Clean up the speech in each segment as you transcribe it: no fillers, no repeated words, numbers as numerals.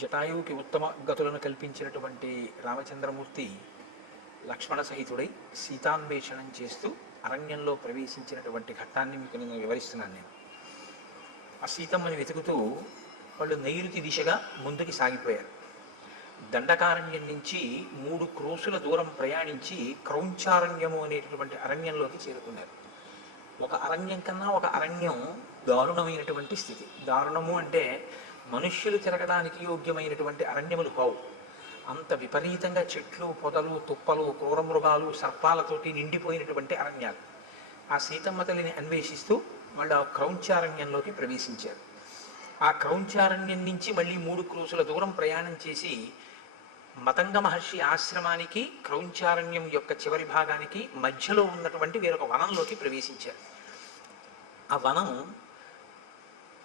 జటాయువుకి ఉత్తమ గతులను కల్పించినటువంటి రామచంద్రమూర్తి లక్ష్మణ సహితుడై సీతాన్వేషణం చేస్తూ అరణ్యంలో ప్రవేశించినటువంటి ఘట్టాన్ని మీకు నేను వివరిస్తున్నాను. నేను ఆ సీతమ్మని వెతుకుతూ వాళ్ళు నైరుతి దిశగా ముందుకి సాగిపోయారు. దండకారణ్యం నుంచి 3 క్రోసుల దూరం ప్రయాణించి క్రౌంచారణ్యము అనేటటువంటి అరణ్యంలోకి చేరుకున్నారు. ఒక అరణ్యం కన్నా ఒక అరణ్యం దారుణమైనటువంటి స్థితి. దారుణము అంటే మనుష్యులు తిరగడానికి యోగ్యమైనటువంటి అరణ్యములు కావు. అంత విపరీతంగా చెట్లు, పొదలు, తుప్పలు, క్రూర మృగాలు, సర్పాలతోటి నిండిపోయినటువంటి అరణ్యాలు. ఆ సీతమ్మ తల్లిని అన్వేషిస్తూ వాళ్ళు ఆ క్రౌంచారణ్యంలోకి ప్రవేశించారు. ఆ క్రౌంచారణ్యం నుంచి మళ్ళీ 3 క్రోసుల దూరం ప్రయాణం చేసి మతంగ మహర్షి ఆశ్రమానికి క్రౌంచారణ్యం యొక్క చివరి భాగానికి మధ్యలో ఉన్నటువంటి వేరొక వనంలోకి ప్రవేశించారు. ఆ వనం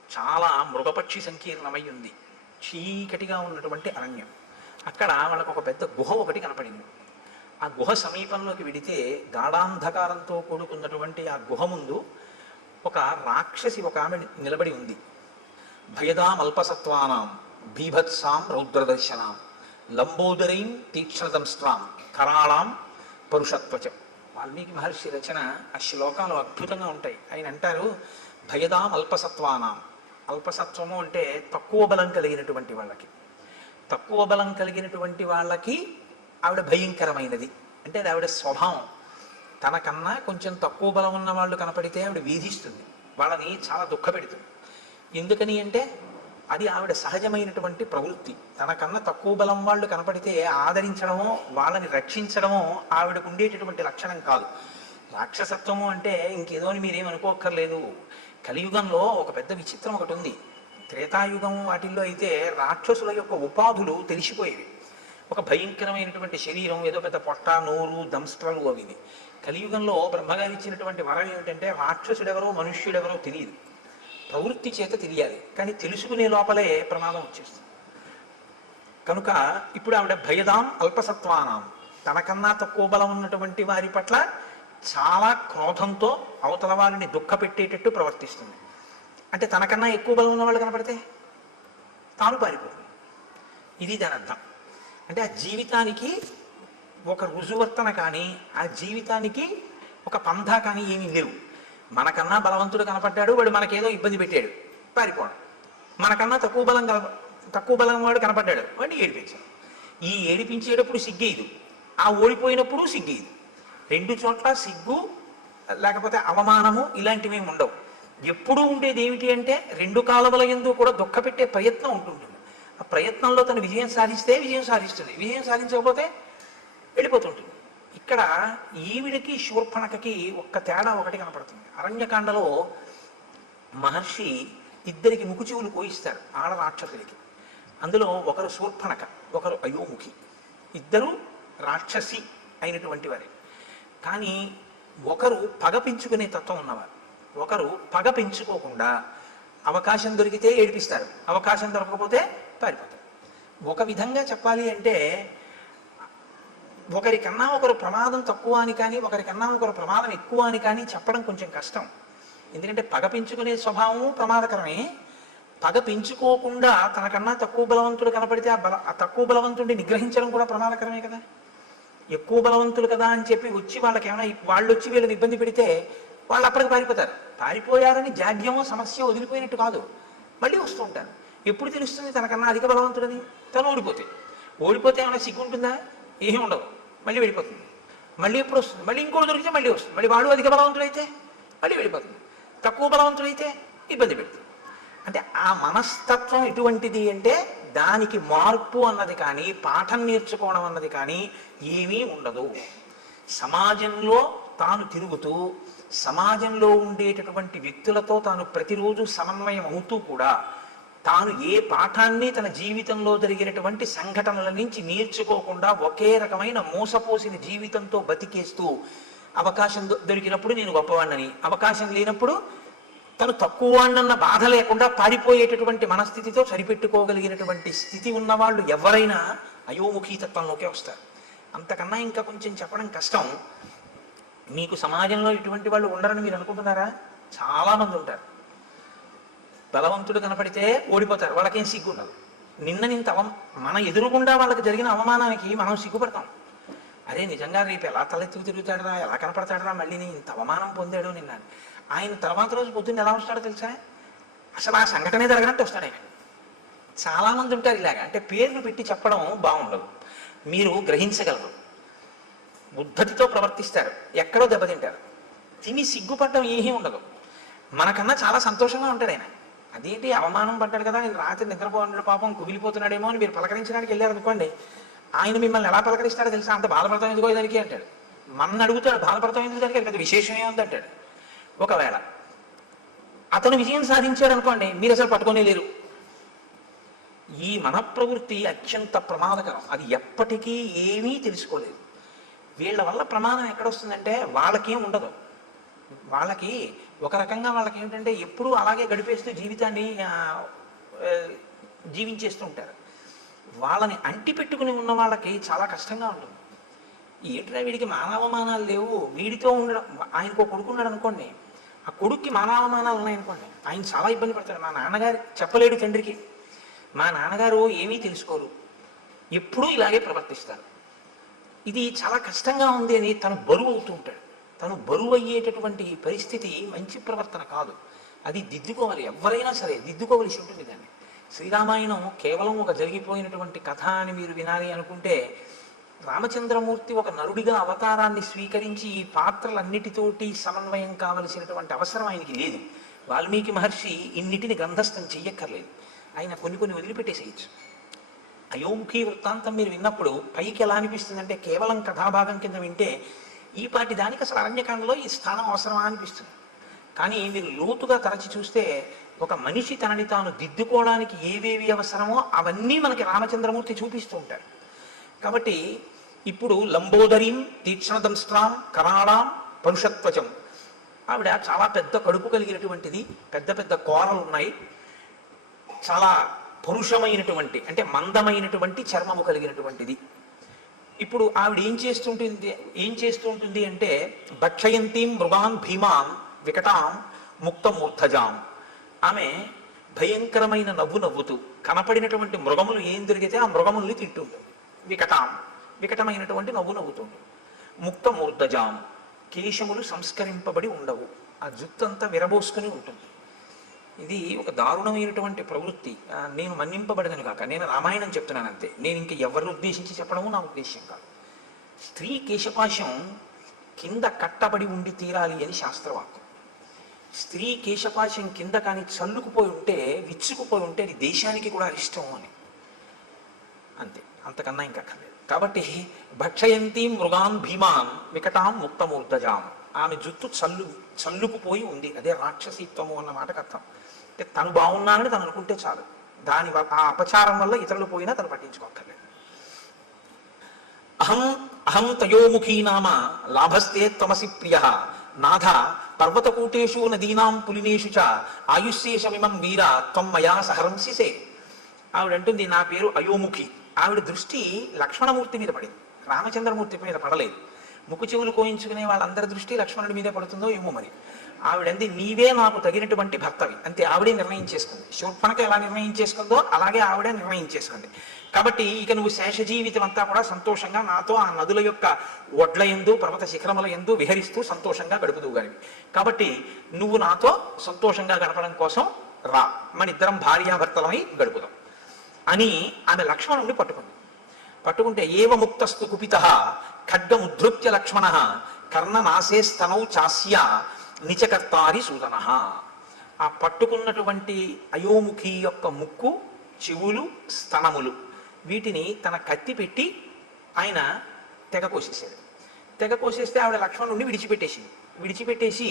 చాలా మృగపక్షి సంకీర్ణమై ఉంది. చీకటిగా ఉన్నటువంటి అరణ్యం. అక్కడ వాళ్ళకు ఒక పెద్ద గుహ ఒకటి కనపడింది. ఆ గుహ సమీపంలోకి వెడితే గాఢాంధకారంతో కూడుకున్నటువంటి ఆ గుహ ముందు ఒక రాక్షసి ఒక ఆమె నిలబడి ఉంది. భయదామల్పసత్వానాం బీభత్సాం రౌద్రదర్శనాం లంబోదరీం తీక్ష్ణదంస్ట్రాం కరాళాం పరుషత్వచం. వాల్మీకి మహర్షి రచన. ఆ శ్లోకాలు అద్భుతంగా ఉంటాయి. ఆయన అంటారు, భయదాం అల్పసత్వానాం. అల్పసత్వము అంటే తక్కువ బలం కలిగినటువంటి వాళ్ళకి. తక్కువ బలం కలిగినటువంటి వాళ్ళకి ఆవిడ భయంకరమైనది. అంటే అది ఆవిడ స్వభావం. తనకన్నా కొంచెం తక్కువ బలం ఉన్న వాళ్ళు కనపడితే ఆవిడ వీధిస్తుంది, వాళ్ళని చాలా దుఃఖపెడుతుంది. ఎందుకని అంటే అది ఆవిడ సహజమైనటువంటి ప్రవృత్తి. తనకన్నా తక్కువ బలం వాళ్ళు కనపడితే ఆదరించడమో వాళ్ళని రక్షించడమో ఆవిడకు ఉండేటటువంటి లక్షణం కాదు. రాక్షసత్వము అంటే ఇంకేదో అని మీరేమనుకోక్కర్లేదు. కలియుగంలో ఒక పెద్ద విచిత్రం ఒకటి ఉంది. త్రేతాయుగం వాటిల్లో అయితే రాక్షసుల యొక్క ఉపాధులు తెలిసిపోయేవి. ఒక భయంకరమైనటువంటి శరీరం, ఏదో పెద్ద పొట్ట, నోరు, దంస్ట్రలు అవి. కలియుగంలో బ్రహ్మగారు ఇచ్చినటువంటి వరం ఏమిటంటే రాక్షసుడెవరో మనుష్యుడెవరో తెలియదు, ప్రవృత్తి చేత తెలియాలి. కానీ తెలుసుకునే లోపలే ప్రమాదం వచ్చేస్తుంది. కనుక ఇప్పుడు ఆవిడ భయదాం అల్పసత్వానాం, తనకన్నా తక్కువ బలం ఉన్నటువంటి వారి పట్ల చాలా క్రోధంతో అవతల వారిని దుఃఖపెట్టేటట్టు ప్రవర్తిస్తుంది. అంటే తనకన్నా ఎక్కువ బలం ఉన్న వాళ్ళు కనపడితే తాను పారిపోతుంది. ఇది దాని అర్థం. అంటే ఆ జీవితానికి ఒక రుజువర్తన కానీ, ఆ జీవితానికి ఒక పంథా కానీ ఏమీ లేవు. మనకన్నా బలవంతుడు కనపడ్డాడు, వాడు మనకేదో ఇబ్బంది పెట్టాడు, పారిపోవడం. మనకన్నా తక్కువ బలం వాడు కనపడ్డాడు, వాడిని ఏడిపించాడు. ఈ ఏడిపించేటప్పుడు సిగ్గేయదు, ఆ ఓడిపోయినప్పుడు సిగ్గేయదు. 2 చోట్ల సిగ్గు లేకపోతే అవమానము ఇలాంటివి ఉండవు. ఎప్పుడూ ఉండేది ఏమిటి అంటే 2 కాలముల యందు కూడా దుఃఖపెట్టే ప్రయత్నం ఉంటుంటుంది. ఆ ప్రయత్నంలో తను విజయం సాధిస్తే విజయం సాధిస్తుంది, విజయం సాధించకపోతే వెళ్ళిపోతుంటుంది. ఇక్కడ ఈవిడికి శూర్పణఖకి ఒక్క తేడా ఒకటి కనపడుతుంది. అరణ్యకాండలో మహర్షి 2 ముకుచెవులు కోయిస్తారు ఆడ రాక్షసులకి. అందులో ఒకరు శూర్పణఖ, ఒకరు అయోముఖి. 2 రాక్షసి అయినటువంటి వారే. కానీ ఒకరు పగ పెంచుకునే తత్వం ఉన్నవారు, ఒకరు పగ పెంచుకోకుండా అవకాశం దొరికితే ఏడిపిస్తారు, అవకాశం దొరకకపోతే పారిపోతారు. ఒక విధంగా చెప్పాలి అంటే ఒకరికన్నా ఒకరు ప్రమాదం తక్కువ అని కానీ, ఒకరికన్నా ఒకరు ప్రమాదం ఎక్కువ అని కానీ చెప్పడం కొంచెం కష్టం. ఎందుకంటే పగ పెంచుకునే స్వభావము ప్రమాదకరమే. పగ పెంచుకోకుండా తనకన్నా తక్కువ బలవంతుడు కనపడితే ఆ తక్కువ బలవంతుడిని నిగ్రహించడం కూడా ప్రమాదకరమే కదా. ఎక్కువ బలవంతులు కదా అని చెప్పి వచ్చి వాళ్ళకి ఏమైనా వాళ్ళు వచ్చి వీళ్ళని ఇబ్బంది పెడితే వాళ్ళు అప్పటికి పారిపోతారు. పారిపోయారని జాడ్యమో సమస్య వదిలిపోయినట్టు కాదు, మళ్ళీ వస్తూ ఉంటారు. ఎప్పుడు తెలుస్తుంది తనకన్నా అధిక బలవంతుడని? తను ఓడిపోతే ఏమైనా సిగ్గు ఉంటుందా? ఏమీ ఉండదు, మళ్ళీ వెళ్ళిపోతుంది. మళ్ళీ ఎప్పుడు వస్తుంది? మళ్ళీ ఇంకోటి దొరికితే మళ్ళీ వస్తుంది. మళ్ళీ వాడు అధిక బలవంతుడైతే మళ్ళీ వెళ్ళిపోతుంది, తక్కువ బలవంతుడైతే ఇబ్బంది పెడుతుంది. అంటే ఆ మనస్తత్వం ఎటువంటిది అంటే దానికి మార్పు అన్నది కానీ, పాఠం నేర్చుకోవడం అన్నది కానీ ఏమీ ఉండదు. సమాజంలో తాను తిరుగుతూ సమాజంలో ఉండేటటువంటి వ్యక్తులతో తాను ప్రతిరోజు సమన్వయం అవుతూ కూడా తాను ఏ పాఠాన్ని తన జీవితంలో జరిగినటువంటి సంఘటనల నుంచి నేర్చుకోకుండా ఒకే రకమైన మోసపోసిన జీవితంతో బతికేస్తూ అవకాశం దొరికినప్పుడు నేను గొప్పవాడినని, అవకాశం లేనప్పుడు తను తక్కువ వాడినన్న బాధ లేకుండా పారిపోయేటటువంటి మనస్థితితో సరిపెట్టుకోగలిగినటువంటి స్థితి ఉన్నవాళ్ళు ఎవరైనా అయోముఖీ తత్వంలోకే వస్తారు. అంతకన్నా ఇంకా కొంచెం చెప్పడం కష్టం. మీకు సమాజంలో ఇటువంటి వాళ్ళు ఉండరని మీరు అనుకుంటున్నారా? చాలామంది ఉంటారు. బలవంతుడు కనపడితే ఓడిపోతారు, వాళ్ళకేం సిగ్గు ఉండదు. నిన్న మన ఎదురుగుండా వాళ్ళకి జరిగిన అవమానానికి మనం సిగ్గుపడతాం. అరే నిజంగా రేపు ఎలా తలెత్తుకు తిరుగుతాడరా, ఎలా కనపడతాడరా, మళ్ళీ నేను ఇంత అవమానం పొందాడు నిన్న. ఆయన తర్వాత రోజు పొద్దున్న ఎలా వస్తాడో తెలుసా? అసలు ఆ సంఘటనే జరగనట్టు వస్తాడు ఆయన. చాలామంది ఉంటారు ఇలాగా, అంటే పేర్లు పెట్టి చెప్పడం బాగుండదు, మీరు గ్రహించగలరు. ఉద్ధతితో ప్రవర్తిస్తారు, ఎక్కడో దెబ్బతింటారు. తిని సిగ్గుపడడం ఏమీ ఉండదు, మనకన్నా చాలా సంతోషంగా ఉంటాడు ఆయన. అదేంటి అవమానం పడ్డాడు కదా, నేను రాత్రి నిద్రపోతున్నాడు పాపం కుమిలిపోతున్నాడేమో అని మీరు పలకరించడానికి వెళ్ళారనుకోండి, ఆయన మిమ్మల్ని ఎలా పలకరిస్తాడో తెలుసా? అంత బాధపడతాం ఎందుకో దానికి అంటాడు. మన అడుగుతాడు బాధపడతాం ఎందుకు దానికి, పెద్ద విశేషమే ఉందంటాడు. ఒకవేళ అతను విజయం సాధించాడు అనుకోండి, మీరు అసలు పట్టుకునే లేరు. ఈ మనఃప్రవృత్తి అత్యంత ప్రమాదకరం, అది ఎప్పటికీ ఏమీ తెలుసుకోలేదు. వీళ్ళ వల్ల ప్రమాదం ఎక్కడొస్తుందంటే వాళ్ళకేం ఉండదు. వాళ్ళకి ఒక రకంగా వాళ్ళకి ఏమిటంటే ఎప్పుడూ అలాగే గడిపేస్తూ జీవితాన్ని జీవించేస్తూ ఉంటారు. వాళ్ళని అంటి పెట్టుకుని ఉన్న వాళ్ళకి చాలా కష్టంగా ఉంటుంది. ఏంటంటే వీడికి మానవమానాలు లేవు, వీడితో ఉండడం. ఆయనకు కొడుకున్నాడు అనుకోండి, ఆ కొడుక్కి మానవమానాలు ఉన్నాయనుకోండి, ఆయన చాలా ఇబ్బంది పడతాడు. మా నాన్నగారు చెప్పలేడు తండ్రికి, మా నాన్నగారు ఏమీ తెలుసుకోరు, ఎప్పుడూ ఇలాగే ప్రవర్తిస్తారు. ఇది చాలా కష్టంగా ఉంది అని తను బరువు అవుతూ ఉంటాడు. తను బరువు అయ్యేటటువంటి పరిస్థితి మంచి ప్రవర్తన కాదు, అది దిద్దుకోవాలి. ఎవరైనా సరే దిద్దుకోవలసి ఉంటుంది దాన్ని. శ్రీరామాయణం కేవలం ఒక జరిగిపోయినటువంటి కథ అని మీరు వినాలి అనుకుంటే, రామచంద్రమూర్తి ఒక నరుడిగా అవతారాన్ని స్వీకరించి ఈ పాత్రలన్నిటితోటి సమన్వయం కావలసినటువంటి అవసరం ఆయనకి లేదు. వాల్మీకి మహర్షి ఇన్నిటిని గ్రంథస్థం చెయ్యక్కర్లేదు, ఆయన కొన్ని వదిలిపెట్టేసేయచ్చు. అయోముఖి వృత్తాంతం మీరు విన్నప్పుడు పైకి ఎలా అనిపిస్తుందంటే, కేవలం కథాభాగం కింద వింటే ఈ పాటి దానికి అసలు అరణ్యకాండలో ఈ స్థానం అవసరమా అనిపిస్తుంది. కానీ మీరు లోతుగా తరచి చూస్తే ఒక మనిషి తనని తాను దిద్దుకోవడానికి ఏవేవి అవసరమో అవన్నీ మనకి రామచంద్రమూర్తి చూపిస్తూ ఉంటారు. కాబట్టి ఇప్పుడు లంబోదరీం తీక్ష్ణదంస్ట్రాం కరాళాం పరుషత్వచం, ఆవిడ చాలా పెద్ద కడుపు కలిగినటువంటిది, పెద్ద పెద్ద కోరలు ఉన్నాయి, చాలా పరుషమైనటువంటి అంటే మందమైనటువంటి చర్మము కలిగినటువంటిది. ఇప్పుడు ఆవిడ ఏం చేస్తూ ఉంటుంది అంటే, భక్షయంతీం మృగాన్ భీమాన్ వికటాం ముక్తమూర్ధజాం. ఆమె భయంకరమైన నవ్వు నవ్వుతూ కనపడినటువంటి మృగములు ఏం జరిగితే ఆ మృగముల్ని తింటూ ఉంటుంది. వికటమైనటువంటి నవ్వు నవ్వుతుంది. ముక్తమూర్ధజాం, కేశములు సంస్కరింపబడి ఉండవు, ఆ జుత్తంతా విరబోసుకుని ఉంటుంది. ఇది ఒక దారుణమైనటువంటి ప్రవృత్తి. నేను మన్నింపబడదని కాక, నేను రామాయణం చెప్తున్నాను అంతే, నేను ఇంక ఎవరిని ఉద్దేశించి చెప్పడము నా ఉద్దేశ్యం కాదు. స్త్రీ కేశపాశం కింద కట్టబడి ఉండి తీరాలి అని శాస్త్రవాక్యం. స్త్రీ కేశపాశం కింద కానీ చల్లుకుపోయి ఉంటే, విచ్చుకుపోయి ఉంటే అది దేశానికి కూడా అరిష్టం అని, అంతే, అంతకన్నా ఇంకా అక్కర్లేదు. కాబట్టి భక్షయంతి మృగాన్ భీమాన్ వికటాం ముక్తమూర్ధజాం, ఆమె జుత్తు చల్లుకుపోయి ఉంది, అదే రాక్షసీత్వము అన్న మాటకు అర్థం. అంటే తను బాగున్నానని తను అనుకుంటే చాలు, దాని ఆ అపచారం వల్ల ఇతరులు పోయినా తను పట్టించుకోక్కర్లేదు. అహం తయోముఖీ నామ లాభస్తే త్వమసి ప్రియ నాథ పర్వతకూటేషు నదీనాం పులినేషు చ ఆయుష్యేషమిమం వీర త్వం మయా సహరంసిసే. ఆవిడంటుంది నా పేరు అయోముఖి. ఆవిడ దృష్టి లక్ష్మణమూర్తి మీద పడింది, రామచంద్రమూర్తి మీద పడలేదు. ముక్కు చెవులు కోయించుకునే వాళ్ళందరి దృష్టి లక్ష్మణుడి మీదే పడుతుందో ఏమో మరి. ఆవిడంది నీవే నాకు తగినటువంటి భర్తవి, అంతే, ఆవిడే నిర్ణయం చేసుకుంది. శూర్పణఖ ఎలా నిర్ణయం చేసుకుందో అలాగే ఆవిడే నిర్ణయం చేసుకుంది. కాబట్టి ఇక నువ్వు శేష జీవితం అంతా కూడా సంతోషంగా నాతో ఆ నదుల యొక్క ఒడ్ల యందు పర్వత శిఖరముల యందు విహరిస్తూ సంతోషంగా గడుపుదువుగానివి. కాబట్టి నువ్వు నాతో సంతోషంగా గడపడం కోసం రా, మన ఇద్దరం భార్యాభర్తలమై గడుపుదాం అని ఆమె లక్ష్మణుడిని పట్టుకుంటే ఏవ ముక్తస్తు కుపిత ఖడ్గముద్ధృత్య లక్ష్మణ కర్ణనాశే స్తనౌ చాస్య నిచకర్తారి సూదన. ఆ పట్టుకున్నటువంటి అయోముఖి యొక్క ముక్కు, చెవులు, స్తనములు, వీటిని తన కత్తి పెట్టి ఆయన తెగ కోసేస్తే ఆవిడ లక్ష్మణుడిని విడిచిపెట్టేసి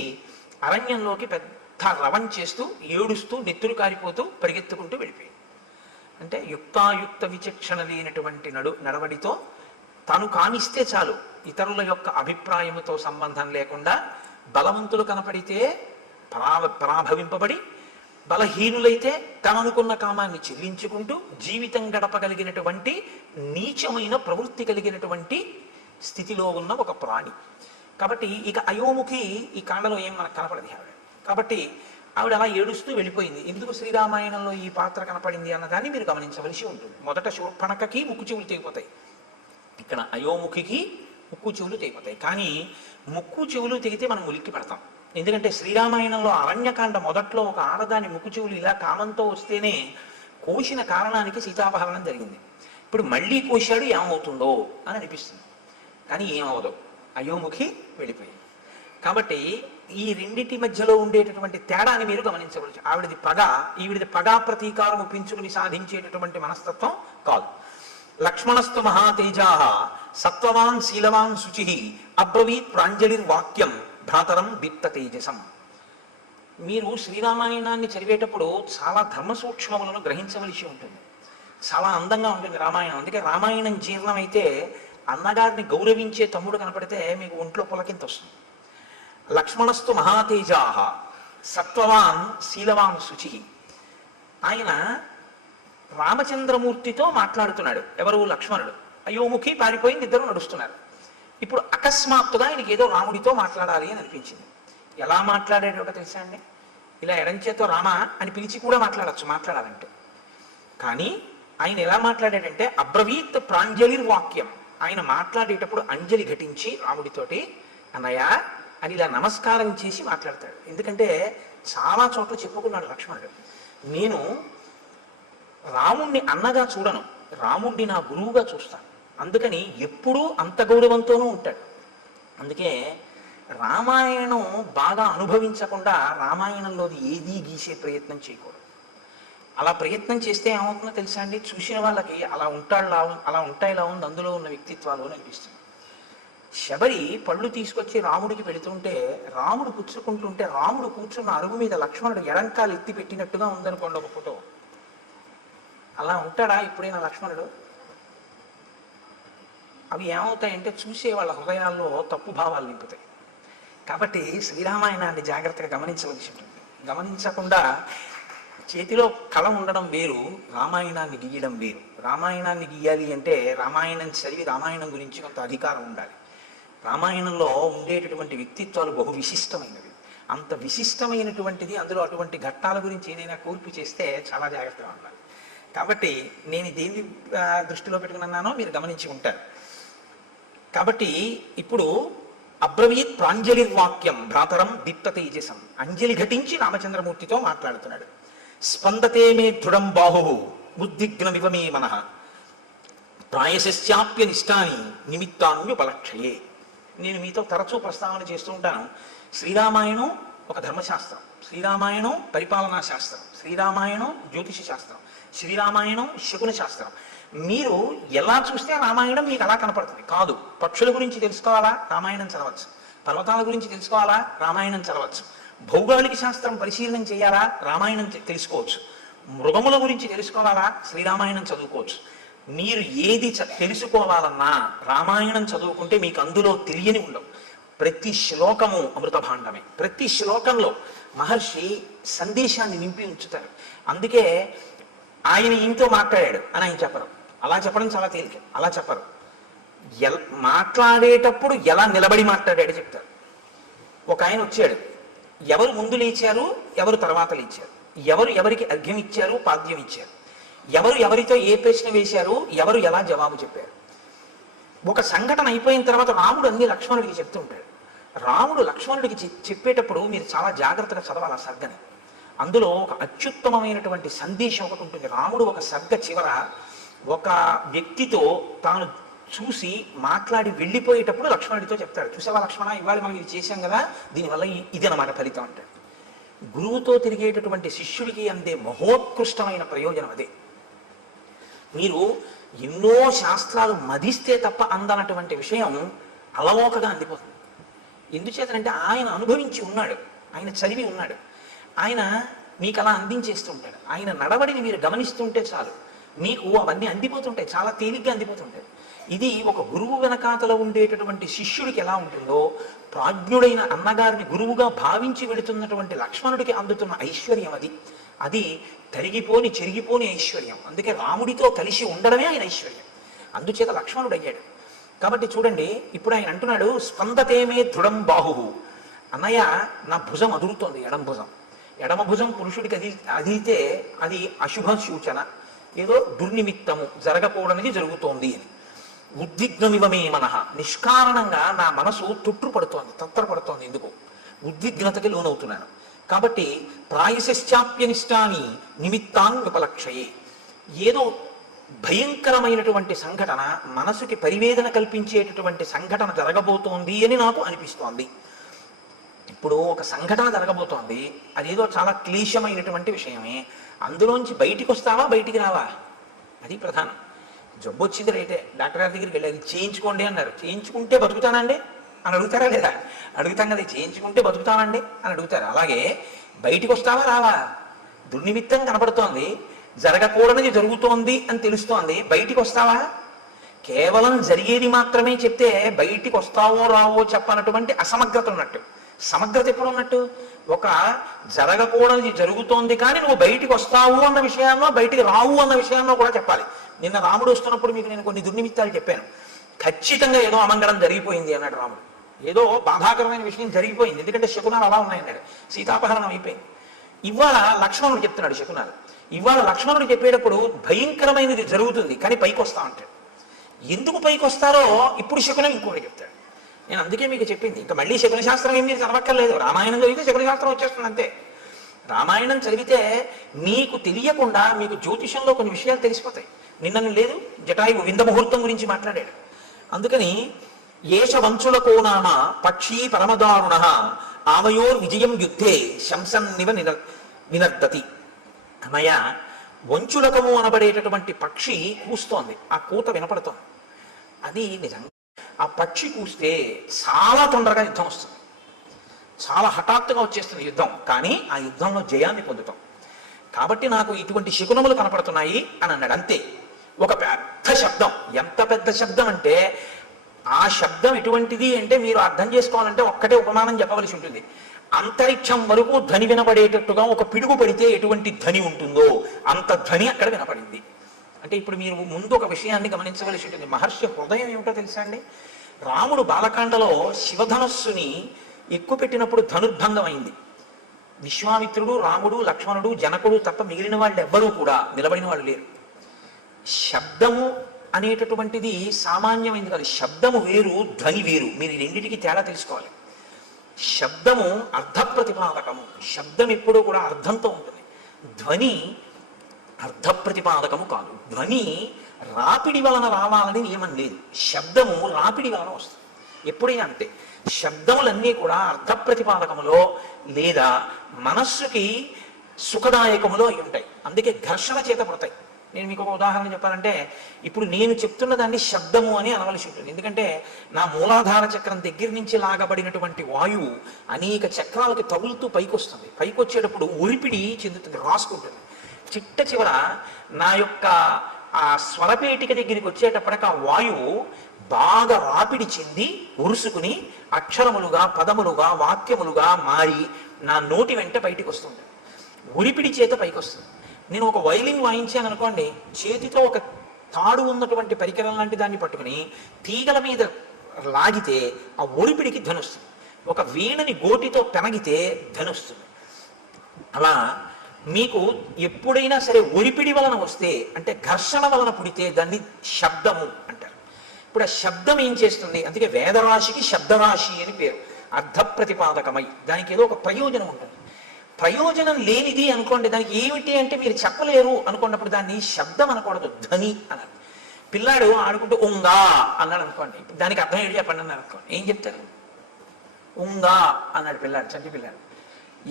అరణ్యంలోకి పెద్ద రవం చేస్తూ ఏడుస్తూ నెత్తురు కారిపోతూ పరిగెత్తుకుంటూ వెళ్ళిపోయింది. అంటే యుక్తాయుక్త విచక్షణ లేనటువంటి నడవడితో తను కానిస్తే చాలు, ఇతరుల యొక్క అభిప్రాయముతో సంబంధం లేకుండా బలవంతులు కనపడితే పరాభవింపబడి, బలహీనులైతే తననుకున్న కామాన్ని చెల్లించుకుంటూ జీవితం గడపగలిగినటువంటి నీచమైన ప్రవృత్తి కలిగినటువంటి స్థితిలో ఉన్న ఒక ప్రాణి. కాబట్టి ఇక అయోముఖి ఈ కాండలో ఏం మనకు కనపడదు. కాబట్టి ఆవిడ అలా ఏడుస్తూ వెళ్ళిపోయింది. ఎందుకు శ్రీరామాయణంలో ఈ పాత్ర కనపడింది అన్నదాన్ని మీరు గమనించవలసి ఉంటుంది. మొదట శూర్పణఖకి ముక్కు చెవులు తెగిపోతాయి, ఇక్కడ అయోముఖికి ముక్కు చెవులు తెగిపోతాయి. కానీ ముక్కు చెవులు తెగితే మనం ఉలిక్కి పడతాం. ఎందుకంటే శ్రీరామాయణంలో అరణ్యకాండ మొదట్లో ఒక ఆడదాని ముక్కు చెవులు ఇలా కామంతో వస్తేనే కోసిన కారణానికి సీతాపహరణం జరిగింది. ఇప్పుడు మళ్ళీ కోశాడు, ఏమవుతుందో అని అనిపిస్తుంది. కానీ ఏమవదు, అయోముఖి వెళ్ళిపోయింది. కాబట్టి ఈ రెండింటి మధ్యలో ఉండేటటువంటి తేడాని మీరు గమనించవచ్చు. ఆవిడది పగ, ఈవిడిది పగా ప్రతీకారం పెంచుకుని సాధించేటటువంటి మనస్తత్వం కాదు. లక్ష్మణస్తు మహాతేజా సత్వవాన్ శీలవాన్ శుచి అబ్రవీత్ ప్రాంజలిర్వాక్యం భ్రాతరం దీప్త తేజసం. మీరు శ్రీరామాయణాన్ని చదివేటప్పుడు చాలా ధర్మ సూక్ష్మములను గ్రహించవలసి ఉంటుంది. చాలా అందంగా ఉంటుంది రామాయణం. అందుకే రామాయణం జీర్ణమైతే అన్నగారిని గౌరవించే తమ్ముడు కనపడితే మీకు ఒంట్లో పులకింత వస్తుంది. లక్ష్మణస్తు మహాతేజా సత్వవాన్ శీలవాన్ శుచి. ఆయన రామచంద్రమూర్తితో మాట్లాడుతున్నాడు. ఎవరు? లక్ష్మణుడు. అయోముఖి పారిపోయింది, ఇద్దరు నడుస్తున్నారు. ఇప్పుడు అకస్మాత్తుగా ఆయనకి ఏదో రాముడితో మాట్లాడాలి అని అనిపించింది. ఎలా మాట్లాడేటో తెలుసా అండి? ఇలా ఎడంచేతో రామ అని పిలిచి కూడా మాట్లాడచ్చు మాట్లాడాలంటే. కానీ ఆయన ఎలా మాట్లాడాడంటే అబ్రవీత్ ప్రాంజలిర్వాక్యం. ఆయన మాట్లాడేటప్పుడు అంజలి ఘటించి రాముడితోటి అన్నయ్య అని ఇలా నమస్కారం చేసి మాట్లాడతాడు. ఎందుకంటే చాలా చోట్ల చెప్పుకున్నాడు లక్ష్మణుడు, నేను రాముణ్ణి అన్నగా చూడను, రాముణ్ణి నా గురువుగా చూస్తాను. అందుకని ఎప్పుడూ అంత గౌరవంతోనూ ఉంటాడు. అందుకే రామాయణం బాగా అనుభవించకుండా రామాయణంలోది ఏదీ గీసే ప్రయత్నం చేయకూడదు. అలా ప్రయత్నం చేస్తే ఏమవుతుందో తెలుసా అండి? చూసిన వాళ్ళకి అలా ఉంటాయిలా ఉంది అందులో ఉన్న వ్యక్తిత్వాలు అని అనిపిస్తుంది. శబరి పళ్ళు తీసుకొచ్చి రాముడికి పెడుతుంటే, రాముడు పుచ్చుకుంటుంటే, రాముడు కూర్చున్న అరుగు మీద లక్ష్మణుడు ఎడంకాలు ఎత్తి పెట్టినట్టుగా ఉందనుకోండి ఒక ఫోటో. అలా ఉంటాడా ఎప్పుడైనా లక్ష్మణుడు? అవి ఏమవుతాయంటే చూసే వాళ్ళ హృదయాల్లో తప్పు భావాలు నింపుతాయి. కాబట్టి శ్రీరామాయణాన్ని జాగ్రత్తగా గమనించవలసి ఉంటుంది. గమనించకుండా చేతిలో కళ ఉండడం వేరు, రామాయణాన్ని గీయడం వేరు. రామాయణాన్ని గీయాలి అంటే రామాయణం చదివి రామాయణం గురించి కొంత అధికారం ఉండాలి. రామాయణంలో ఉండేటటువంటి వ్యక్తిత్వాలు బహు విశిష్టమైనవి. అంత విశిష్టమైనటువంటిది, అందులో అటువంటి ఘట్టాల గురించి ఏదైనా కూర్పు చేస్తే చాలా జాగ్రత్తగా ఉండాలి. కాబట్టి నేను దేన్ని దృష్టిలో పెట్టుకున్నానో మీరు గమనించి ఉంటారు. కాబట్టి ఇప్పుడు అబ్రవీత్ ప్రాంజలిర్వాక్యం భ్రాతరం దీప్త తేజసం. అంజలి ఘటించి రామచంద్రమూర్తితో మాట్లాడుతున్నాడు. స్పందతే మే దృఢం బాహు బుద్ధిగ్నమివ మే మనః ప్రాయశ్చాప్య నిష్టాని నిమిత్తాన్యుపలక్షయే. నేను మీతో తరచూ ప్రస్తావన చేస్తూ ఉంటాను. శ్రీరామాయణం ఒక ధర్మశాస్త్రం, శ్రీరామాయణం పరిపాలనా శాస్త్రం, శ్రీరామాయణం జ్యోతిష శాస్త్రం, శ్రీరామాయణం శకున శాస్త్రం. మీరు ఎలా చూస్తే రామాయణం మీకు అలా కనపడుతుంది కాదు. పక్షుల గురించి తెలుసుకోవాలా? రామాయణం చదవచ్చు. పర్వతాల గురించి తెలుసుకోవాలా? రామాయణం చదవచ్చు. భౌగోళిక శాస్త్రం పరిశీలన చేయాలా? రామాయణం తెలుసుకోవచ్చు. మృగముల గురించి తెలుసుకోవాలా? శ్రీరామాయణం చదువుకోవచ్చు. మీరు ఏది తెలుసుకోవాలన్నా రామాయణం చదువుకుంటే మీకు అందులో తెలియని ఉండవు. ప్రతి శ్లోకము అమృత భాండమే. ప్రతి శ్లోకంలో మహర్షి సందేశాన్ని నింపి ఉంచుతారు. అందుకే ఆయన ఈయనతో మాట్లాడాడు అని ఆయన చెప్పరు. అలా చెప్పడం చాలా తేలిక. అలా చెప్పరు. మాట్లాడేటప్పుడు ఎలా నిలబడి మాట్లాడాడు చెప్తారు. ఒక ఆయన వచ్చాడు, ఎవరు ముందు లేచారు, ఎవరు తర్వాత లేచారు, ఎవరు ఎవరికి అర్ఘ్యం ఇచ్చారు, పాద్యం ఇచ్చారు, ఎవరు ఎవరితో ఏ ప్రశ్న వేశారు, ఎవరు ఎలా జవాబు చెప్పారు. ఒక సంఘటన అయిపోయిన తర్వాత రాముడు అన్ని లక్ష్మణుడికి చెప్తూ ఉంటాడు. రాముడు లక్ష్మణుడికి చెప్పేటప్పుడు మీరు చాలా జాగ్రత్తగా చదవాలి ఆ సర్గని. అందులో ఒక అత్యుత్తమమైనటువంటి సందేశం ఒకటి ఉంటుంది. రాముడు ఒక సర్గ చివర ఒక వ్యక్తితో తాను చూసి మాట్లాడి వెళ్ళిపోయేటప్పుడు లక్ష్మణుడితో చెప్తాడు, చూసావా లక్ష్మణ, ఇవాళ మనం ఇది చేశాం కదా, దీనివల్ల ఇది అన్నమాట ఫలితం అంటాడు. గురువుతో తిరిగేటటువంటి శిష్యుడికి అందే మహోత్కృష్టమైన ప్రయోజనం అదే. మీరు ఎన్నో శాస్త్రాలు మదిస్తే తప్ప అందనటువంటి విషయం అలవోకగా అందిపోతుంది. ఎందుచేతనంటే ఆయన అనుభవించి ఉన్నాడు, ఆయన చదివి ఉన్నాడు, ఆయన మీకు అలా అందించేస్తూ ఉంటాడు. ఆయన నడవడిని మీరు గమనిస్తుంటే చాలు, మీకు అవన్నీ అందిపోతుంటాయి, చాలా తేలిగ్గా అందిపోతుంటాయి. ఇది ఒక గురువు వెనకాతలో ఉండేటటువంటి శిష్యుడికి ఎలా ఉంటుందో, ప్రాజ్ఞుడైన అన్నగారిని గురువుగా భావించి వెళుతున్నటువంటి లక్ష్మణుడికి అందుతున్న ఐశ్వర్యం అది. అది తరిగిపోని చెరిగిపోని ఐశ్వర్యం. అందుకే రాముడితో కలిసి ఉండడమే ఆయన ఐశ్వర్యం. అందుచేత లక్ష్మణుడు అయ్యాడు. కాబట్టి చూడండి, ఇప్పుడు ఆయన అంటున్నాడు, స్పందతేమే దృఢం బాహు. అన్నయ్య, నా భుజం అదురుతోంది, ఎడం భుజం. ఎడమ భుజం పురుషుడికి అదితే అది అశుభ సూచన, ఏదో దుర్నిమిత్తము జరగకూడనిది జరుగుతోంది అని. ఉద్విగ్నమివమే మనః, నిష్కారణంగా నా మనసు తొట్టుపడుతోంది, తత్తరపడుతోంది. ఎందుకు? ఉద్విగ్నతకి లోనవుతున్నాను. కాబట్టి ప్రాయశ్చాప్యనిష్టాని నిమిత్తాన్ విపలక్షయే, ఏదో భయంకరమైనటువంటి సంఘటన, మనసుకి పరివేదన కల్పించేటటువంటి సంఘటన జరగబోతోంది అని నాకు అనిపిస్తోంది. ఇప్పుడు ఒక సంఘటన జరగబోతోంది, అదేదో చాలా క్లీశమైనటువంటి విషయమే, అందులోంచి బయటికి వస్తావా బయటికి రావా, అది ప్రధానం. జబ్బు వచ్చింది రైతే, డాక్టర్ గారి దగ్గరికి వెళ్ళి అది చేయించుకోండి అన్నారు. చేయించుకుంటే బతుకుతానండి అని అడుగుతారా లేదా? అడుగుతాం కదా, చేయించుకుంటే బతుకుతానండి అని అడుగుతారు. అలాగే బయటికి వస్తావా రావా, దుర్నిమిత్తం కనపడుతోంది, జరగకూడనిది జరుగుతోంది అని తెలుస్తోంది, బయటికి వస్తావా? కేవలం జరిగేది మాత్రమే చెప్తే బయటికి వస్తావో రావో చెప్పనటువంటి అసమగ్రత ఉన్నట్టు. సమగ్రత ఎప్పుడు ఉన్నట్టు? ఒక జరగకూడనిది జరుగుతోంది కానీ నువ్వు బయటికి వస్తావు అన్న విషయాన్నో బయటికి రావు అన్న విషయాన్నో కూడా చెప్పాలి. నిన్న రాముడు వస్తున్నప్పుడు మీకు నేను కొన్ని దుర్నిమిత్తాలు చెప్పాను. ఖచ్చితంగా ఏదో అమంగళం జరిగిపోయింది అన్నాడు రాముడు. ఏదో బాధాకరమైన విషయం జరిగిపోయింది, ఎందుకంటే శకునాలు అలా ఉన్నాయన్నాడు. సీతాపహరణం అయిపోయింది. ఇవాళ లక్ష్మణుడు చెప్తున్నాడు శకునాలు. ఇవాళ లక్ష్మణుడు చెప్పేటప్పుడు భయంకరమైనది జరుగుతుంది కానీ పైకి వస్తా అంటాడు. ఎందుకు పైకి వస్తారో ఇప్పుడు శకునం ఇంకోటి చెప్తాడు. నేను అందుకే మీకు చెప్పింది, ఇంకా మళ్ళీ శకున శాస్త్రం ఏం మీరు చదవక్కర్లేదు. రామాయణం చదివితే శకున శాస్త్రం వచ్చేస్తుంది అంతే. రామాయణం చదివితే మీకు తెలియకుండా మీకు జ్యోతిషంలో కొన్ని విషయాలు తెలిసిపోతాయి. నిన్న లేదు జటాయువు వింద ముహూర్తం గురించి మాట్లాడాడు. అందుకని ఏష వంచులకో నామ పక్షీ పరమదారుణ ఆమయోర్ విజయం యుద్ధే శంసన్నివ వినర్దతి. అన్నయ్య, వంచులకము అనబడేటటువంటి పక్షి కూస్తోంది, ఆ కూత వినపడుతోంది. అది నిజంగా ఆ పక్షి కూస్తే చాలా తొందరగా యుద్ధం వస్తుంది, చాలా హఠాత్తుగా వచ్చేస్తుంది యుద్ధం, కానీ ఆ యుద్ధంలో జయాన్ని పొందుతాం. కాబట్టి నాకు ఇటువంటి శకునములు కనపడుతున్నాయి అని అన్నాడు. అంతే. ఒక పెద్ద శబ్దం, ఎంత పెద్ద శబ్దం అంటే ఆ శబ్దం ఎటువంటిది అంటే మీరు అర్థం చేసుకోవాలంటే ఒక్కటే ఉపమానం చెప్పవలసి ఉంటుంది. అంతరిక్షం వరకు ధ్వని వినపడేటట్టుగా ఒక పిడుగు పడితే ఎటువంటి ధ్వని ఉంటుందో అంత ధ్వని అక్కడ వినపడింది. అంటే ఇప్పుడు మీరు ముందు ఒక విషయాన్ని గమనించవలసి ఉంటుంది. మహర్షి హృదయం ఏమిటో తెలుసా అండి? రాముడు బాలకాండలో శివధనస్సుని ఎక్కుపెట్టినప్పుడు ధనుర్భంగం అయింది. విశ్వామిత్రుడు, రాముడు, లక్ష్మణుడు, జనకుడు తప్ప మిగిలిన వాళ్ళు ఎవ్వరూ కూడా నిలబడిన వాళ్ళు లేరు. శబ్దము అనేటటువంటిది సామాన్యమైనది కాదు. శబ్దము వేరు, ధ్వని వేరు. మీరు రెండింటికి తేడా తెలుసుకోవాలి. శబ్దము అర్థ ప్రతిపాదకము, శబ్దం ఎప్పుడూ కూడా అర్థంతో ఉంటుంది. ధ్వని అర్థ ప్రతిపాదకము కాదు. ధ్వని రాపిడి వలన రావాలని నియమం లేదు, శబ్దము రాపిడి వలన వస్తుంది. ఎప్పుడైనా అంతే. శబ్దములన్నీ కూడా అర్థ ప్రతిపాదకములో లేదా మనస్సుకి సుఖదాయకములో అయి ఉంటాయి. అందుకే ఘర్షణ చేత పడతాయి. నేను మీకు ఒక ఉదాహరణ చెప్పాలంటే, ఇప్పుడు నేను చెప్తున్న దాన్ని శబ్దము అని అనవలసి ఉంటుంది. ఎందుకంటే నా మూలాధార చక్రం దగ్గర నుంచి లాగబడినటువంటి వాయువు అనేక చక్రాలకి తగులుతూ పైకి వస్తుంది. పైకి వచ్చేటప్పుడు ఉరిపిడి చెందుతుంది, రాసుకుంటుంది. చిట్ట చివర నా యొక్క ఆ స్వరపేటిక దగ్గరికి వచ్చేటప్పటికి ఆ వాయువు బాగా రాపిడి చెంది ఉరుసుకుని అక్షరములుగా, పదములుగా, వాక్యములుగా మారి నా నోటి వెంట బయటికి వస్తుంది. ఉరిపిడి చేత పైకి వస్తుంది. నేను ఒక వైలిన్ వాయించాను అనుకోండి, చేతితో ఒక తాడు ఉన్నటువంటి పరికరం లాంటి దాన్ని పట్టుకుని తీగల మీద లాగితే ఆ ఒరిపిడికి ధనుస్తుంది. ఒక వీణని గోటితో పెనగితే ధనుస్తుంది. అలా మీకు ఎప్పుడైనా సరే ఒరిపిడి వలన వస్తే, అంటే ఘర్షణ వలన పుడితే దాన్ని శబ్దము అంటారు. ఇప్పుడు ఆ శబ్దం ఏం చేస్తుంది? అందుకే వేదరాశికి శబ్దరాశి అని పేరు. అర్థ ప్రతిపాదకమై దానికి ఏదో ఒక ప్రయోజనం ఉంటుంది. ప్రయోజనం లేనిది అనుకోండి, దానికి ఏమిటి అంటే మీరు చెప్పలేరు అనుకున్నప్పుడు దాన్ని శబ్దం అనకూడదు, ధ్వని అన్నారు. పిల్లాడు ఆడుకుంటూ ఉంగా అన్నాడు అనుకోండి, ఇప్పుడు దానికి అర్థం ఏంటి చెప్పండి అన్నారు అనుకోండి, ఏం చెప్తారు? ఉంగా అన్నాడు పిల్లాడు, చంటి పిల్లాడు.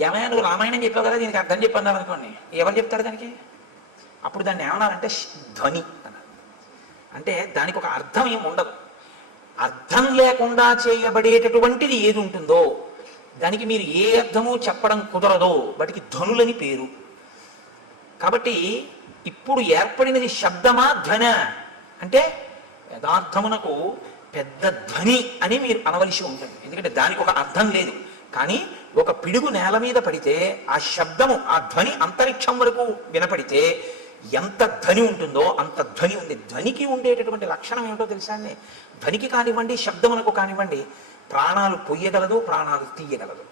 ఏమైనా నువ్వు రామాయణం చెప్పావు కదా, దీనికి అర్థం చెప్పన్నారు అనుకోండి, ఎవరు చెప్తారు దానికి? అప్పుడు దాన్ని ఏమన్నారంటే ధ్వని అన్నారు. అంటే దానికి ఒక అర్థం ఏమి ఉండదు. అర్థం లేకుండా చేయబడేటటువంటిది ఏది ఉంటుందో దానికి మీరు ఏ అర్థము చెప్పడం కుదరదో వాటికి ధ్వనులని పేరు. కాబట్టి ఇప్పుడు ఏర్పడినది శబ్దమా ధ్వన అంటే యథార్థమునకు పెద్ద ధ్వని అని మీరు అనవలసి ఉంటుంది. ఎందుకంటే దానికి ఒక అర్థం లేదు. కానీ ఒక పిడుగు నేల మీద పడితే ఆ శబ్దము, ఆ ధ్వని అంతరిక్షం వరకు వినపడితే ఎంత ధ్వని ఉంటుందో అంత ధ్వని ఉంది. ధ్వనికి ఉండేటటువంటి లక్షణం ఏమిటో తెలుసా అండి? ధ్వనికి కానివ్వండి, శబ్దమునకు కానివ్వండి, ప్రాణాలు పొయ్యగలదు, ప్రాణాలు తీయగలదు.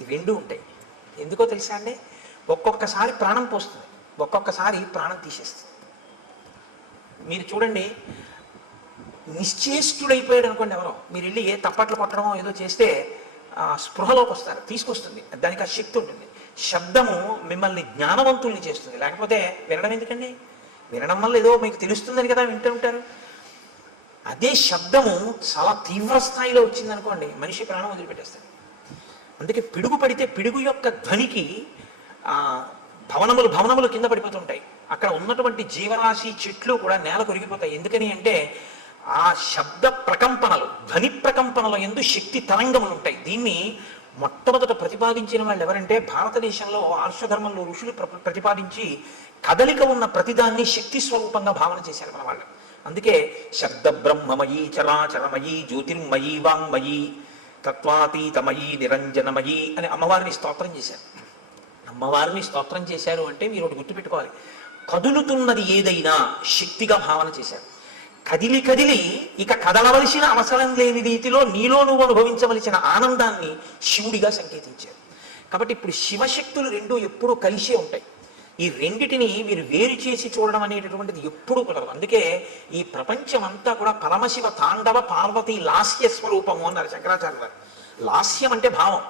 ఈ రెండు ఉంటాయి. ఎందుకో తెలుసా అండి? ఒక్కొక్కసారి ప్రాణం పోస్తుంది, ఒక్కొక్కసారి ప్రాణం తీసేస్తుంది. మీరు చూడండి, నిశ్చేష్టుడైపోయాడు అనుకోండి ఎవరో, మీరు వెళ్ళి ఏ తప్పట్లు కొట్టడమో ఏదో చేస్తే స్పృహలోకి వస్తారు, తీసుకొస్తుంది, దానికి ఆ శక్తి ఉంటుంది. శబ్దము మిమ్మల్ని జ్ఞానవంతుల్ని చేస్తుంది, లేకపోతే వినడం ఎందుకండి? వినడం వల్ల ఏదో మీకు తెలుస్తుందని కదా వింటూ ఉంటారు. అదే శబ్దము చాలా తీవ్ర స్థాయిలో వచ్చిందనుకోండి, మనిషి ప్రాణం వదిలిపెట్టేస్తాడు. అందుకే పిడుగు పడితే పిడుగు యొక్క ధ్వనికి భవనములు కింద పడిపోతుంటాయి. అక్కడ ఉన్నటువంటి జీవరాశి చెట్లు కూడా నేల కొరిగిపోతాయి. ఎందుకని అంటే ఆ శబ్ద ప్రకంపనలు, ధ్వని ప్రకంపనల యందు శక్తి తరంగములు ఉంటాయి. దీన్ని మొట్టమొదట ప్రతిపాదించిన వాళ్ళు ఎవరంటే, భారతదేశంలో ఆర్షధర్మంలో ఋషులు ప్రతిపాదించి కదలిక ఉన్న ప్రతిదాన్ని శక్తి స్వరూపంగా భావన చేశారు మన వాళ్ళు. అందుకే శబ్ద బ్రహ్మమయీ చరాచరమయీ జ్యోతిర్మయీ వాంగ్మయీ తత్వాతీతమయీ నిరంజనమయీ అని అమ్మవారిని స్తోత్రం చేశారు. అమ్మవారిని స్తోత్రం చేశారు అంటే మీరు ఒకటి గుర్తుపెట్టుకోవాలి, కదులుతున్నది ఏదైనా శక్తిగా భావన చేశారు. కదిలి కదిలి ఇక కదలవలసిన అవసరం లేని రీతిలో నీలో నువ్వు అనుభవించవలసిన ఆనందాన్ని శివుడిగా సంకేతించారు. కాబట్టి ఇప్పుడు శివశక్తులు రెండు ఎప్పుడూ కలిసే ఉంటాయి. ఈ రెండిటిని మీరు వేరు చేసి చూడడం అనేటటువంటిది ఎప్పుడూ కుదరదు. అందుకే ఈ ప్రపంచం అంతా కూడా పరమశివ తాండవ పార్వతీ లాస్య స్వరూపము అన్నారు శంకరాచార్య గారు. లాస్యం అంటే భావం,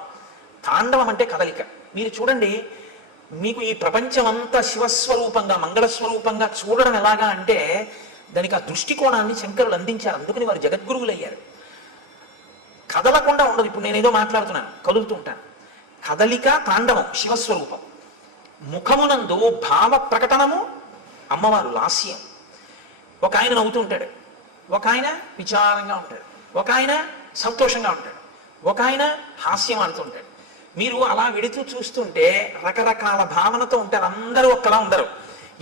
తాండవం అంటే కదలిక. మీరు చూడండి, మీకు ఈ ప్రపంచం అంతా శివస్వరూపంగా మంగళస్వరూపంగా చూడడం ఎలాగా అంటే దానికి ఆ దృష్టికోణాన్ని శంకరులు అందించారు. అందుకని వారు జగద్గురువులు అయ్యారు. కదలకుండా ఉండదు. ఇప్పుడు నేనేదో మాట్లాడుతున్నాను, కదులుతూ ఉంటాను. కదలిక తాండవం శివస్వరూపం. ముఖమునందు భావ ప్రకటనము అమ్మవారు లాస్యం. ఒక ఆయన నవ్వుతూ ఉంటాడు, ఒక ఆయన విచారంగా ఉంటాడు, ఒక ఆయన సంతోషంగా ఉంటాడు, ఒక ఆయన హాస్యం ఆడుతూ ఉంటాడు. మీరు అలా విడుతూ చూస్తుంటే రకరకాల భావనతో ఉంటారు. అందరూ ఒక్కలా ఉండరు.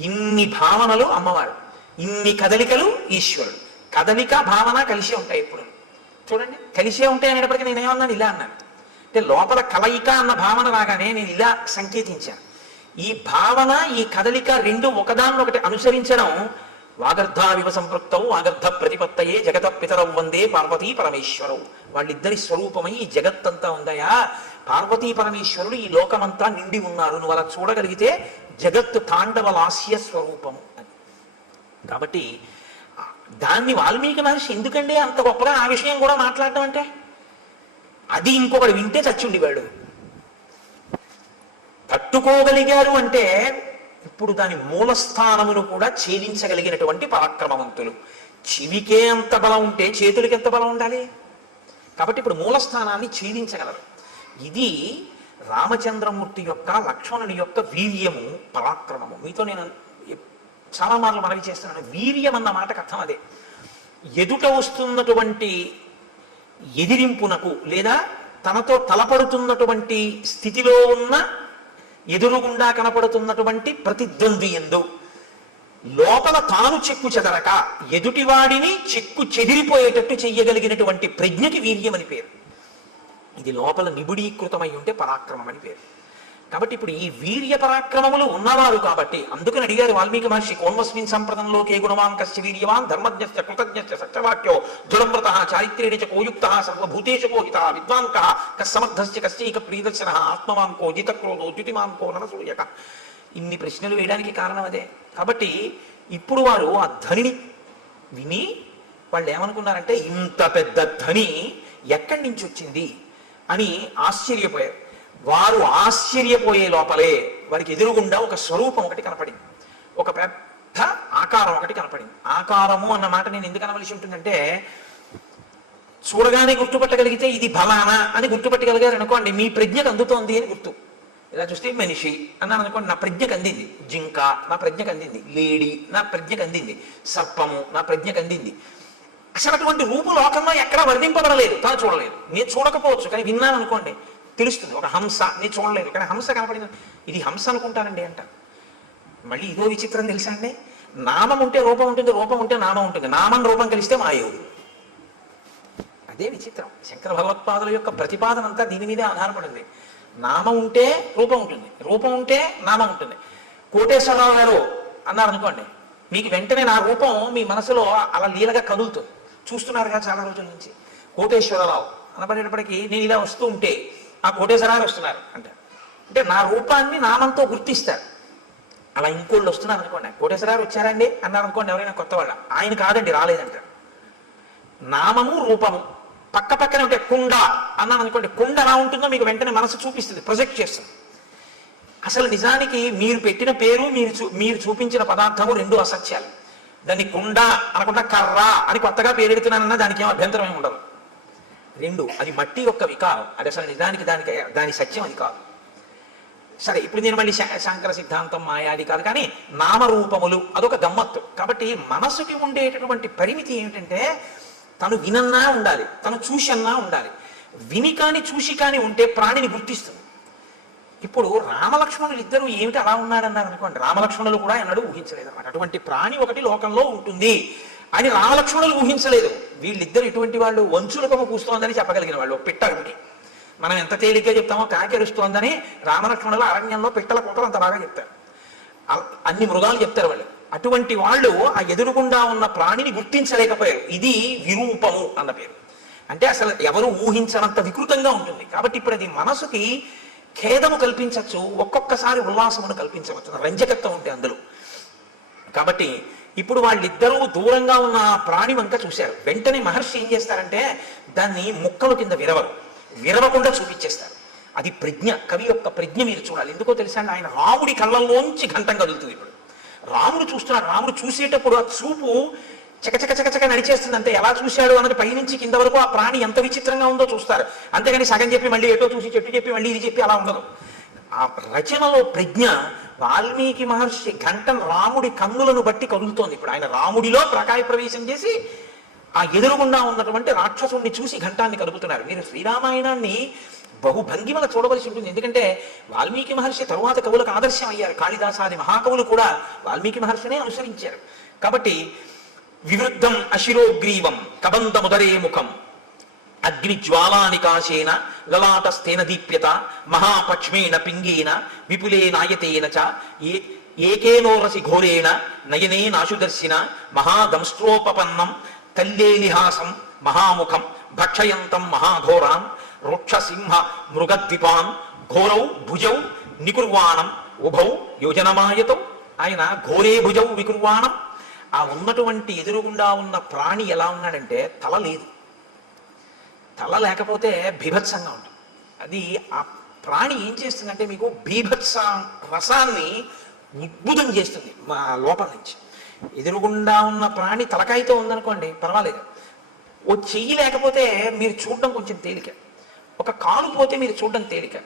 ఇన్ని భావనలు అమ్మవారు, ఇన్ని కదలికలు ఈశ్వరుడు. కదలిక భావన కలిసే ఉంటాయి. ఎప్పుడు చూడండి, కలిసే ఉంటాయి అనేటప్పటికీ నేనేమన్నాను, ఇలా అన్నాను. అంటే లోపల కలయిక అన్న భావన రాగానే నేను ఇలా సంకేతించాను. ఈ భావన ఈ కదలిక రెండు ఒకదాన్నొకటి అనుసరించడం వాగర్ధావివ సంపృక్తవు వాగర్ధ ప్రతిపత్తయే జగత పితరౌ వందే పార్వతీ పరమేశ్వరవు. వాళ్ళిద్దరి స్వరూపమై ఈ జగత్తంతా ఉందయా. పార్వతీ పరమేశ్వరుడు ఈ లోకమంతా నిండి ఉన్నారు. నువ్వు అలా చూడగలిగితే జగత్తు తాండవ లాస్య స్వరూపము అని. కాబట్టి దాన్ని వాల్మీకి మహర్షి ఎందుకండి అంత గొప్పగా ఆ విషయం కూడా మాట్లాడటం అంటే, అది ఇంకొకటి వింటే చచ్చుండివాడు. తట్టుకోగలిగారు అంటే ఇప్పుడు దాని మూలస్థానమును కూడా ఛేదించగలిగినటువంటి పరాక్రమవంతులు. చెవికే అంత బలం ఉంటే చేతులకి ఎంత బలం ఉండాలి? కాబట్టి ఇప్పుడు మూలస్థానాన్ని ఛేదించగలరు. ఇది రామచంద్రమూర్తి యొక్క, లక్ష్మణుని యొక్క వీర్యము, పరాక్రమము. మీతో నేను చాలా మార్లు మనవి చేస్తున్నాను, వీర్యం అన్న మాటకు అర్థం అదే. ఎదుట వస్తున్నటువంటి ఎదిరింపునకు లేదా తనతో తలపడుతున్నటువంటి స్థితిలో ఉన్న ఎదురుగుండా కనపడుతున్నటువంటి ప్రతిద్వంద్వి యందు లోపల తాను చెక్కు చెదరక ఎదుటివాడిని చెక్కు చెదిరిపోయేటట్టు చెయ్యగలిగినటువంటి ప్రజ్ఞకి వీర్యం అని పేరు. ఇది లోపల నిబుడీకృతమై ఉంటే పరాక్రమం అని పేరు. కాబట్టి ఇప్పుడు ఈ వీర్య పరాక్రమములు ఉన్నవారు కాబట్టి అందుకని అడిగారు వాల్మీకి మహర్షి, కోన్వస్మిన్ సంప్రదంలో కే గుణవాన్ కశ్చ వీర్యవాన్ ధర్మజ్ఞశ్చ కృతజ్ఞశ్చ సత్యవాక్యో దృఢవ్రత చారిత్ర్యేణ చ కోయుక్త సర్వభూతేషు కోహిత విద్వాన్ కస్సమర్థశ్చ కశ్చైక ప్రియదర్శన ఆత్మవాన్ కో జితక్రోధో ద్యుతిమాన్ కో రణసూయక. ఇన్ని ప్రశ్నలు వేయడానికి కారణం అదే. కాబట్టి ఇప్పుడు వారు ఆ ధ్వనిని విని వాళ్ళు ఏమనుకున్నారంటే, ఇంత పెద్ద ధ్వని ఎక్కడి నుంచి వచ్చింది అని ఆశ్చర్యపోయారు. వారు ఆశ్చర్యపోయే లోపలే వారికి ఎదురుగుండా ఒక స్వరూపం ఒకటి కనపడింది, ఒక పెద్ద ఆకారం ఒకటి కనపడింది. ఆకారము అన్న మాట నేను ఎందుకు అనవలసి ఉంటుందంటే, చూడగానే గుర్తుపట్టగలిగితే ఇది ఫలానా అని గుర్తుపట్టగలిగారు అనుకోండి, మీ ప్రజ్ఞకు అందుతోంది అని గుర్తు. ఇలా చూస్తే మనిషి అన్నాను అనుకోండి, నా ప్రజ్ఞకు అందింది. జింక నా ప్రజ్ఞకు అందింది, లేడి నా ప్రజ్ఞకు అందింది, సర్పము నా ప్రజ్ఞకు అందింది. అసలు అటువంటి రూపు లోకంలో ఎక్కడా వర్ణింపబడలేదు, తాను చూడలేదు. నేను చూడకపోవచ్చు కానీ విన్నాను అనుకోండి, తెలుస్తుంది. ఒక హంస నేను చూడలేదు కానీ హంస కనపడింది, ఇది హంస అనుకుంటానండి అంటారు. మళ్ళీ ఇదో విచిత్రం తెలుసా అండి, నామం ఉంటే రూపం ఉంటుంది, రూపం ఉంటే నామం ఉంటుంది, నామం రూపం కలిస్తే మాయవు. అదే విచిత్రం. శంకర భగవత్పాదుల యొక్క ప్రతిపాదన అంతా దీని మీదే ఆధారపడింది. నామం ఉంటే రూపం ఉంటుంది, రూపం ఉంటే నామం ఉంటుంది. కోటేశ్వరరావు గారు అన్నారు అనుకోండి, మీకు వెంటనే నా రూపం మీ మనసులో అలా లీలగా కదులుతుంది. చూస్తున్నారుగా చాలా రోజుల నుంచి. కోటేశ్వరరావు అనబడేటప్పటికీ నేను ఇలా వస్తూ ఉంటే ఆ కోటేశ్వరరావు వస్తున్నారు అంటే అంటే నా రూపాన్ని నామంతో గుర్తిస్తారు. అలా ఇంకోళ్ళు వస్తున్నారు అనుకోండి, కోటేశ్వరరావు వచ్చారండి అన్నారు అనుకోండి, ఎవరైనా కొత్త వాళ్ళ, ఆయన కాదండి రాలేదంటారు. నామము రూపము పక్క పక్కనే ఉంటే కుండ అన్నాను అనుకోండి, కుండ ఎలా ఉంటుందో మీకు వెంటనే మనసు చూపిస్తుంది, ప్రొజెక్ట్ చేస్తుంది. అసలు నిజానికి మీరు పెట్టిన పేరు మీరు చూపించిన పదార్థము రెండు అసత్యాలు. దాన్ని కుండ అనకుండా కర్ర అని కొత్తగా పేరెడుతున్నానన్నా దానికి ఏం అభ్యంతరం ఏమి ఉండదు. రెండు, అది మట్టి యొక్క వికారం, అది అసలు నిజానికి దాని సత్యం అది కాదు. సరే, ఇప్పుడు నేను మళ్ళీ శంకర సిద్ధాంతం మాయాది కాదు, కానీ నామరూపములు అదొక గమ్మత్తు. కాబట్టి మనసుకి ఉండేటటువంటి పరిమితి ఏమిటంటే తను వినన్నా ఉండాలి, తను చూసన్నా ఉండాలి. విని కాని చూసి కాని ఉంటే ప్రాణిని గుర్తిస్తుంది. ఇప్పుడు రామలక్ష్మణులు ఇద్దరు ఏమిటి అలా ఉన్నారన్నారు అనుకోండి, రామలక్ష్మణులు కూడా ఎన్నడూ ఊహించలేదు అన్నమాట. అటువంటి ప్రాణి ఒకటి లోకంలో ఉంటుంది అని రామలక్ష్మణులు ఊహించలేదు. వీళ్ళిద్దరు ఎటువంటి వాళ్ళు, వంచులకము పూస్తోందని చెప్పగలిగిన వాళ్ళు. పిట్టకి మనం ఎంత తేలిగ్గా చెప్తామో కాకెరుస్తోందని రామలక్ష్మణులు అరణ్యంలో పిట్టల కూటలు అంత బాగా చెప్తారు. అన్ని మృగాలు చెప్తారు వాళ్ళు. అటువంటి వాళ్ళు ఆ ఎదురుగుండా ఉన్న ప్రాణిని గుర్తించలేకపోయారు. ఇది విరూపము అన్న పేరు. అంటే అసలు ఎవరు ఊహించనంత వికృతంగా ఉంటుంది. కాబట్టి ఇప్పుడు అది మనసుకి ఖేదము కల్పించవచ్చు, ఒక్కొక్కసారి ఉల్లాసమును కల్పించవచ్చు, రంజకత్వం ఉంటే అందులో. కాబట్టి ఇప్పుడు వాళ్ళిద్దరూ దూరంగా ఉన్న ప్రాణి వంక చూశారు. వెంటనే మహర్షి ఏం చేస్తారంటే దాన్ని ముక్కలు కింద విరవకుండా చూపించేస్తారు. అది ప్రజ్ఞ, కవి యొక్క ప్రజ్ఞ మీరు చూడాలి. ఎందుకో తెలుసా అండి, ఆయన రాముడి కళ్ళల్లోంచి ఘంటం కదులుతుంది. ఇప్పుడు రాముడు చూస్తున్నాడు, రాముడు చూసేటప్పుడు ఆ చూపు చకచక చకచక నడిచేస్తుంది. అంతే, ఎలా చూశాడు అన్నది పైనుంచి కింద వరకు ఆ ప్రాణి ఎంత విచిత్రంగా ఉందో చూస్తారు. అంతేగాని సగం చెప్పి మళ్ళీ ఏటో చూసి చెట్టు చెప్పి మళ్ళీ ఇది చెప్పి అలా ఉండదు. ఆ రచనలో ప్రజ్ఞ. వాల్మీకి మహర్షి ఘంటం రాముడి కన్నులను బట్టి కదులుతోంది. ఇప్పుడు ఆయన రాముడిలో ప్రకాయ ప్రవేశం చేసి ఆ ఎదురుగుండా ఉన్నటువంటి రాక్షసుడిని చూసి ఘంటాన్ని కలుపుతున్నారు. మీరు శ్రీరామాయణాన్ని బహుభంగిమల చూడవలసి ఉంటుంది. ఎందుకంటే వాల్మీకి మహర్షి తరువాత కవులకు ఆదర్శం అయ్యారు. కాళిదాసాది మహాకవులు కూడా వాల్మీకి మహర్షినే అనుసరించారు. కాబట్టి వివృద్ధం అశిరోగ్రీవం కబంధముదరే ముఖం అగ్నిజ్వాలానికాశేన లలాటస్థేన దీప్యత మహాపక్ష్మేణ పింగేన విపులే నాయతేన చ ఏకేనోరసి ఘోరేణ నయనే నాశుదర్శిన మహాదంస్ట్రోపపన్నం తల్లేలిహాసం మహాముఖం భక్షయంతం మహాఘోరాన్ రోక్షసింహ మృగద్విపాన్ ఘోరౌ భుజౌ నికుర్వాణం ఉభౌ యోజనమాయతం. ఆయన ఘోరే భుజౌ వికుర్వాణం. ఆ ఉన్నటువంటి ఎదురుగుండా ఉన్న ప్రాణి ఎలా ఉన్నాడంటే తల లేదు. తల లేకపోతే బీభత్సంగా ఉంటుంది. అది ఆ ప్రాణి ఏం చేస్తుందంటే మీకు బీభత్స రసాన్ని ఉద్భుతం చేస్తుంది మా లోపల నుంచి. ఎదురుగుండా ఉన్న ప్రాణి తలకాయతో ఉందనుకోండి పర్వాలేదు, ఓ చెయ్యి లేకపోతే మీరు చూడడం కొంచెం తేలిక, ఒక కాలు పోతే మీరు చూడడం తేలిక.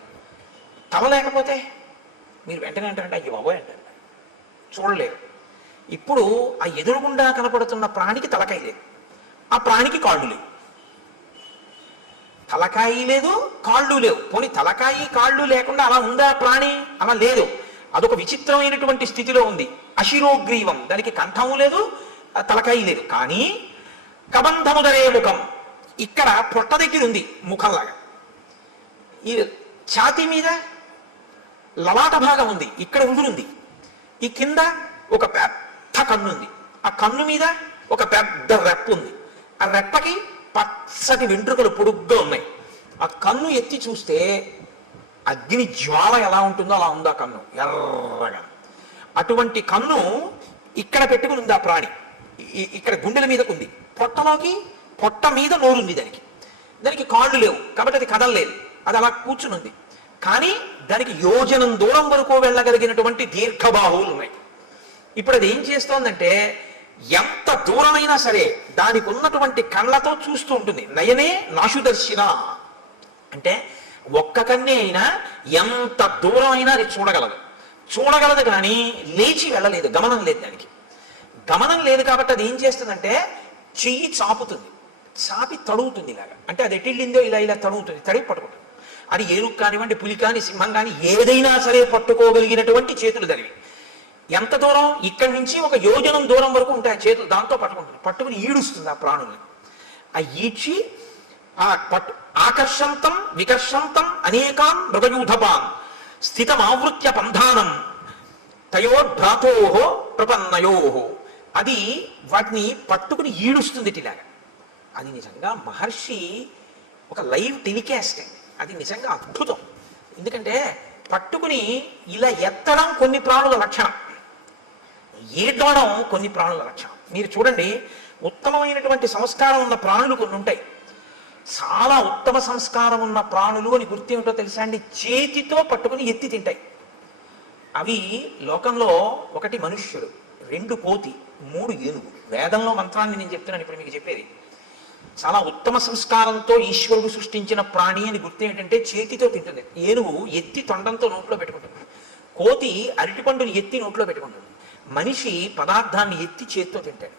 తల లేకపోతే మీరు వెంటనే అంటారంటే అయ్యో బాబోయ్ అంటారు, చూడలేరు. ఇప్పుడు ఆ ఎదురుగుండా కనపడుతున్న ప్రాణికి తలకాయ లేదు, ఆ ప్రాణికి కాళ్ళు లేవు. తలకాయి లేదు, కాళ్ళు లేవు. పోనీ తలకాయి కాళ్ళు లేకుండా అలా ఉందా ప్రాణి? అలా లేదు. అదొక విచిత్రమైనటువంటి స్థితిలో ఉంది. అశిరోగ్రీవం, దానికి కంఠము లేదు, తలకాయి లేదు. కానీ కబంధముదరే ముఖం, ఇక్కడ పొట్ట దగ్గర ఉంది ముఖంలాగా. ఈ ఛాతీ మీద లలాట భాగం ఉంది, ఇక్కడ ఉంగురుంది. ఈ కింద ఒక పెద్ద కన్ను ఉంది, ఆ కన్ను మీద ఒక పెద్ద రెప్ప ఉంది. ఆ రెప్పకి పచ్చటి వెంట్రుకలు పొడుగ్గా ఉన్నాయి. ఆ కన్ను ఎత్తి చూస్తే అగ్ని జ్వాల ఎలా ఉంటుందో అలా ఉంది ఆ కన్ను, ఎర్రగా. అటువంటి కన్ను ఇక్కడ పెట్టుకుని ఉంది ఆ ప్రాణి. ఇక్కడ గుండెల మీదకు ఉంది. పొట్ట మీద నోరుంది దానికి కాళ్ళు లేవు కాబట్టి అది కదలలేదు, అది అలా కూర్చుని ఉంది. కానీ దానికి యోజనం దూరం వరకు వెళ్ళగలిగినటువంటి దీర్ఘబాహువులు ఉన్నాయి. ఇప్పుడు అది ఏం చేస్తోందంటే ఎంత దూరమైనా సరే దానికి ఉన్నటువంటి కళ్ళతో చూస్తూ ఉంటుంది. నయనే నాశుదర్శిన అంటే ఒక్క కన్నే అయినా ఎంత దూరం అయినా అది చూడగలదు కానీ లేచి వెళ్ళలేదు, గమనం లేదు. దానికి గమనం లేదు కాబట్టి అది ఏం చేస్తుందంటే చెయ్యి చాపుతుంది, చాపి తడుగుతుంది ఇలాగా. అంటే అది ఎటిళ్ళిందో ఇలా తడుగుతుంది, తడిగి పట్టుకుంటుంది. అది ఏనుగు కానివ్వండి, పులి కాని, సింహం కానీ ఏదైనా సరే పట్టుకోగలిగినటువంటి చేతులు దానివి. ఎంత దూరం? ఇక్కడి నుంచి ఒక యోజనం దూరం వరకు ఉంటాయి చేతులు, దాంతో పట్టుకుని ఈడుస్తుంది ఆ ప్రాణుల్ని. ఆ ఈడ్చి ఆ ఆకర్షంతం వికర్షంతం అనేకాన్ మృగయూధపాన్ స్థితమావృత్య పంధానం తయోర్భ్రాతోహో ప్రపన్నయోహో. అది వాటిని పట్టుకుని ఈడుస్తుంది ఇలాగా. అది నిజంగా మహర్షి ఒక లైవ్ టెలికాస్ట్ అండి. అది నిజంగా అద్భుతం. ఎందుకంటే పట్టుకుని ఇలా ఎత్తడం కొన్ని ప్రాణుల లక్షణం, ఈడవడం కొన్ని ప్రాణుల లక్షణం. మీరు చూడండి, ఉత్తమమైనటువంటి సంస్కారం ఉన్న ప్రాణులు కొన్ని ఉంటాయి. చాలా ఉత్తమ సంస్కారం ఉన్న ప్రాణులు అని గుర్తేమిటో తెలుసా అండి? చేతితో పట్టుకుని ఎత్తి తింటాయి. అవి లోకంలో ఒకటి మనుష్యుడు, 2 కోతి, 3 ఏనుగు. వేదంలో మంత్రాన్ని నేను చెప్తున్నాను ఇప్పుడు మీకు చెప్పేది. చాలా ఉత్తమ సంస్కారంతో ఈశ్వరుడు సృష్టించిన ప్రాణి అని గుర్తు ఏంటంటే చేతితో తింటుంది. ఏనుగు ఎత్తి తొండంతో నోట్లో పెట్టుకుంటుంది, కోతి అరటిపండుని ఎత్తి నోట్లో పెట్టుకుంటుంది, మనిషి పదార్థాన్ని ఎత్తి చేతితో తింటాడు.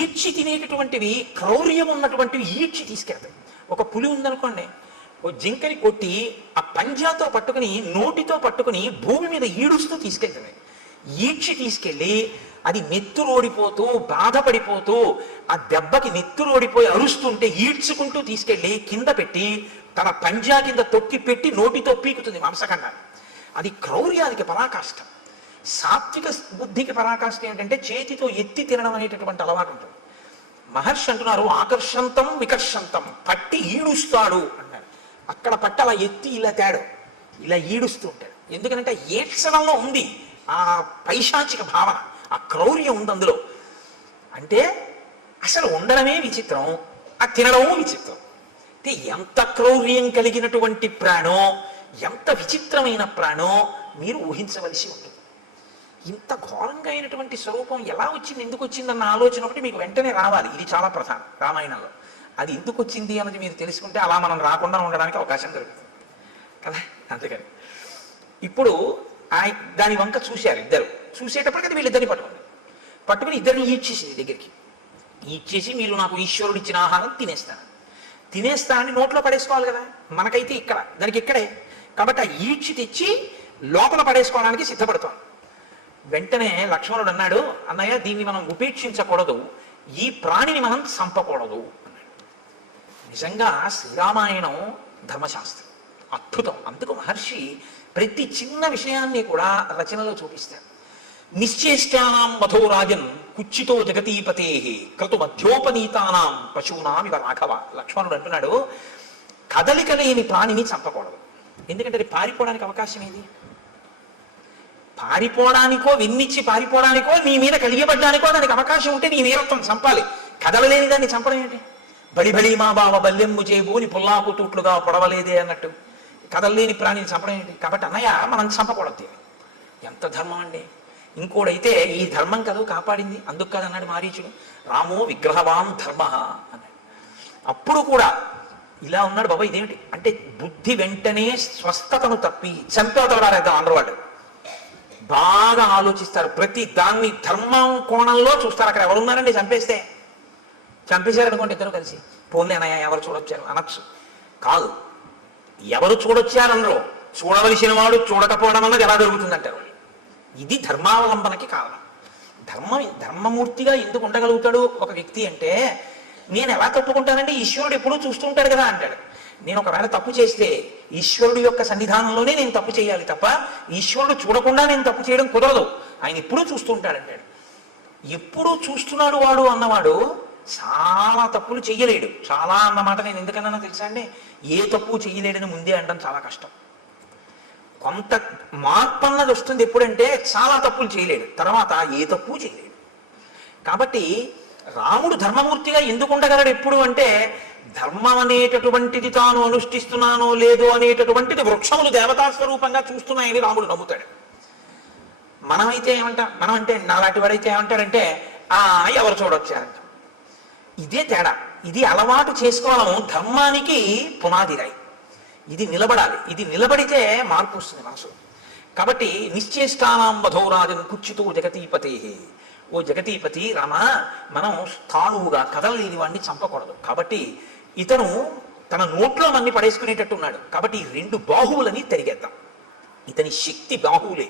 ఈడ్చి తినేటటువంటివి, క్రౌర్యం ఉన్నటువంటివి ఈడ్చి తీసుకెళ్తాయి. ఒక పులి ఉందనుకోండి, ఓ జింకని కొట్టి ఆ పంజాతో పట్టుకుని నోటితో పట్టుకుని భూమి మీద ఈడుస్తూ తీసుకెళ్తుంది. ఈడ్చి తీసుకెళ్ళి అది నెత్తురోడిపోతూ బాధపడిపోతూ ఆ దెబ్బకి నెత్తురోడిపోయి అరుస్తుంటే ఈడ్చుకుంటూ తీసుకెళ్ళి కింద పెట్టి తన పంజా కింద తొక్కి పెట్టి నోటితో పీకుతుంది మాంసఖండాన్ని. అది క్రౌర్యానికి పరాకాష్ట. సాత్విక బుద్ధికి పరాకాష్ట ఏంటంటే చేతితో ఎత్తి తినడం అనేటటువంటి అలవాటు ఉంటుంది. మహర్షి అంటున్నారు ఆకర్షంతం వికర్షంతం, పట్టి ఈడుస్తాడు అన్నాడు. అక్కడ పట్టి అలా ఎత్తి ఇలా తేడు, ఇలా ఈడుస్తూ ఉంటాడు. ఎందుకంటే ఏడ్చడంలో ఉంది ఆ పైశాచిక భావన, ఆ క్రౌర్యం ఉంది అందులో. అంటే అసలు ఉండడమే విచిత్రం, ఆ తినడము విచిత్రం. అంటే ఎంత క్రౌర్యం కలిగినటువంటి ప్రాణో, ఎంత విచిత్రమైన ప్రాణో మీరు ఊహించవలసి ఉంటుంది. ఇంత ఘోరంగా అయినటువంటి స్వరూపం ఎలా వచ్చింది, ఎందుకు వచ్చిందన్న ఆలోచన ఒకటి మీకు వెంటనే రావాలి. ఇది చాలా ప్రధానం రామాయణంలో. అది ఎందుకు వచ్చింది అన్నది మీరు తెలుసుకుంటే అలా మనం రాకుండా ఉండడానికి అవకాశం దొరుకుతుంది కదా. అందుకని ఇప్పుడు దాని వంక చూశారు ఇద్దరు. చూసేటప్పటికి అది వీళ్ళిద్దరిని పట్టుకుని ఇద్దరిని ఈడ్చేసింది దగ్గరికి. ఈడ్చేసి మీరు నాకు ఈశ్వరుడు ఇచ్చిన ఆహారం తినేస్తానని నోట్లో పడేసుకోవాలి కదా. మనకైతే ఇక్కడ, దానికి ఇక్కడే. కాబట్టి ఆ ఈడ్చి తెచ్చి లోపల పడేసుకోవడానికి సిద్ధపడతాం. వెంటనే లక్ష్మణుడు అన్నాడు, అన్నయ్య దీన్ని మనం ఉపేక్షించకూడదు, ఈ ప్రాణిని మనం చంపకూడదు అన్నాడు. నిజంగా శ్రీరామాయణం ధర్మశాస్త్రం అద్భుతం. అందుకు మహర్షి ప్రతి చిన్న విషయాన్ని కూడా రచనలో చూపిస్తాడు. నిశ్చేష్టానాం వధోరాజన్ కుచ్చితో జగతీపతే క్రతు మధ్యోపనీతానాం పశూనాం ఇవ రాఘవ. లక్ష్మణుడు అంటున్నాడు, కదలిక లేని ప్రాణిని చంపకూడదు. ఎందుకంటే అది పారిపోవడానికి అవకాశం ఏది? పారిపోవడానికో, విన్నిచ్చి పారిపోవడానికో, నీ మీద కలిగబడ్డానికో దానికి అవకాశం ఉంటే నీ వీరత్వం చంపాలి. కదలలేని దాన్ని చంపడం ఏంటి? బలి బలి మా బావ బల్లెమ్ము చేబూని పుల్లాకు తూట్లుగా పొడవలేదే అన్నట్టు కదలలేని ప్రాణిని చంపడం ఏంటి? కాబట్టి అన్నయ్య మనం చంపకూడదు. ఎంత ధర్మం అండి! ఇంకోడైతే ఈ ధర్మం కదూ కాపాడింది, అందుకు కాదు అన్నాడు మారీచుడు. రామో విగ్రహవాన్ ధర్మ అన్నాడు. అప్పుడు కూడా ఇలా ఉన్నాడు బాబా. ఇదేమిటి అంటే బుద్ధి వెంటనే స్వస్థతను తప్పి చంపేతోడారేద్దాం అందరూ. వాళ్ళు బాగా ఆలోచిస్తారు, ప్రతి దాన్ని ధర్మం కోణంలో చూస్తారు. అక్కడ ఎవరున్నారండి చంపేశారనుకోండి ఇద్దరు కలిసి, పోన్లే అన్నయ్య ఎవరు చూడొచ్చారు అనొచ్చు. కాదు, ఎవరు చూడొచ్చారనరు, చూడవలసిన వాడు చూడకపోవడం అన్నది ఎలా జరుగుతుందంటారు. ఇది ధర్మావలంబనకి కారణం. ధర్మమూర్తిగా ఎందుకు ఉండగలుగుతాడు ఒక వ్యక్తి అంటే, నేను ఎలా తప్పుకుంటానంటే ఈశ్వరుడు ఎప్పుడూ చూస్తూ ఉంటాడు కదా అంటాడు. నేను ఒకవేళ తప్పు చేస్తే ఈశ్వరుడు యొక్క సన్నిధానంలోనే నేను తప్పు చేయాలి తప్ప ఈశ్వరుడు చూడకుండా నేను తప్పు చేయడం కుదరదు. ఆయన ఎప్పుడూ చూస్తూ ఉంటాడంటాడు. ఎప్పుడూ చూస్తున్నాడు వాడు అన్నవాడు చాలా తప్పులు చెయ్యలేడు. చాలా అన్నమాట నేను ఎందుకన్నా తెలుసా అండి, ఏ తప్పు చెయ్యలేడని ముందే అనడం చాలా కష్టం. కొంత మార్పు అన్నది వస్తుంది ఎప్పుడంటే చాలా తప్పులు చేయలేడు, తర్వాత ఏ తప్పు చేయలేడు. కాబట్టి రాముడు ధర్మమూర్తిగా ఎందుకు ఉండగలడు ఎప్పుడు అంటే, ధర్మం అనేటటువంటిది తాను అనుష్ఠిస్తున్నానో లేదో అనేటటువంటిది వృక్షములు దేవతా స్వరూపంగా చూస్తున్నాయని రాముడు నమ్ముతాడు. మనం అంటే నాలాంటి వాడైతే ఏమంటాడంటే ఎవరు చూడొచ్చారంట. ఇదే తేడా. ఇది అలవాటు చేసుకోవడం ధర్మానికి పునాది రాయి. ఇది నిలబడాలి. ఇది నిలబడితే మార్పు వస్తుంది మనసులో. కాబట్టి నిశ్చేష్టానాం వధోరాజన్ కుచ్చితో జగతీపతే. ఓ జగతీపతి రామ, మనం స్థాణువుగా కదలలేని వాడిని చంపకూడదు. కాబట్టి ఇతను తన నోట్లో మన్ని పడేసుకునేటట్టు ఉన్నాడు. కాబట్టి ఈ 2 బాహువులని తిరిగేద్దాం. ఇతని శక్తి బాహువులే.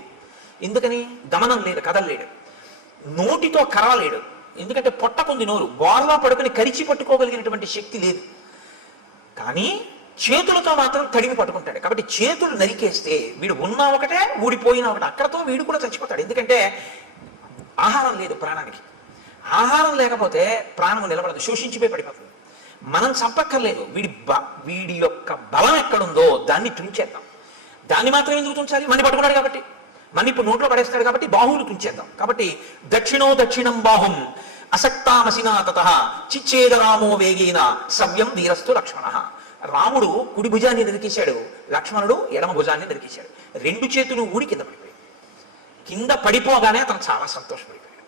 ఎందుకని? గమనం లేదు, కదలలేడు. నోటితో కరవలేడు, ఎందుకంటే పొట్టకుంది నోరు. బోర్లా పడుకుని కరిచి పట్టుకోగలిగినటువంటి శక్తి లేదు. కానీ చేతులతో మాత్రం తడిమి పట్టుకుంటాడు. కాబట్టి చేతులు నరికేస్తే వీడు ఉన్నా ఒకటే, ఊడిపోయినా ఒకటే. అక్కడతో వీడు కూడా చచ్చిపోతాడు. ఎందుకంటే ఆహారం లేదు ప్రాణానికి. ఆహారం లేకపోతే ప్రాణము నిలబడదు, శోషించిపోయి పడిపోతుంది. మనం చంపక్కర్లేదు. వీడి యొక్క బలం ఎక్కడుందో దాన్ని తుంచేద్దాం. దాన్ని మాత్రం ఎందుకు తుంచాలి? మన్ని పట్టుకున్నాడు కాబట్టి, మన్ని ఇప్పుడు నోట్లో పడేస్తాడు కాబట్టి బాహువులు తుంచేద్దాం. కాబట్టి దక్షిణో దక్షిణం బాహుం అసక్తామసినా తతః చిచ్చేద రామో వేగేన సవ్యం వీరస్తు లక్ష్మణ. రాముడు కుడి భుజాన్ని నరికేశాడు, లక్ష్మణుడు ఎడమ భుజాన్ని నరికేశాడు. రెండు చేతులు ఊడి కింద పడిపోయాడు. కింద పడిపోగానే అతను చాలా సంతోషపడిపోయాడు.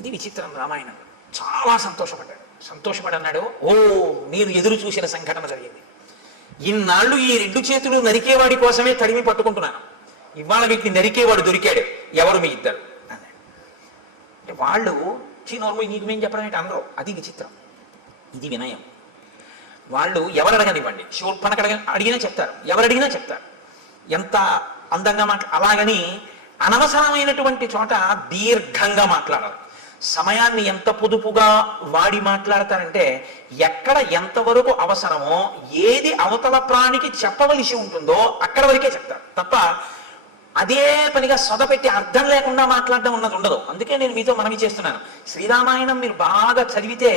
ఇది విచిత్రం రామాయణం. చాలా సంతోషపడ్డాడు. సంతోషపడి అన్నాడు, ఓ నేను ఎదురు చూసిన సంఘటన జరిగింది. ఇన్నాళ్ళు ఈ రెండు చేతులు నరికేవాడి కోసమే తడిమి పట్టుకుంటున్నాను, ఇవాళ వీటిని నరికేవాడు దొరికాడు, ఎవరు మీ ఇద్దరు అన్నాడు. అంటే వాళ్ళు చిన్నోర్ము నీకు మేము చెప్పడం ఏంటి అందరూ. అది విచిత్రం, ఇది వినయం. వాళ్ళు ఎవరు అడగనివ్వండి, శూర్పణఖ అడిగినా చెప్తారు, ఎవరు అడిగినా చెప్తారు, ఎంత అందంగా అలాగని అనవసరమైనటువంటి చోట దీర్ఘంగా మాట్లాడాలి. సమయాన్ని ఎంత పొదుపుగా వాడి మాట్లాడతారంటే ఎక్కడ ఎంతవరకు అవసరమో, ఏది అవతల ప్రాణికి చెప్పవలసి ఉంటుందో అక్కడ వరకే చెప్తారు తప్ప అదే పనిగా సొదపెట్టి అర్థం లేకుండా మాట్లాడడం ఉన్నది ఉండదు. అందుకే నేను మీతో మనవి చేస్తున్నాను, శ్రీరామాయణం మీరు బాగా చదివితే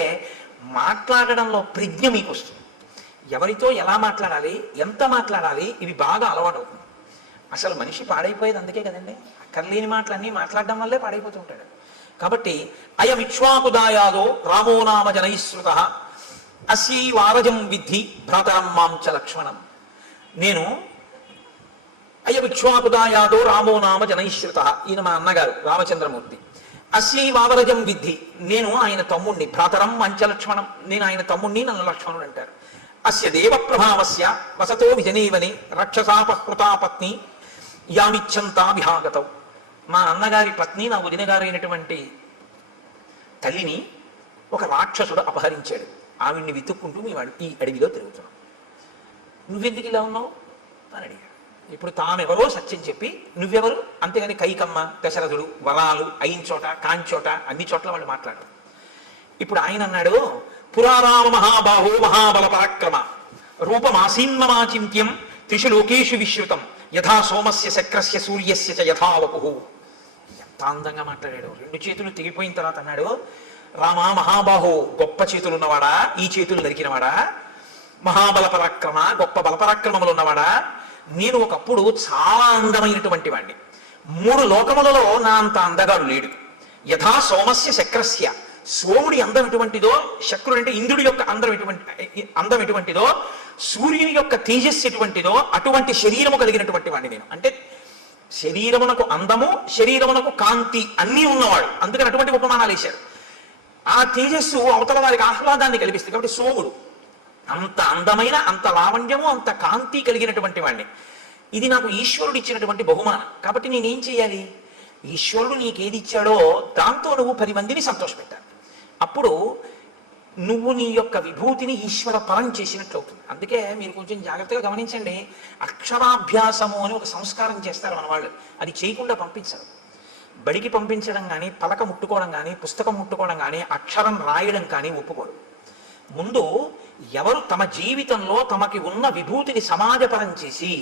మాట్లాడడంలో ప్రజ్ఞ మీకు వస్తుంది. ఎవరితో ఎలా మాట్లాడాలి, ఎంత మాట్లాడాలి, ఇవి బాగా అలవాటు అవుతుంది. అసలు మనిషి పాడైపోయేది అందుకే కదండి, అక్కర్లేని మాటలన్నీ మాట్లాడడం వల్లే పాడైపోతూ ఉంటాడు. కాబట్టి అయం ఇక్ష్వాకుదాయాదో రామో నామ జనైశ్రుత అస్యైవారజం విద్ధి భ్రాతరం మాం చ లక్ష్మణం. నేను అయం ఇక్ష్వాకుదాయాదో రామో నామ జనైశ్రుత, ఈయన మా అన్నగారు రామచంద్రమూర్తి. అస్యైవారజం విద్ధి, నేను ఆయన తమ్ముణ్ణి, భ్రాతరం మంచ లక్ష్మణం, నేను ఆయన తమ్ముణ్ణి, నన్ను లక్ష్మణుడు అంటారు. అస్య దేవ ప్రభావస్య వసతో విజనీవని రక్షసాపహృతా పత్ని యామిచ్చంతా విహాగతం. మా అన్నగారి పత్ని, నా వదిన గారు అయినటువంటి తల్లిని ఒక రాక్షసుడు అపహరించాడు. ఆవిడ్ని వెతుక్కుంటూ ఈ అడవిలో తిరుగుతున్నాం. నువ్వెందుకు ఇలా ఉన్నావు అని అడిగాడు. ఇప్పుడు తామెవరో సత్యం చెప్పి నువ్వెవరు, అంతేగాని కైకమ్మ, దశరథుడు, వరాలు అయిన చోట కాంచోట అన్ని చోట్ల వాళ్ళు మాట్లాడరు. ఇప్పుడు ఆయన అన్నాడు, పురారామ మహాబాహో మహాబల పరాక్రమ రూపమాసీన్మమాచింత్యం త్రిషు లోకేషు విశ్రుతం యథా సోమస్య శక్రస్య సూర్యస్య చ యథా వపుః. ఎంత అందంగా మాట్లాడాడు. రెండు చేతులు తెగిపోయిన తర్వాత అన్నాడు, రామ మహాబాహో, గొప్ప చేతులు ఉన్నవాడా, ఈ చేతులు నరికినవాడా, మహాబల పరాక్రమ, గొప్ప బలపరాక్రమములు ఉన్నవాడా, నేను ఒకప్పుడు చాలా అందమైనటువంటి వాడిని, మూడు లోకములలో నా అంత అందగాడు లేడు. యథా సోమస్య శక్రస్య, సోముడి అందం ఎటువంటిదో, శక్రుడు అంటే ఇంద్రుడి యొక్క అందం ఎటువంటిదో, సూర్యుని యొక్క తేజస్సు ఎటువంటిదో అటువంటి శరీరము కలిగినటువంటి వాడిని నేను. అంటే శరీరమునకు అందము, శరీరమునకు కాంతి అన్నీ ఉన్నవాడు. అందుకని అటువంటి ఉపమానాలు వేశారు. ఆ తేజస్సు అవతల వారికి ఆహ్లాదాన్ని కల్పిస్తుంది. కాబట్టి సోముడు అంత అందమైన, అంత లావణ్యము, అంత కాంతి కలిగినటువంటి వాడిని. ఇది నాకు ఈశ్వరుడు ఇచ్చినటువంటి బహుమానం. కాబట్టి నేనేం చేయాలి, ఈశ్వరుడు నీకేది ఇచ్చాడో దాంతో నువ్వు 10 మందిని సంతోషపెట్టాలి. అప్పుడు నువ్వు నీ యొక్క విభూతిని ఈశ్వర పరం చేసినట్లు అవుతుంది. అందుకే మీరు కొంచెం జాగ్రత్తగా గమనించండి, అక్షరాభ్యాసము అని ఒక సంస్కారం చేస్తారు మన వాళ్ళు, అది చేయకుండా పంపించరు. బడికి పంపించడం కానీ, పలక ముట్టుకోవడం కానీ, పుస్తకం ముట్టుకోవడం కానీ, అక్షరం రాయడం కానీ ఒప్పుకోరు. ముందు ఎవరు తమ జీవితంలో తమకి ఉన్న విభూతిని సమాజపరం చేసి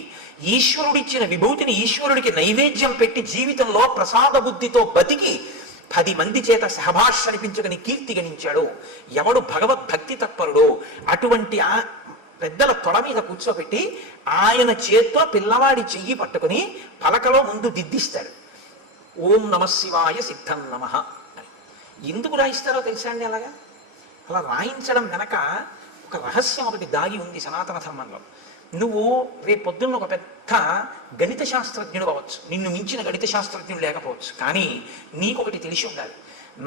ఈశ్వరుడిచ్చిన విభూతిని ఈశ్వరుడికి నైవేద్యం పెట్టి జీవితంలో ప్రసాద బుద్ధితో బతికి 10 మంది చేత సహభాష అనిపించగని కీర్తి గణించాడు, ఎవడు భగవద్భక్తి తత్పరుడో అటువంటి ఆ పెద్దల తొడ మీద కూర్చోబెట్టి ఆయన చేత్తో పిల్లవాడి చెయ్యి పట్టుకుని పలకలో ముందు దిద్దిస్తాడు. ఓం నమ శివాయ సిద్ధం నమః అని. ఎందుకు రాయిస్తారో తెలుసా అండి? అలా రాయించడం వెనక ఒక రహస్యం ఒకటి దాగి ఉంది సనాతన ధర్మంలో. నువ్వు రేపొద్దున్న ఒక పెద్ద గణిత శాస్త్రజ్ఞుడు అవ్వచ్చు, నిన్ను మించిన గణిత శాస్త్రజ్ఞుడు లేకపోవచ్చు, కానీ నీకొకటి తెలిసి ఉండాలి.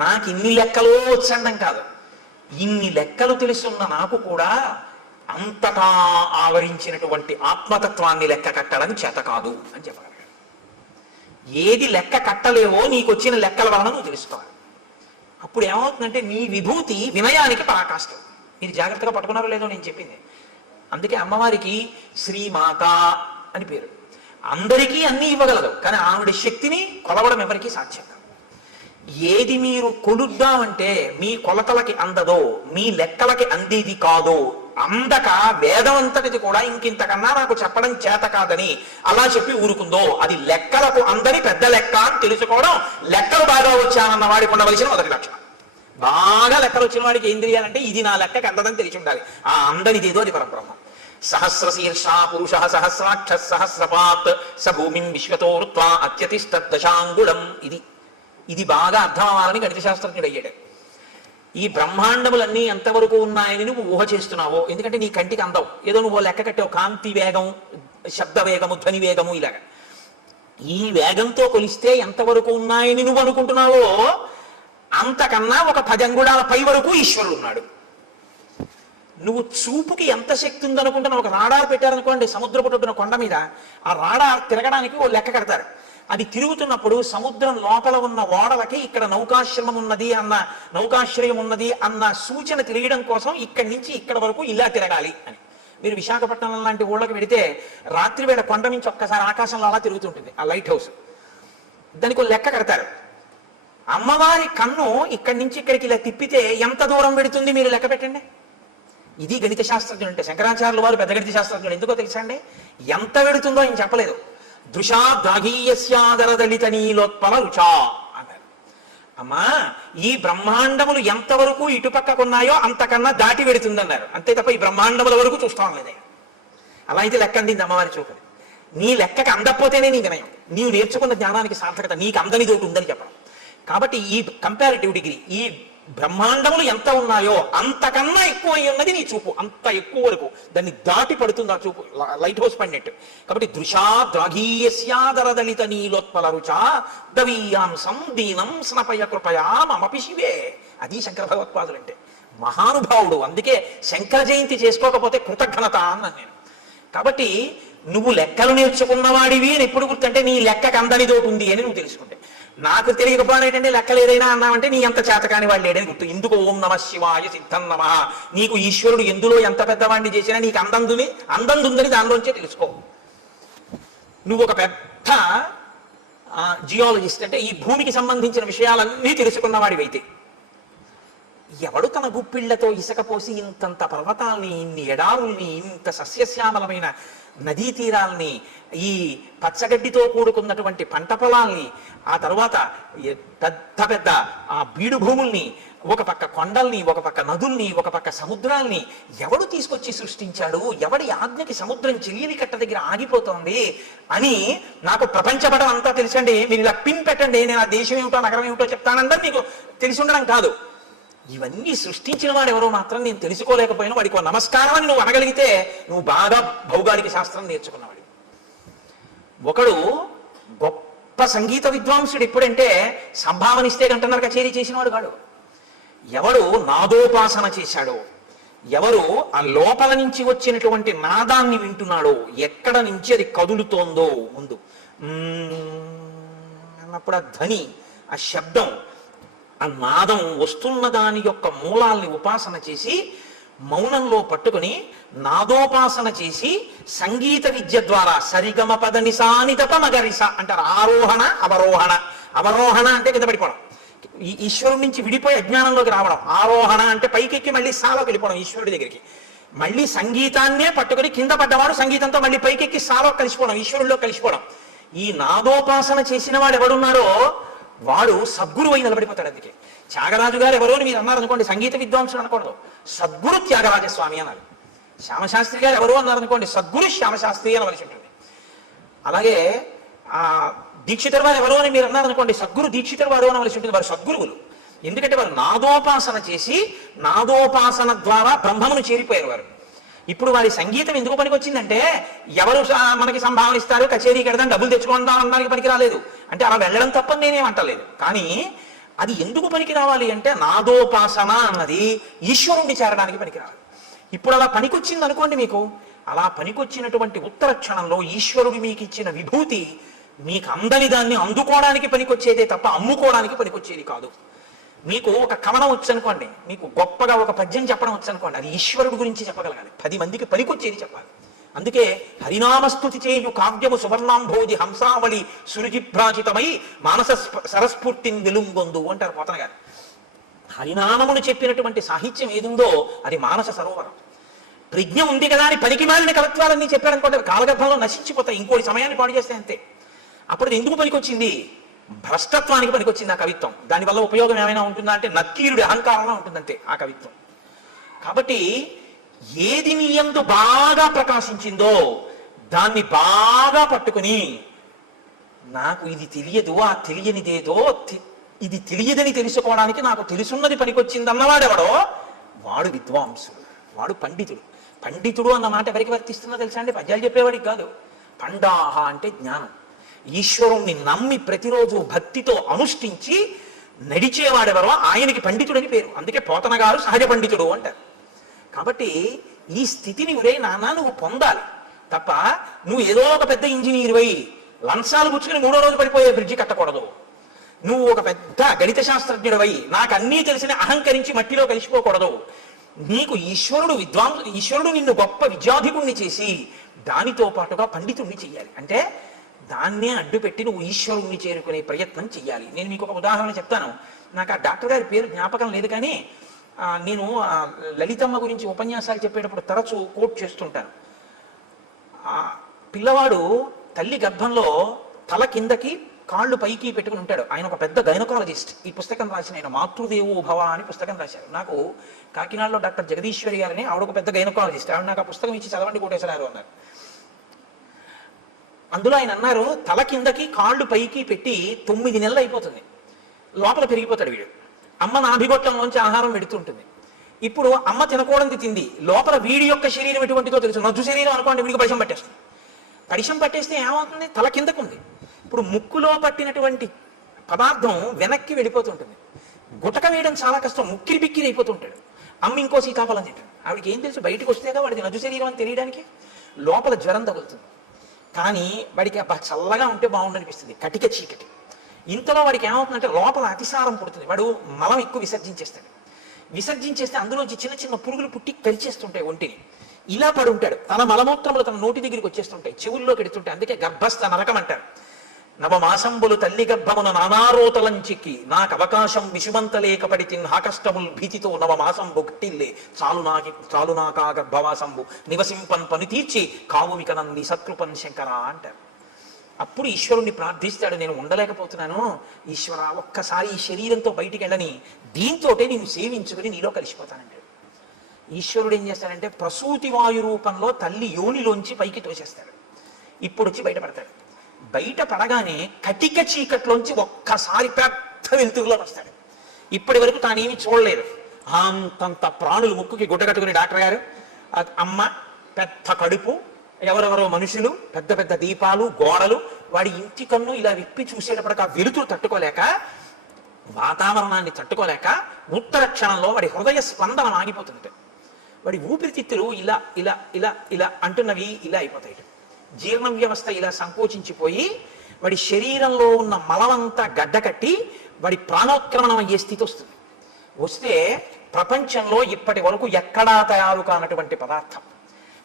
నాకు ఇన్ని లెక్కలో వచ్చండం కాదు, ఇన్ని లెక్కలు తెలుసున్న నాకు కూడా అంతటా ఆవరించినటువంటి ఆత్మతత్వాన్ని లెక్క కట్టడం చేత కాదు అని చెప్పగలగాలి. ఏది లెక్క కట్టలేవో నీకు వచ్చిన లెక్కల వలన నువ్వు తెలుసుకోవాలి. అప్పుడు ఏమవుతుందంటే నీ విభూతి వినయానికి పరాకాష్ఠం. మీరు జాగ్రత్తగా పట్టుకున్నారో లేదో నేను చెప్పింది. అందుకే అమ్మవారికి శ్రీమాత అని పేరు. అందరికీ అన్నీ ఇవ్వగలదు, కానీ ఆవిడ శక్తిని కొలవడం ఎవరికీ సాధ్యం కాదు. ఏది మీరు కొలుద్దామంటే మీ కొలతలకి అందదో, మీ లెక్కలకి అందేది కాదో, అందక వేదం అంతటిది కూడా ఇంకింతకన్నా నాకు చెప్పడం చేత కాదని అలా చెప్పి ఊరుకుందో, అది లెక్కలకు అందని పెద్ద లెక్క అని తెలుసుకోవడం లెక్కలు బాగా వచ్చానన్న వాడికి ఉండవలసిన మొదటి లక్షణం. బాగా లెక్కలు వచ్చిన వాడికి ఏం తెలియాలంటే ఇది నా లెక్కకి అందదని తెలిసి ఉండాలి. ఆ అందనిదేదో అది పరబ్రహ్మ. సహస్రశీర్షా పురుష సహస్రాక్ష సహస్రపాత్ స భూమిం విశ్వతో ఋత్వా అత్యతిష్టదశాంగుళం. ఇది బాగా అర్థం అవ్వాలని గణిత శాస్త్రజ్ఞుడు అయ్యాడు. ఈ బ్రహ్మాండములన్నీ ఎంతవరకు ఉన్నాయని నువ్వు ఊహ చేస్తున్నావో, ఎందుకంటే నీ కంటికి అందవు, ఏదో నువ్వు లెక్క కట్టావు, కాంతి వేగం, శబ్ద వేగము, ధ్వని వేగము, ఇలాగా ఈ వేగంతో కొలిస్తే ఎంతవరకు ఉన్నాయని నువ్వు అనుకుంటున్నావో అంతకన్నా ఒక 10 అంగుళాల పై వరకు ఈశ్వరుడు ఉన్నాడు. నువ్వు చూపుకి ఎంత శక్తి ఉందనుకుంటున్నావు, ఒక రాడార్ పెట్టారనుకోండి సముద్రపు ఒడ్డున కొండ మీద, ఆ రాడార్ తిరగడానికి ఓ లెక్క కడతారు. అది తిరుగుతున్నప్పుడు సముద్రం లోపల ఉన్న ఓడలకి ఇక్కడ నౌకాశ్రమం ఉన్నది అన్న, నౌకాశ్రయం ఉన్నది అన్న సూచన తెలియడం కోసం ఇక్కడి నుంచి ఇక్కడ వరకు ఇలా తిరగాలి అని. మీరు విశాఖపట్నం లాంటి ఊళ్ళకి వెడితే రాత్రి వేళ కొండ నుంచి ఒక్కసారి ఆకాశంలో అలా తిరుగుతుంటుంది ఆ లైట్ హౌస్, దానికి ఒక లెక్క కడతారు. అమ్మవారి కన్ను ఇక్కడి నుంచి ఇక్కడికి ఇలా తిప్పితే ఎంత దూరం పెడుతుంది మీరు లెక్క పెట్టండి. ఇది గణిత శాస్త్రజ్ఞుడు అంటే. శంకరాచార్యుల వారు పెద్ద గణిత శాస్త్రజ్ఞుడు. ఎందుకో తెలుసా అండి, ఎంత పెడుతుందో ఆయన చెప్పలేదు. దృశా ద్రాఘీయస్యాదరదళిత నీలోత్పల రుచా అన్నారు. అమ్మా ఈ బ్రహ్మాండములు ఎంతవరకు ఇటుపక్కకున్నాయో అంతకన్నా దాటి పెడుతుందన్నారు. అంతే తప్ప ఈ బ్రహ్మాండముల వరకు చూస్తాం లేదా. అలా అయితే లెక్క అందింది అమ్మవారి చూపులు. నీ లెక్కకి అందకపోతేనే నీ వినయం, నీవు నేర్చుకున్న జ్ఞానానికి సార్థకత, నీకు అందని తోటి ఉందని చెప్పడం. కాబట్టి ఈ కంపారిటివ్ డిగ్రీ, ఈ బ్రహ్మాండములు ఎంత ఉన్నాయో అంతకన్నా ఎక్కువ అయి ఉన్నది నీ చూపు. అంత ఎక్కువ వరకు దాన్ని దాటి పడుతుంది ఆ చూపు, లైట్ హౌస్ పడినట్టు. కాబట్టి దృశా ద్రాఘీయస్యాదరదళిత నీలోత్పల రుచా దవీయాంసం దీనం స్నపయ కృపయా మమపి శివే. అది శంకర భగవత్పాదులు అంటే. మహానుభావుడు. అందుకే శంకర జయంతి చేసుకోకపోతే కృతజ్ఞత అన్నాను నేను. కాబట్టి నువ్వు లెక్కలు నేర్చుకున్నవాడివి అని ఎప్పుడు గుర్తుంటే నీ లెక్కకు అందనిదోటి ఉంది అని నువ్వు తెలుసుకుంటే. నాకు తెలియకపోయినట్టంటే లెక్కలు ఏదైనా అన్నామంటే నీ ఎంత చేతకాని వాళ్ళు లేడని గుర్తు. ఇందుకు ఓం నమ శివాయ సిద్ధం నమ. నీకు ఈశ్వరుడు ఎందులో ఎంత పెద్దవాడిని చేసినా నీకు అందందుందని దానిలోంచే తెలుసుకో. నువ్వు ఒక పెద్ద జియాలజిస్ట్ అంటే ఈ భూమికి సంబంధించిన విషయాలన్నీ తెలుసుకున్నవాడివైతే, ఎవడు తన గుప్పిళ్లతో ఇసుక పోసి ఇంతంత పర్వతాల్ని, ఇన్ని ఎడారుల్ని, ఇంత సస్యశ్యామలమైన నదీ తీరాల్ని, ఈ పచ్చగడ్డితో కూడుకున్నటువంటి పంట పొలాల్ని, ఆ తర్వాత పెద్ద పెద్ద ఆ బీడు భూముల్ని, ఒక పక్క కొండల్ని, ఒక పక్క నదుల్ని, ఒక పక్క సముద్రాల్ని ఎవడు తీసుకొచ్చి సృష్టించాడు, ఎవడి ఆజ్ఞకి సముద్రం చెలియని కట్ట దగ్గర ఆగిపోతోంది అని నాకు ప్రపంచపటం అంతా తెలుసండి. మీరు ఇలా పిన్ పెట్టండి, నేను ఆ దేశం ఏమిటో నగరం ఏమిటో చెప్తానంటే మీకు తెలిసి ఉండడం కాదు. ఇవన్నీ సృష్టించిన వాడు ఎవరో మాత్రం నేను తెలుసుకోలేకపోయినా వాడికి నమస్కారం అని నువ్వు అనగలిగితే నువ్వు బాగా భౌగోళిక శాస్త్రం నేర్చుకున్నవాడు. ఒకడు గొప్ప సంగీత విద్వాంసుడు ఎప్పుడంటే సంభావన ఇస్తే గంటన్నర కచేరీ చేసినవాడు కాడు. ఎవడు నాదోపాసన చేశాడో, ఎవరు ఆ లోపల నుంచి వచ్చినటువంటి నాదాన్ని వింటున్నాడో, ఎక్కడ నుంచి అది కదులుతోందో ముందు అన్నప్పుడు ఆ ధ్వని, ఆ శబ్దం, ఆ నాదం వస్తున్న దాని యొక్క మూలాల్ని ఉపాసన చేసి మౌనంలో పట్టుకుని నాదోపాసన చేసి సంగీత విద్య ద్వారా సరిగమ పద నిసానితప మగరిస అంటారు. ఆరోహణ అవరోహణ. అవరోహణ అంటే కింద పడిపోవడం, ఈశ్వరుడి నుంచి విడిపోయి అజ్ఞానంలోకి రావడం. ఆరోహణ అంటే పైకెక్కి మళ్ళీ సాలోకి వెళ్ళిపోవడం ఈశ్వరుడి దగ్గరికి. మళ్ళీ సంగీతాన్నే పట్టుకుని కింద పడ్డవాడు సంగీతంతో మళ్ళీ పైకెక్కి సాలో కలిసిపోవడం, ఈశ్వరుడిలో కలిసిపోవడం. ఈ నాదోపాసన చేసిన వాడు ఎవడున్నారో వాడు సద్గురు అయి నిలబడిపోతాడు. అందుకే త్యాగరాజు గారు ఎవరో మీరు అన్నారనుకోండి, సంగీత విద్వాంసుడు అనకూడదు, సద్గురు త్యాగరాజస్వామి అన్నారు. శ్యామశాస్త్రి గారు ఎవరో అన్నారనుకోండి, సద్గురు శ్యామశాస్త్రి అనవలసి ఉంటుంది. అలాగే ఆ దీక్షితుల వారు ఎవరో అని మీరు అన్నారనుకోండి, సద్గురు దీక్షితుల వారు అనవలసి ఉంటుంది. వారు సద్గురువులు. ఎందుకంటే వారు నాదోపాసన చేసి నాదోపాసన ద్వారా బ్రహ్మమును చేరిపోయారు వారు. ఇప్పుడు వారి సంగీతం ఎందుకు పనికి వచ్చిందంటే, ఎవరు మనకి సంభావన ఇస్తారు, కచేరీ కడదాం, డబ్బులు తెచ్చుకుందాం అనడానికి పనికి రాలేదు. అంటే అలా వెళ్ళడం తప్పని నేనేం అంటలేదు. కానీ అది ఎందుకు పనికి రావాలి అంటే, నాదోపాసన అన్నది ఈశ్వరుణ్ణి చేరడానికి పనికి రావాలి. ఇప్పుడు అలా పనికొచ్చింది అనుకోండి, మీకు అలా పనికొచ్చినటువంటి ఉత్తర క్షణంలో ఈశ్వరుడు మీకు ఇచ్చిన విభూతి మీకు అందని దాన్ని అందుకోవడానికి పనికొచ్చేదే తప్ప అమ్ముకోవడానికి పనికొచ్చేది కాదు. మీకు ఒక కవనం వచ్చనుకోండి, మీకు గొప్పగా ఒక పద్యం చెప్పడం వచ్చనుకోండి, అది ఈశ్వరుడు గురించి చెప్పగలగాలి, 10 మందికి పనికొచ్చేది చెప్పాలి. అందుకే హరినామస్తుతి చేయు కావ్యము సువర్ణాంభోజి హంసావళి సురుజిభ్రాజితమై మానస సరస్ఫూర్తిని వెలుంగొందు అంటారు పోతన గారు. హరినామమును చెప్పినటువంటి సాహిత్యం ఏదుందో అది మానస సరోవరం. ప్రజ్ఞ ఉంది కదా అని పనికి మాలిన కవిత్వాలన్నీ చెప్పారనుకోండి, కాలగర్భంలో నశించిపోతాయి, ఇంకోటి సమయాన్ని పాడు చేస్తే అంతే. అప్పుడు ఎందుకు పనికొచ్చింది? భ్రష్టత్వానికి పనికొచ్చింది ఆ కవిత్వం. దానివల్ల ఉపయోగం ఏమైనా ఉంటుందా అంటే నక్కీరుడి అహంకారంగా ఉంటుందంతే ఆ కవిత్వం. కాబట్టి ఏది నీ యందు బాగా ప్రకాశించిందో దాన్ని బాగా పట్టుకుని నాకు ఇది తెలియదు, ఆ తెలియనిదేదో ఇది తెలియదని తెలుసుకోవడానికి నాకు తెలుసున్నది పనికొచ్చింది అన్నవాడెవడో వాడు విద్వాంసుడు, వాడు పండితుడు. పండితుడు అన్న మాట ఎవరికి వర్తిస్తుందో తెలుసా అండి? పద్యాలు చెప్పేవాడికి కాదు. పండాహ అంటే జ్ఞానం. ఈశ్వరుణ్ణి నమ్మి ప్రతిరోజు భక్తితో అనుష్ఠించి నడిచేవాడెవరో ఆయనకి పండితుడని పేరు. అందుకే పోతన గారు సహజ పండితుడు అంటారు. కాబట్టి ఈ స్థితిని ఒరే నాన్న నువ్వు పొందాలి తప్ప నువ్వు ఏదో ఒక పెద్ద ఇంజనీర్ అయి లంచాలు పుచ్చుకుని 3వ రోజు పడిపోయే బ్రిడ్జి కట్టకూడదు. నువ్వు ఒక పెద్ద గణిత శాస్త్రజ్ఞుడవై నాకు అన్నీ తెలిసిన అహంకరించి మట్టిలో కలిసిపోకూడదు. నీకు ఈశ్వరుడు నిన్ను గొప్ప విద్యాధికుణ్ణి చేసి దానితో పాటుగా పండితుణ్ణి చెయ్యాలి. అంటే దాన్నే అడ్డుపెట్టి నువ్వు ఈశ్వరుణ్ణి చేరుకునే ప్రయత్నం చెయ్యాలి. నేను మీకు ఒక ఉదాహరణ చెప్తాను. నాకు ఆ డాక్టర్ గారి పేరు జ్ఞాపకం లేదు, కానీ నేను లలితమ్మ గురించి ఉపన్యాసాలు చెప్పేటప్పుడు తరచూ కోట్ చేస్తుంటాను. పిల్లవాడు తల్లి గర్భంలో తల కిందకి కాళ్ళు పైకి పెట్టుకుని ఉంటాడు. ఆయన ఒక పెద్ద గైనకాలజిస్ట్. ఈ పుస్తకం రాసిన ఆయన మాతృదేవో భవ అని పుస్తకం రాశారు. నాకు కాకినాడలో డాక్టర్ జగదీశ్వరి గారని ఆవిడ ఒక పెద్ద గైనకాలజిస్ట్. ఆవిడ నాకు ఆ పుస్తకం ఇచ్చి చదవండి కోటేశ్వరారు అన్నారు. అందులో ఆయన అన్నారు, తల కిందకి కాళ్ళు పైకి పెట్టి 9 నెలలు అయిపోతుంది, లోపల పెరిగిపోతాడు వీడు. అమ్మ నాభిగొట్టంలోంచి ఆహారం పెడుతుంటుంది. ఇప్పుడు అమ్మ తినకూడదు తింది, లోపల వీడి యొక్క శరీరం ఎటువంటిదో తెలుసు. నజ్జు శరీరం అనుకోండి, వీడికి పరిశం పట్టేస్తుంది. పరిశం పట్టేస్తే ఏమవుతుంది? తల కిందకు ఉంది. ఇప్పుడు ముక్కులో పట్టినటువంటి పదార్థం వెనక్కి వెళ్ళిపోతుంటుంది. గుటక వేయడం చాలా కష్టం, ముక్కిరి బిక్కిరి అయిపోతుంటాడు. అమ్మ ఇంకో సీతాఫలం తింటాడు. ఆవిడకి ఏం తెలుసు? బయటకు వస్తేగా వాడికి నజ్జు శరీరం అని తెలియడానికి. లోపల జ్వరం తగులుతుంది, కానీ వాడికి అబ్బా చల్లగా ఉంటే బాగుండనిపిస్తుంది, కటిక చీకటి. ఇంతలో వాడికి ఏమవుతుందంటే లోపల అతిసారం పుడుతుంది. వాడు మలం ఎక్కువ విసర్జించేస్తాడు. విసర్జించేస్తే అందులోంచి చిన్న చిన్న పురుగులు పుట్టి కరిచేస్తుంటాయి ఒంటిని. ఇలా పడి ఉంటాడు. తన మలమూత్రములు తన నోటి దగ్గరికి వచ్చేస్తుంటాయి, చెవుల్లో పెడుతుంటాయి. అందుకే గర్భస్థ నరకం అంటారు. నవమాసంబులు తల్లి గర్భమున నానారోతలంచిక్కి నాకు అవకాశం విషుమంతలేకపడి తిన్హాకష్టముల్ భీతితో నవమాసంబు గట్టిల్లే చాలు నాకా గర్భవాసంబు నివసింపన్ పని తీర్చి కావు వికనంది సత్కృపన్ శంకర అంటారు. అప్పుడు ఈశ్వరుణ్ణి ప్రార్థిస్తాడు, నేను ఉండలేకపోతున్నాను ఈశ్వర, ఒక్కసారి ఈ శరీరంతో బయటికి వెళ్ళని, దీంతోటే నేను సేవించుకుని నీలో కలిసిపోతానంటాడు. ఈశ్వరుడు ఏం చేస్తాడంటే ప్రసూతి వాయు రూపంలో తల్లి యోనిలోంచి పైకి తోసేస్తాడు. ఇప్పుడు వచ్చి బయటపడతాడు. బయట పడగానే కటిక చీకట్లోంచి ఒక్కసారి పెద్ద వెలుతురులో వస్తాడు. ఇప్పటి వరకు తానేమి చూడలేదు. అంతంత ప్రాణులు ముక్కుకి గుడ్డ కట్టుకుని డాక్టర్ గారు, అమ్మ, పెద్ద కడుపు, ఎవరెవరో మనుషులు, పెద్ద పెద్ద దీపాలు, గోడలు. వాడి ఇంటి కన్ను ఇలా విప్పి చూసేటప్పటికి ఆ వెలుతురు తట్టుకోలేక, వాతావరణాన్ని తట్టుకోలేక ఉత్తర క్షణంలో వాడి హృదయ స్పందన ఆగిపోతుంది. వాడి ఊపిరితిత్తులు ఇలా ఇలా ఇలా ఇలా అంటున్నవి ఇలా అయిపోతాయి. జీర్ణ వ్యవస్థ ఇలా సంకోచించిపోయి వాడి శరీరంలో ఉన్న మలమంతా గడ్డకట్టి వాడి ప్రాణోత్క్రమణం అయ్యే స్థితి వస్తుంది. వస్తే ప్రపంచంలో ఇప్పటి వరకు ఎక్కడా తయారు కానటువంటి పదార్థం,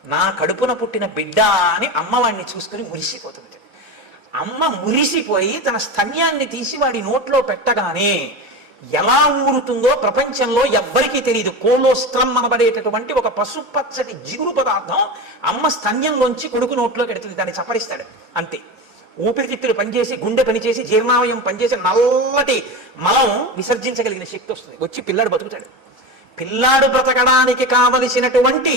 నా కడుపున పుట్టిన బిడ్డ అని అమ్మవాడిని చూసుకుని మురిసిపోతుంది. అమ్మ మురిసిపోయి తన స్తన్యాన్ని తీసి వాడి నోట్లో పెట్టగానే ఎలా ఊరుతుందో ప్రపంచంలో ఎవ్వరికీ తెలియదు. కోలోస్త్రం అనబడేటటువంటి ఒక పసుపచ్చటి జిగురు పదార్థం అమ్మ స్తన్యంలోంచి కొడుకు నోట్లోకి ఎడుతుంది. దాన్ని చప్పరిస్తాడు అంతే. ఊపిరితిత్తులు పనిచేసి, గుండె పనిచేసి, జీర్ణావయం పనిచేసి నల్లటి మలం విసర్జించగలిగిన శక్తి వస్తుంది. వచ్చి పిల్లాడు బతుకుతాడు. పిల్లాడు బ్రతకడానికి కావలసినటువంటి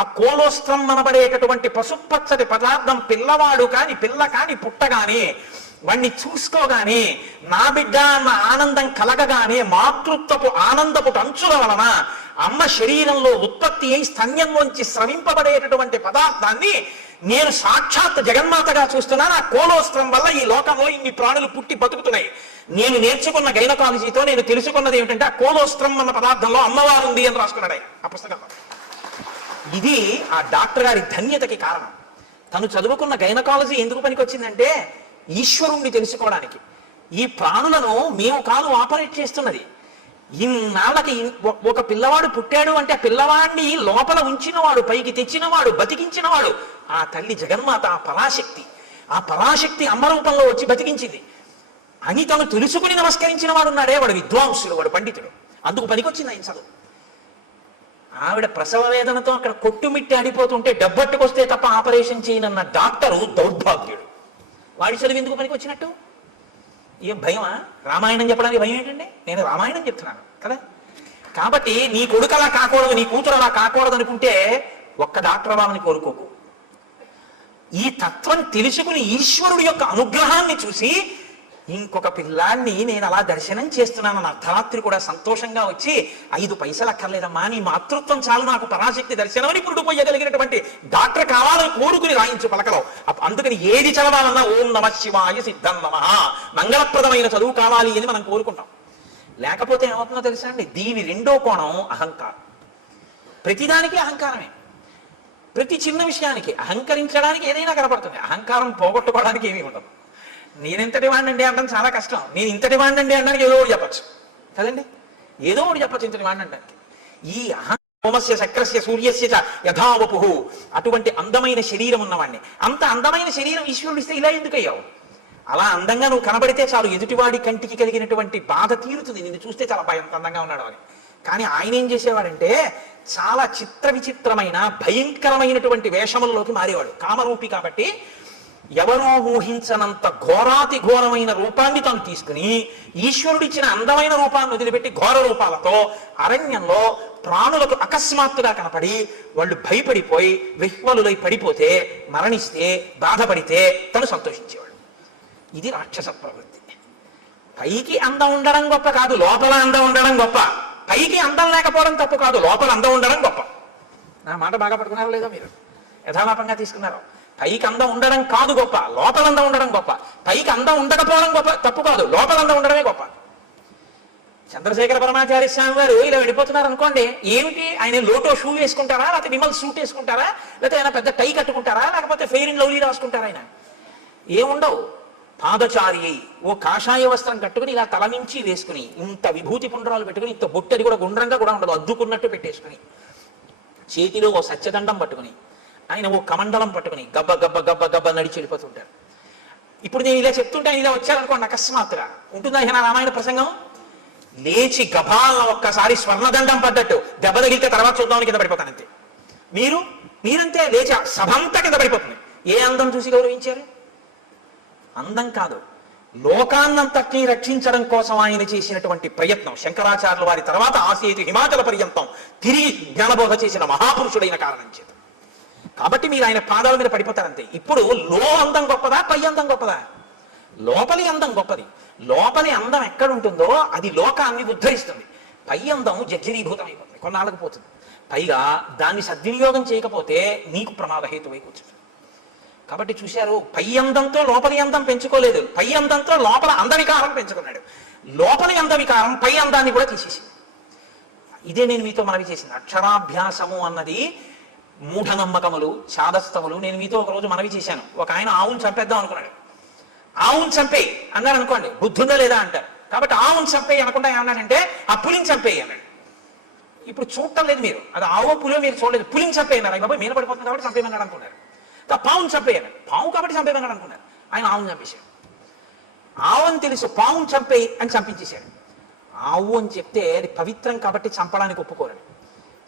ఆ కోలోస్త్రం అనబడేటటువంటి పసుపచ్చటి పదార్థం పిల్లవాడు కాని పిల్ల కాని పుట్టగానే, వాణ్ణి చూసుకోగానే, నా బిడ్డ అన్న ఆనందం కలగగానే, మాతృత్వపు ఆనందపు అంచుల వలన అమ్మ శరీరంలో ఉత్పత్తి అయి స్తన్యంలోంచి స్రవింపబడేటటువంటి పదార్థాన్ని నేను సాక్షాత్ జగన్మాతగా చూస్తున్నాను. ఆ కోలోస్త్రం వల్ల ఈ లోకంలో ఇన్ని ప్రాణులు పుట్టి బతుకుతున్నాయి. నేను నేర్చుకున్న గైనకాలజీతో నేను తెలుసుకున్నది ఏమిటంటే ఆ కోలోస్త్రం అన్న పదార్థంలో అమ్మవారు ఉంది అని రాసుకున్నాడు ఆ పుస్తకంలో. ఇది ఆ డాక్టర్ గారి ధన్యతకి కారణం. తను చదువుకున్న గైనకాలజీ ఎందుకు పనికి వచ్చిందంటే ఈశ్వరుణ్ణి తెలుసుకోవడానికి. ఈ ప్రాణులను మేము కాదు ఆపరేట్ చేస్తున్నది. ఇన్నాళ్ళకి ఒక పిల్లవాడు పుట్టాడు అంటే ఆ పిల్లవాడిని లోపల ఉంచినవాడు, పైకి తెచ్చినవాడు, బతికించినవాడు ఆ తల్లి జగన్మాత, ఆ పరాశక్తి. ఆ పరాశక్తి అమ్మ రూపంలో వచ్చి బతికించింది అని తను తెలుసుకుని నమస్కరించిన వాడు ఉన్నాడే, వాడు విద్వాంసుడు, వాడు పండితుడు. అందుకు పనికొచ్చింది ఆయన చదువు. ఆవిడ ప్రసవ వేదనతో అక్కడ కొట్టుమిట్టి ఆడిపోతుంటే డబ్బట్టుకొస్తే తప్ప ఆపరేషన్ చేయనన్న డాక్టరు దౌర్భాగ్యుడు. వాడి చదువు ఎందుకు పనికి వచ్చినట్టు? ఏం భయమా? రామాయణం చెప్పడానికి భయం ఏంటండి? నేను రామాయణం చెప్తున్నాను కదా. కాబట్టి నీ కొడుకు అలా కాకూడదు, నీ కూతురు అలా కాకూడదు అనుకుంటే ఒక్క డాక్టర్ అవ్వాలని కోరుకోకు. ఈ తత్వం తెలుసుకుని ఈశ్వరుడు యొక్క అనుగ్రహాన్ని చూసి ఇంకొక పిల్లాన్ని నేను అలా దర్శనం చేస్తున్నానని అర్ధరాత్రి కూడా సంతోషంగా వచ్చి 5 పైసలు అక్కర్లేదమ్మా, నీ మాతృత్వం చాలు నాకు పరాశక్తి దర్శనం అని పురుడు పోయగలిగినటువంటి డాక్టర్ కావాలని కోరుకుని రాయించు పలకలో. అందుకని ఏది చదవాలన్నా ఓం నమ శివాయ సిద్ధం నమః, మంగళప్రదమైన చదువు కావాలి అని మనం కోరుకుంటాం. లేకపోతే ఏమవుతుందో తెలుసా అండి, దీని రెండో కోణం అహంకారం. ప్రతిదానికి అహంకారమే, ప్రతి చిన్న విషయానికి అహంకరించడానికి ఏదైనా కనపడుతుంది. అహంకారం పోగొట్టుకోవడానికి ఏమీ ఉండదు. నేనెంతటి వాడినండి అనడం చాలా కష్టం, నేను ఇంతటి వాడినండి అనడానికి ఏదో ఒకటి చెప్పచ్చు కదండి, ఏదో ఒకటి చెప్పచ్చు ఇంతటి వాడిని అనడానికి. ఈ హోమస్య శక్రస్య సూర్యస్య చ యథావపుః, అటువంటి అందమైన శరీరం ఉన్నవాడిని, అంత అందమైన శరీరం ఈశ్వరుడు ఇస్తే ఇలా ఎందుకు అయ్యావు? అలా అందంగా నువ్వు కనబడితే చాలు, ఎదుటివాడి కంటికి కలిగినటువంటి బాధ తీరుతుంది, నిన్ను చూస్తే చాలా భయంతో అందంగా ఉన్నాడు అని. కానీ ఆయన ఏం చేసేవాడంటే చాలా చిత్ర విచిత్రమైన భయంకరమైనటువంటి వేషములలోకి మారేవాడు. కామరూపి కాబట్టి ఎవరూ ఊహించనంత ఘోరాతి ఘోరమైన రూపాన్ని తాను తీసుకుని ఈశ్వరుడిచ్చిన అందమైన రూపాన్ని వదిలిపెట్టి ఘోర రూపాలతో అరణ్యంలో ప్రాణులకు అకస్మాత్తుగా కనపడి వాళ్ళు భయపడిపోయి విహ్వలులై పడిపోతే, మరణిస్తే, బాధపడితే తను సంతోషించేవాడు. ఇది రాక్షస ప్రవృత్తి. పైకి అందం ఉండడం గొప్ప కాదు, లోపల అందం ఉండడం గొప్ప. పైకి అందం లేకపోవడం తప్పు కాదు, లోపల అందం ఉండడం గొప్ప. నా మాట బాగా పడుకున్నారో లేదో మీరు, యథాలాపంగా తీసుకున్నారో? పైకి అందం ఉండడం కాదు గొప్ప, లోపల అందం ఉండడం గొప్ప. పైకి అందం ఉండకపోవడం గొప్ప తప్పు కాదు, లోపల అందం ఉండడమే గొప్ప. చంద్రశేఖర పరమాచార్య స్వామి వారు ఇలా వెళ్ళిపోతున్నారు అనుకోండి, ఏమిటి ఆయన లోటో షూ వేసుకుంటారా, లేకపోతే విమల్ సూట్ వేసుకుంటారా, లేకపోతే ఆయన పెద్ద టై కట్టుకుంటారా, లేకపోతే ఫెయిర్ అండ్ లవ్లీ రాసుకుంటారా? ఆయన ఏముండవు. పాదచారి ఓ కాషాయ వస్త్రం కట్టుకుని ఇలా తల నుంచి వేసుకుని, ఇంత విభూతి పుండ్రాలు పెట్టుకుని, ఇంత బొట్టది కూడా గుండ్రంగా కూడా ఉండదు, అద్దుకున్నట్టు పెట్టేసుకుని, చేతిలో ఓ సత్యదండం పట్టుకుని, ఆయన ఓ కమండలం పట్టుకుని గబ్బ గబ్బ గబ్బ గబ్బ నడిచి వెళ్ళిపోతుంటారు. ఇప్పుడు నేను ఇలా చెప్తుంటే ఆయన ఇలా వచ్చారనుకోండి, అకస్మాత్తుగా ఉంటుందా ఆయన రామాయణ ప్రసంగం? లేచి గభాలను ఒక్కసారి స్వర్ణదండం పడ్డట్టు దెబ్బ తగిలితే తర్వాత చూద్దామని కింద పడిపోతానంతే. మీరంతే లేచి సభంతా కింద పడిపోతుంది. ఏ అందం చూసి గౌరవించారు? అందం కాదు, లోకాన్నంతటినీ రక్షించడం కోసం ఆయన చేసినటువంటి ప్రయత్నం. శంకరాచార్యుల వారి తర్వాత ఆసేతు హిమాచల పర్యంతం తిరిగి జ్ఞానబోధ చేసిన మహాపురుషుడైన కారణం చేత. కాబట్టి మీరు ఆయన పాదాల మీద పడిపోతారంతే. ఇప్పుడు అందం గొప్పదా, పై అందం గొప్పదా? లోపలి అందం గొప్పది. లోపలి అందం ఎక్కడుంటుందో అది లోకాన్ని ఉద్ధరిస్తుంది. పై అందం జర్జరీభూతం అయిపోతుంది, కొన్నాళ్ళకు పోతుంది. పైగా దాన్ని సద్వినియోగం చేయకపోతే నీకు ప్రమాదహేతువై కూర్చుంటుంది. కాబట్టి చూశారు, పై అందంతో లోపలి అందం పెంచుకోలేదు, పై అందంతో లోపల అందవికారం పెంచుకున్నాడు. లోపలి అందవికారం పై అందాన్ని కూడా తీసేసింది. ఇదే నేను మీతో మనవి చేసింది. అక్షరాభ్యాసము అన్నది మూఢనమ్మకములు, చాదస్తములు. నేను మీతో ఒకరోజు మనవి చేశాను. ఒక ఆయన ఆవును చంపేద్దాం అనుకున్నాడు. ఆవును చంపేయి అన్నారు అనుకోండి, బుద్ధుందా లేదా అంటారు. కాబట్టి ఆవును చంపేయి అనకుండా ఏమన్నాడంటే ఆ పులిని చంపేయి అన్నాడు. ఇప్పుడు చూడటం లేదు మీరు, అది ఆవో పులియో మీరు చూడలేదు. పులిని చంపేయన్నారు. బాబా మీద పడిపోతుంది కాబట్టి చంపేయమన్నాడు అనుకున్నారు. పావును చంపేయన్నాడు. పావు కాబట్టి చంపేయమన్నాడు అనుకున్నారు. ఆయన ఆవును చంపేశాడు. ఆవు అని తెలుసు, పావును చంపేయి అని చంపించేశాడు. ఆవు అని చెప్తే అది పవిత్రం కాబట్టి చంపడానికి ఒప్పుకోరని,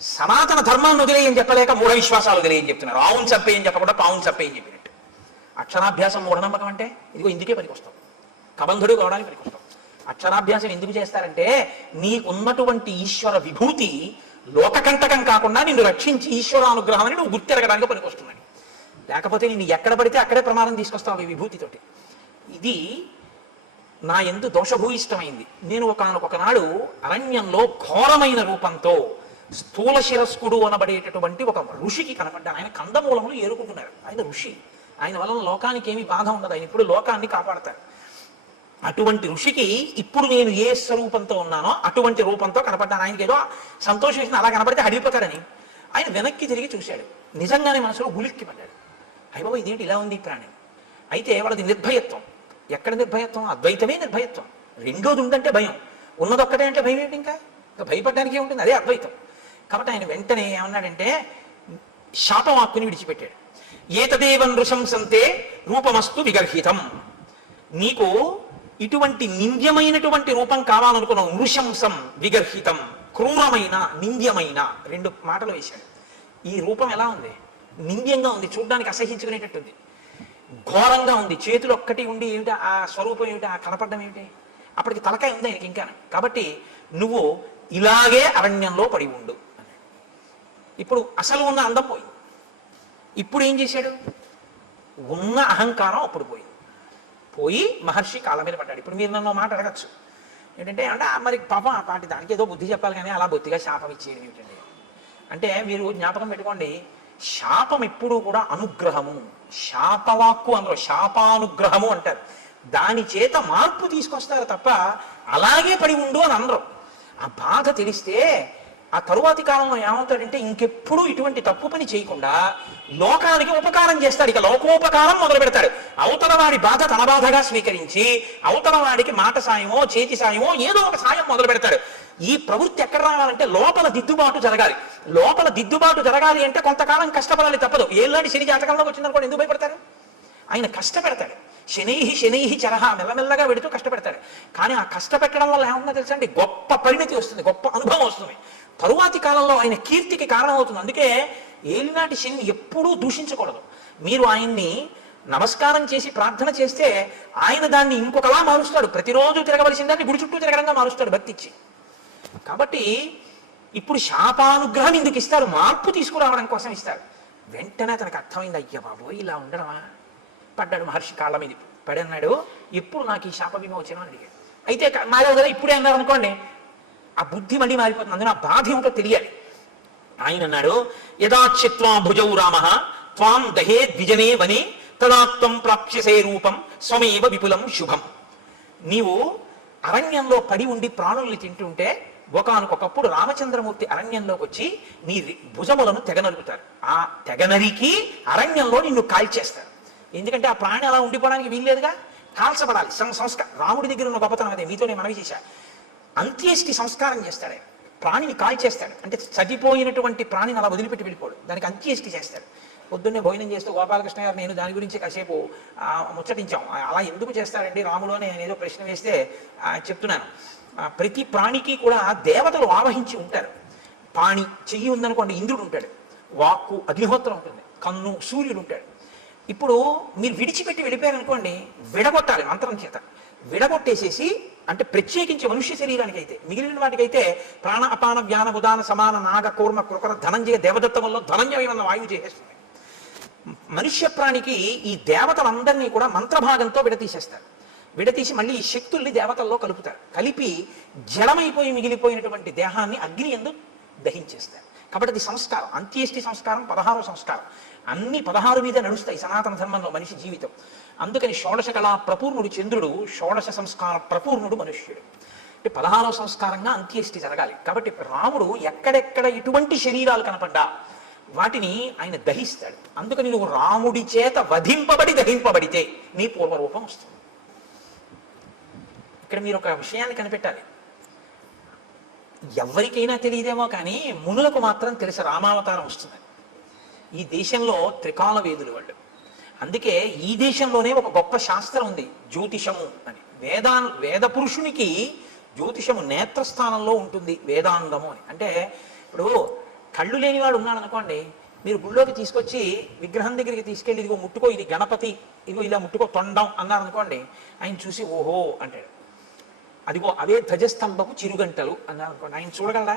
సనాతన ధర్మాన్ని వదిలేయని చెప్పలేక మూఢ విశ్వాసాలు వదిలేయని చెప్తున్నారు. ఆవును చంపేయని చెప్పకుండా పావును చంపేయని చెప్పినట్టు. అక్షరాభ్యాసం మూఢనమ్మకం అంటే ఇదిగో ఇందుకే పనికొస్తాం, కబంధుడు కావడానికి పనికొస్తాం. అక్షరాభ్యాసం ఎందుకు చేస్తారంటే నీకున్నటువంటి ఈశ్వర విభూతి లోకకంటకం కాకుండా నిన్ను రక్షించి ఈశ్వరానుగ్రహం అని నువ్వు గుర్తెరగడానికి పనికొస్తున్నాడు. లేకపోతే నిన్ను ఎక్కడ పడితే అక్కడే ప్రమాదం తీసుకొస్తావు ఈ విభూతితోటి. ఇది నా ఎందు దోషభూయిష్టమైంది. నేను ఒకనాడు అరణ్యంలో ఘోరమైన రూపంతో స్థూల శిరస్కుడు అనబడేటటువంటి ఒక ఋషికి కనపడ్డాను. ఆయన కందమూలములు ఏరుకుంటున్నారు. ఆయన ఋషి, ఆయన వలన లోకానికి ఏమీ బాధ ఉండదు, ఆయన ఇప్పుడు లోకాన్ని కాపాడతారు. అటువంటి ఋషికి ఇప్పుడు నేను ఏ స్వరూపంతో ఉన్నానో అటువంటి రూపంతో కనపడ్డాను. ఆయనకి ఏదో సంతోషం వేసిన అలా కనపడితే అడిగిపోతారని ఆయన వెనక్కి తిరిగి చూశాడు. నిజంగానే మనసులో ఉలిక్కి పడ్డాడు. అయ్యబాబు ఇదేంటి ఇలా ఉంది ఈ ప్రాణి. అయితే వాళ్ళది నిర్భయత్వం. ఎక్కడ నిర్భయత్వం? అద్వైతమే నిర్భయత్వం. రెండోది ఉందంటే భయం, ఉన్నదొక్కటే అంటే భయం ఏంటి? ఇంకా భయపడడానికి ఏముంటుంది? అదే అద్వైతం. కాబట్టి ఆయన వెంటనే ఏమన్నాడంటే శాపం ఆక్కుని విడిచిపెట్టాడు. ఏతదేవం నృశంసంతే రూపమస్తు విగర్హితం. నీకు ఇటువంటి నింద్యమైనటువంటి రూపం కావాలనుకున్నావు. నృశంసం విగర్హితం, క్రూరమైన నింద్యమైన, 2 మాటలు వేశాడు. ఈ రూపం ఎలా ఉంది? నింద్యంగా ఉంది, చూడ్డానికి అసహించుకునేటట్టుంది, ఘోరంగా ఉంది. చేతులు ఒక్కటి ఉండి ఏమిటి ఆ స్వరూపం, ఏమిటి ఆ కనపడడం ఏమిటి? అప్పటికి తలకాయ ఉంది ఆయనకి ఇంకా. కాబట్టి నువ్వు ఇలాగే అరణ్యంలో పడి ఉండు అన్నాడు. ఇప్పుడు అసలు ఉన్న అందం పోయింది. ఇప్పుడు ఏం చేశాడు? ఉన్న అహంకారం అప్పుడు పోయి మహర్షి కాళ్ళ మీద పడ్డాడు. ఇప్పుడు మీరు నన్ను మాట అడగచ్చు ఏంటంటే, అంటే మరి పాపం ఆ పాటి దానికి ఏదో బుద్ధి చెప్పాలి కానీ అలా బొత్తిగా శాపం ఇచ్చేది ఏమిటండి అంటే, మీరు జ్ఞాపకం పెట్టుకోండి, శాపం ఎప్పుడూ కూడా అనుగ్రహము. శాపవాక్కు అందరూ శాపానుగ్రహము అంటారు. దాని చేత మార్పు తీసుకొస్తారు తప్ప అలాగే పడి ఉండు అని అందరూ. ఆ బాధ తెలిస్తే ఆ తరువాతి కాలంలో ఏమవుతాడంటే ఇంకెప్పుడు ఇటువంటి తప్పు పని చేయకుండా లోకానికి ఉపకారం చేస్తాడు. ఇక లోకోపకారం మొదలు పెడతాడు. అవతల వాడి బాధ తన బాధగా స్వీకరించి అవతల వాడికి మాట సాయమో చేతి సాయమో ఏదో ఒక సాయం మొదలు పెడతాడు. ఈ ప్రవృత్తి ఎక్కడ రావాలంటే లోపల దిద్దుబాటు జరగాలి. లోపల దిద్దుబాటు జరగాలి అంటే కొంతకాలం కష్టపడాలి తప్పదు. ఏళ్ళని శని జాతకంలోకి వచ్చిందనుకోండి, ఎందుకు భయపడతారు? ఆయన కష్టపెడతాడు. శనైహి చరహ మెల్లమెల్లగా పెడుతూ కష్టపెడతాడు. కానీ ఆ కష్టపెట్టడం వల్ల ఏమన్నా తెలుసా అండి, గొప్ప పరిణతి వస్తుంది, గొప్ప అనుభవం వస్తుంది. తరువాతి కాలంలో ఆయన కీర్తికి కారణమవుతుంది. అందుకే ఏలినాటి శని ఎప్పుడూ దూషించకూడదు. మీరు ఆయన్ని నమస్కారం చేసి ప్రార్థన చేస్తే ఆయన దాన్ని ఇంకొకలా మారుస్తాడు. ప్రతిరోజు తిరగవలసిన దాన్ని గుడి చుట్టూ తిరగడంగా మారుస్తాడు భక్తి ఇచ్చి. కాబట్టి ఇప్పుడు శాపానుగ్రహం ఎందుకు ఇస్తారు? మార్పు తీసుకురావడం కోసం ఇస్తారు. వెంటనే అతనికి అర్థమైంది, అయ్య బాబోయ్ ఇలా ఉండడమా. పడ్డాడు మహర్షి కాళ్ళ మీద పడి అన్నాడు, ఎప్పుడు నాకు ఈ శాప విమోచనం అని అడిగాడు. అయితే మారావు కదా ఇప్పుడే అన్నారు అనుకోండి, ఆ బుద్ధి మళ్ళీ మారిపోతుంది. అందులో ఆ బాధ ఏమిటో తెలియాలి. ఆయన అన్నాడు, యథాచిత్వా భుజౌ రామ త్వాం దహే ద్విజనే వని తదాత్వం ప్రాప్స్యసే రూపం స్వమేవ విపులం శుభం. నీవు అరణ్యంలో పడి ఉండి ప్రాణుల్ని తింటుంటే ఒకనకొకప్పుడు రామచంద్రమూర్తి అరణ్యంలోకి వచ్చి నీ భుజములను తెగనరుకుతారు. ఆ తెగనరికి అరణ్యంలో నిన్ను కాల్చేస్తారు. ఎందుకంటే ఆ ప్రాణి అలా ఉండిపోవడానికి వీల్లేదుగా, కాల్చబడాలి. సంస్కారం రాముడి దగ్గర ఉన్న గొప్పతనం అదే. మీతో నేను మనవి చేశా. అంత్యేష్టి సంస్కారం చేస్తాడు. ప్రాణిని కాల్చేస్తాడు. అంటే చనిపోయినటువంటి ప్రాణిని అలా వదిలిపెట్టి వెళ్ళిపోడు, దానికి అంత్యేష్టి చేస్తాడు. పొద్దున్నే భోజనం చేస్తూ గోపాలకృష్ణ గారు నేను దాని గురించి కాసేపు ముచ్చటించాం. అలా ఎందుకు చేస్తాడండి రాముడు అని నేను ఏదో ప్రశ్న వేస్తే చెప్తున్నాను. ప్రతి ప్రాణికి కూడా దేవతలు ఆవహించి ఉంటారు. పాణి చెయ్యి ఉందనుకోండి ఇంద్రుడు ఉంటాడు, వాక్కు అగ్నిహోత్రం ఉంటుంది, కన్ను సూర్యుడు ఉంటాడు. ఇప్పుడు మీరు విడిచిపెట్టి వెళ్ళిపోయారనుకోండి, విడగొట్టాలి మంత్రం చేత. విడగొట్టేసేసి, అంటే ప్రత్యేకించి మనుష్య శరీరానికి అయితే, మిగిలిన వాటికైతే ప్రాణ అపాన వ్యాన ఉదాన సమాన నాగ కూర్మ కృకర ధనంజయ దేవదత్త వల్ల ధనంజయమన్న వాయువు చేసేస్తుంది. మనుష్య ప్రాణికి ఈ దేవతలందరినీ కూడా మంత్రభాగంతో విడతీసేస్తారు. విడతీసి మళ్ళీ ఈ శక్తుల్ని దేవతల్లో కలుపుతారు. కలిపి జడమైపోయి మిగిలిపోయినటువంటి దేహాన్ని అగ్ని యందు దహించేస్తారు. కాబట్టి అది సంస్కారం. అంత్యేష్టి సంస్కారం 16వ సంస్కారం. అన్ని 16 మీద నడుస్తాయి సనాతన ధర్మంలో మనిషి జీవితం. అందుకని షోడశ కళా ప్రపూర్ణుడు చంద్రుడు, షోడశ సంస్కార ప్రపూర్ణుడు మనుష్యుడు. అంటే 16వ సంస్కారంగా అంత్యేష్టి జరగాలి. కాబట్టి రాముడు ఎక్కడెక్కడ ఎటువంటి శరీరాలు కనపడ్డా వాటిని ఆయన దహిస్తాడు. అందుకని నువ్వు రాముడి చేత వధింపబడి దహింపబడితే నీ పూర్వరూపం వస్తుంది. ఇక్కడ మీరు ఒక విషయాన్ని కనిపెట్టాలి. ఎవరికైనా తెలియదేమో కానీ మునులకు మాత్రం తెలిసి రామావతారం వస్తుంది. ఈ దేశంలో త్రికాల వేదులు వాళ్ళు. అందుకే ఈ దేశంలోనే ఒక గొప్ప శాస్త్రం ఉంది, జ్యోతిషము అని. వేద పురుషునికి జ్యోతిషము నేత్రస్థానంలో ఉంటుంది, వేదాంగము అని. అంటే ఇప్పుడు కళ్ళు లేనివాడు ఉన్నాడు అనుకోండి, మీరు గుళ్ళోకి తీసుకొచ్చి విగ్రహం దగ్గరికి తీసుకెళ్ళి ఇదిగో ముట్టుకో, ఇది గణపతి, ఇదిగో ఇలా ముట్టుకో తొండం అన్నారు అనుకోండి, ఆయన చూసి ఓహో అంటాడు. అదిగో అవే ధ్వజస్తంభపు చిరుగంటలు అన్నారు అనుకోండి, ఆయన చూడగలరా?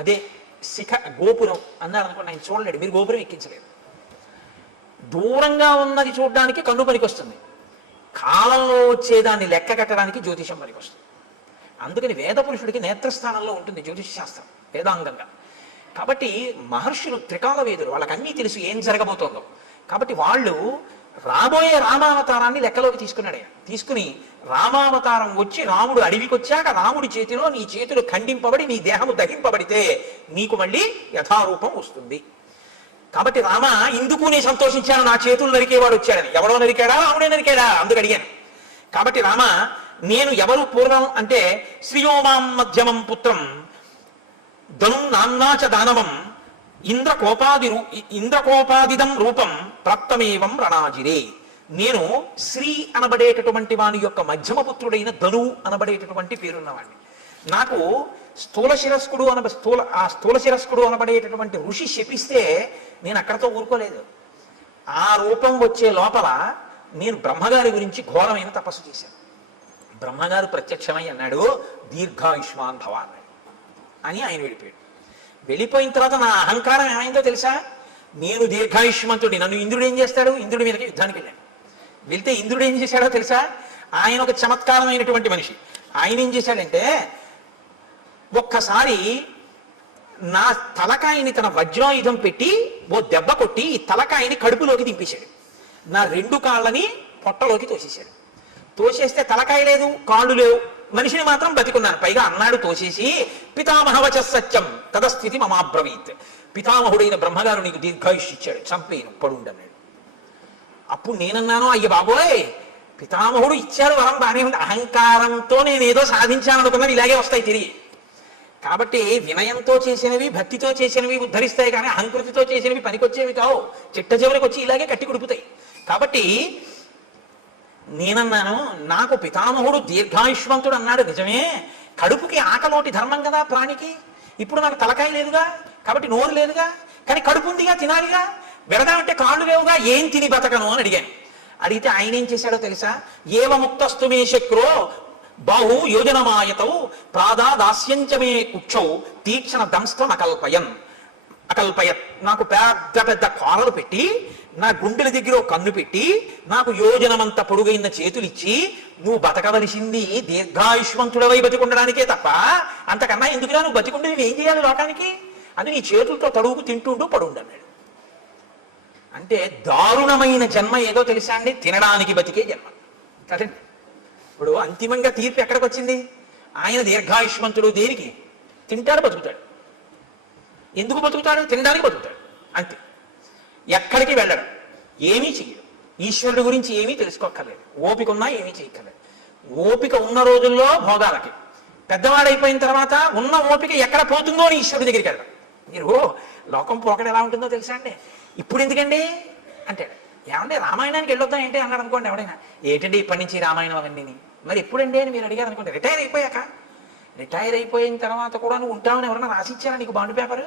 అదే శిఖ గోపురం అన్నారు అనుకోండి, ఆయన చూడలేడు. మీరు గోపురం ఎక్కించలేదు. దూరంగా ఉన్నది చూడడానికి కన్ను పనికి వస్తుంది, కాలంలో వచ్చేదాన్ని లెక్క కట్టడానికి జ్యోతిషం పనికి వస్తుంది. అందుకని వేద పురుషుడికి నేత్రస్థానంలో ఉంటుంది జ్యోతిష శాస్త్రం వేదాంగంగా. కాబట్టి మహర్షులు త్రికాల వేదులు, వాళ్ళకి అన్నీ తెలుసు ఏం జరగబోతోందో. కాబట్టి వాళ్ళు రాబోయే రామావతారాన్ని లెక్కలోకి తీసుకున్నాడు. తీసుకుని రామావతారం వచ్చి రాముడు అడవికి వచ్చాక రాముడి చేతిలో నీ చేతులు ఖండింపబడి నీ దేహము దహింపబడితే నీకు మళ్ళీ యథారూపం వస్తుంది. కాబట్టి రామ ఇందుకు నీ సంతోషించాను, నా చేతులు నరికేవాడు వచ్చాడని. ఎవడో నరికాడా? రాముడే నరికాడా? అందుకు అడిగాను. కాబట్టి రామ నేను ఎవరు పూర్వం అంటే శ్రీయోమాం మధ్యమం పుత్రం ధనుం నామ్నాచ దానవం ఇంద్రకోపాదిదం రూపం ప్రాప్తమేవం రణాజిరే. నేను శ్రీ అనబడేటటువంటి వాని యొక్క మధ్యమపుత్రుడైన ధను అనబడేటటువంటి పేరున్నవాడిని. నాకు స్థూల శిరస్కుడు అనబడేటటువంటి ఋషి శపిస్తే నేను అక్కడతో ఊరుకోలేదు. ఆ రూపం వచ్చే లోపల నేను బ్రహ్మగారి గురించి ఘోరమైన తపస్సు చేశాను. బ్రహ్మగారు ప్రత్యక్షమై అన్నాడు, దీర్ఘాయుష్మాన్ భవ అన్నాడు. అని ఆయన వెళ్ళిపోయాడు. వెళ్ళిపోయిన తర్వాత నా అహంకారం ఏమైందో తెలుసా? నేను దీర్ఘాయుష్మంతుడి, నన్ను ఇంద్రుడు ఏం చేస్తాడు? ఇంద్రుడి మీదకి యుద్ధానికి వెళ్ళాడు. వెళ్తే ఇంద్రుడు ఏం చేశాడో తెలుసా? ఆయన ఒక చమత్కారమైనటువంటి మనిషి. ఆయన ఏం చేశాడంటే, ఒక్కసారి నా తలకాయని తన వజ్రాయుధం పెట్టి ఓ దెబ్బ కొట్టి ఈ తలకాయని కడుపులోకి దింపేశాడు. నా 2 కాళ్ళని పొట్టలోకి తోసేశాడు. తోసేస్తే తలకాయ లేదు, కాళ్ళు లేవు, మనిషిని మాత్రం బతికున్నాను. పైగా అన్నాడు తోసేసి, పితామహవచ సత్యం తదస్థితి మమాబ్రవీత్, పితామహుడైన బ్రహ్మగారు నీకు దీర్ఘాయుష్ ఇచ్చాడు, చంపేను పడుండన్నాడు. అప్పుడు నేనన్నాను, అయ్య బాబోయ్, పితామహుడు ఇచ్చాడు వరం బాగానే ఉంది, అహంకారంతో నేనేదో సాధించాలనుకున్నవి ఇలాగే వస్తాయి తిరిగి. కాబట్టి వినయంతో చేసినవి, భక్తితో చేసినవి ఉద్ధరిస్తాయి, కానీ అహంకృతితో చేసినవి పనికొచ్చేవి కావు, చిట్ట చివరికి వచ్చి ఇలాగే కట్టి కుడుపుతాయి. కాబట్టి నేనన్నాను, నాకు పితామహుడు దీర్ఘాయుష్మంతుడు అన్నాడు నిజమే, కడుపుకి ఆకలోటి ధర్మం కదా ప్రాణికి. ఇప్పుడు నాకు తలకాయ లేదుగా, కాబట్టి నోరు లేదుగా, కానీ కడుపు ఉందిగా, తినాలిగా, వెడదామంటే కాళ్ళు లేవుగా, ఏం తిని బతకను అని అడిగాను. అడిగితే ఆయన ఏం చేశాడో తెలుసా? ఏవ ముక్తస్తు మే శక్రో బాహు యోజనమాయతౌ ప్రాదాదాస్యంచమే కుక్షౌ తీక్షణ దంస్త్వం అకల్పయత్. నాకు పెద్ద పెద్ద కోరలు పెట్టి, నా గుండెల దగ్గర కన్ను పెట్టి, నాకు యోజనమంత పొడుగైన చేతులు ఇచ్చి, నువ్వు బతకవలసింది దీర్ఘాయుష్మంతుడవై బతికుండడానికే తప్ప అంతకన్నా ఎందుకురా నువ్వు బతికుండి నువ్వు ఏం చేయాలి లోకానికి? అది నీ చేతులతో తడువుకు తింటుండు పడుండన్నాడు. అంటే దారుణమైన జన్మ ఏదో తెలుసా అండి? తినడానికి బతికే జన్మ కదండి. ఇప్పుడు అంతిమంగా తీర్పు ఎక్కడికి వచ్చింది? ఆయన దీర్ఘాయుష్మంతుడు దేనికి? తింటాడు, బతుకుతాడు. ఎందుకు బతుకుతాడు? తినడానికి బతుకుతాడు, అంతే. ఎక్కడికి వెళ్ళడు, ఏమీ చెయ్యడు, ఈశ్వరుడు గురించి ఏమీ తెలుసుకోక్కర్లేదు, ఓపిక ఉన్నా ఏమీ చేయక్కర్లేదు. ఓపిక ఉన్న రోజుల్లో భోగాలకి, పెద్దవాడైపోయిన తర్వాత ఉన్న ఓపిక ఎక్కడ పోతుందో అని ఈశ్వరుడి దగ్గరికి వెళ్ళడం. మీరు లోకం పోకడ ఎలా ఉంటుందో తెలుసా అండి? ఇప్పుడు ఎందుకండి అంటాడు. ఏమంటే రామాయణానికి వెళ్ళొద్దాం ఏంటి అన్నాడు అనుకోండి ఎవడైనా. ఏంటండి ఇప్పటి నుంచి రామాయణం అవన్నీ? మరి ఎప్పుడండి అని మీరు అడిగారు అనుకోండి. రిటైర్ అయిపోయాక. రిటైర్ అయిపోయిన తర్వాత కూడా నువ్వు ఉంటావని ఎవరన్నా రాసిచ్చారా నీకు బాండ్ పేపర్?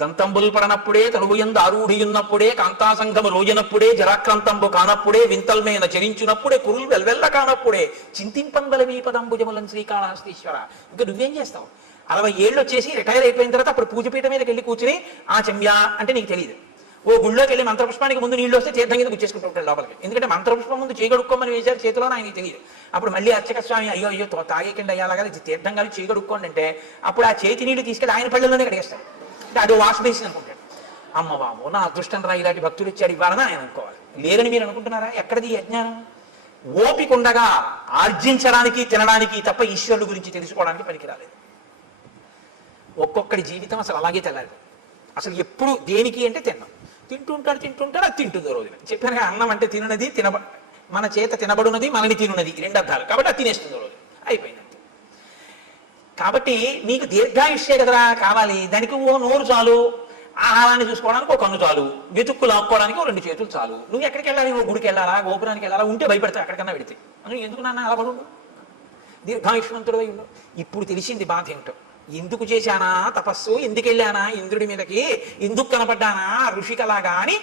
దంతంబుల్ పడనప్పుడే తనుగుయందు ఆరూఢియున్నప్పుడే కాంతాసంగము రోజనప్పుడే జరాక్రాంతంబు కానప్పుడే వింతల్మేన చరించినప్పుడే కురులు వెల్వెల్ల కానప్పుడే చింతింపంబల వీపదంబుజములం శ్రీకాళహస్తీశ్వర. ఇంకా నువ్వేం చేస్తావు? 60 ఏళ్ళు వచ్చేసి రిటైర్ అయిపోయిన తర్వాత అప్పుడు పూజపీఠ మీదకి వెళ్ళి కూర్చుని ఆ చెంబ్యా అంటే నీకు తెలియదు. ఓ గుళ్ళోకి వెళ్ళి మంత్రపుష్పానికి ముందు నీళ్ళు వస్తే తీర్థం కింద గుచ్చేసుకుంటూ ఉంటాడు లోపలికి. ఎందుకంటే మంత్రపుష్పం ముందు చేయగడుక్కోమని వేశారు చేతిలో, ఆయనకి తెలియదు. అప్పుడు మళ్ళీ అర్చక స్వామి అయ్యో అయ్యో తాగేకండి అయ్యాలాగా తీర్థం కానీ చేయగడుక్కోండి అంటే అప్పుడు ఆ చేతి నీళ్ళు తీసుకెళ్ళి ఆయన పళ్ళలోనే కడిగేస్తాడు. అంటే అది వాష్ బేసిన్ అనుకుంటాడు. అమ్మ బాబు నా అదృష్టం రా, ఇలాంటి భక్తులు ఇచ్చాడు ఇవ్వాలని ఆయన అనుకోవాలి. లేరని మీరు అనుకుంటున్నారా? ఎక్కడిది అజ్ఞానం? ఓపిక ఉండగా ఆర్జించడానికి తినడానికి తప్ప ఈశ్వరుడు గురించి తెలుసుకోవడానికి పనికిరాలేదు. ఒక్కొక్కడి జీవితం అసలు అలాగే తెల్లాలి. అసలు ఎప్పుడు దేనికి అంటే తింటుంటాడు అది తింటుందో రోజున. చెప్పాను అన్నం అంటే తినది, మన చేత తినబడున్నది, మనని తినున్నది, 2 అర్థాలు. కాబట్టి అది తినేస్తుందో రోజు అయిపోయింది. కాబట్టి నీకు దీర్ఘాయుష్యే కదరా కావాలి, దానికి ఓ నోరు చాలు, ఆహారాన్ని చూసుకోవడానికి ఒక కన్ను చాలు, వెతుక్కు లాక్కోవడానికి ఓ 2 చేతులు చాలు. నువ్వు ఎక్కడికి వెళ్ళాలి? ఓ గుడికి వెళ్ళాలా, గోపురానికి వెళ్ళాలా? ఉంటే భయపడతావు ఎక్కడికన్నా పెడితే. నువ్వు ఎందుకు నాన్న అలా పడు? దీర్ఘాయుష్మంతుడు అయి ఉండవు. ఇప్పుడు తెలిసింది బాధ ఏమిటో. ఎందుకు చేశానా తపస్సు, ఎందుకు వెళ్ళానా ఇంద్రుడి మీదకి, ఎందుకు కనపడ్డానా ఋషికలాగా అని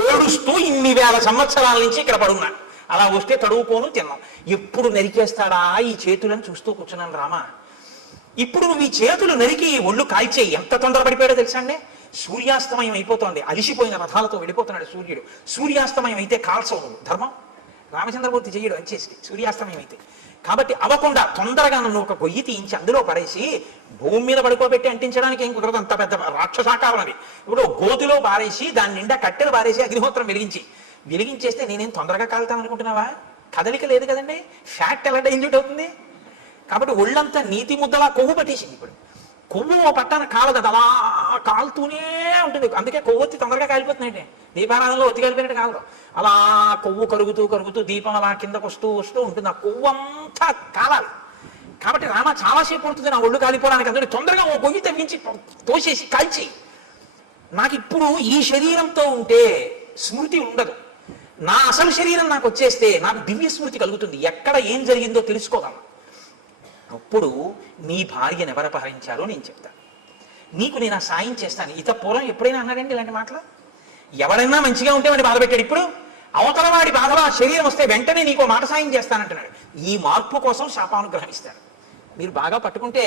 ఏడుస్తూ ఇన్ని వేల సంవత్సరాల నుంచి ఇక్కడ పడున్నా. అలా వస్తే తడువుకోను తిన్నాం. ఎప్పుడు నరికేస్తాడా ఈ చేతులను చూస్తూ కూర్చున్నాను రామా. ఇప్పుడు నువ్వు ఈ చేతులు నరికి ఒళ్ళు కాల్చేయి. ఎంత తొందరపడిపోయాడో తెలుసా అండి? సూర్యాస్తమయం అయిపోతుంది, అలిసిపోయిన రథాలతో వెళ్ళిపోతున్నాడు సూర్యుడు. సూర్యాస్తమయం అయితే కాల్చవు నువ్వు, ధర్మం రామచంద్రమూర్తి చెయ్యడు అంచేసి సూర్యాస్తమయం అయితే. కాబట్టి అవ్వకుండా తొందరగా నన్ను ఒక గొయ్యి తీయించి అందులో పడేసి భూమి మీద పడుకోబెట్టి అంటించడానికి ఏం కుదరదు, అంత పెద్ద రాక్షసాకారం అది. ఇప్పుడు గోతిలో పారేసి దాని నిండా కట్టెలు పారేసి అగ్నిహోత్రం వెలిగించేస్తే నేనేం తొందరగా కాలుతాను అనుకుంటున్నావా? కదలిక లేదు కదండి, ఫ్యాట్ ఎలా డైల్యూట్ అవుతుంది. కాబట్టి ఒళ్ళంతా నీతి ముద్దలా కొవ్వు పట్టేసింది. ఇప్పుడు కొవ్వు పట్టాన కాలదు, అది అలా కాలుతూనే ఉంటుంది. అందుకే కొవ్వొత్తి తొందరగా కాలిపోతుందండి. దీపారాధనలో ఒత్తి కాలిపోయినట్టు కాదు, అలా కొవ్వు కరుగుతూ దీపం అలా కిందకు వస్తూ ఉంటుంది. ఆ కొవ్వు అంతా కాలాలి. కాబట్టి రామ చాలాసేపు పడుతుంది నా ఒళ్ళు కాలిపోవడానికి. అందుకే తొందరగా ఓ గొయ్యి తవ్వించి తోసేసి కాల్చి. నాకు ఇప్పుడు ఈ శరీరంతో ఉంటే స్మృతి ఉండదు. నా అసలు శరీరం నాకు వచ్చేస్తే నాకు దివ్య స్మృతి కలుగుతుంది, ఎక్కడ ఏం జరిగిందో తెలుసుకోగలను. అప్పుడు నీ భార్యను ఎవరు అపహరించారో నేను చెప్తాను, నీకు నేను ఆ సాయం చేస్తాను. పూర్వం ఎప్పుడైనా అన్నాడండి ఇలాంటి మాటలు? ఎవడైనా మంచిగా ఉంటే వాడిని బాధపెట్టాడు. ఇప్పుడు అవతల వాడి బాధలో ఆ శరీరం వస్తే వెంటనే నీకు మాట సాయం చేస్తానంటున్నాడు. ఈ మార్పు కోసం శాపానుగ్రహం ఇస్తారు. మీరు బాగా పట్టుకుంటే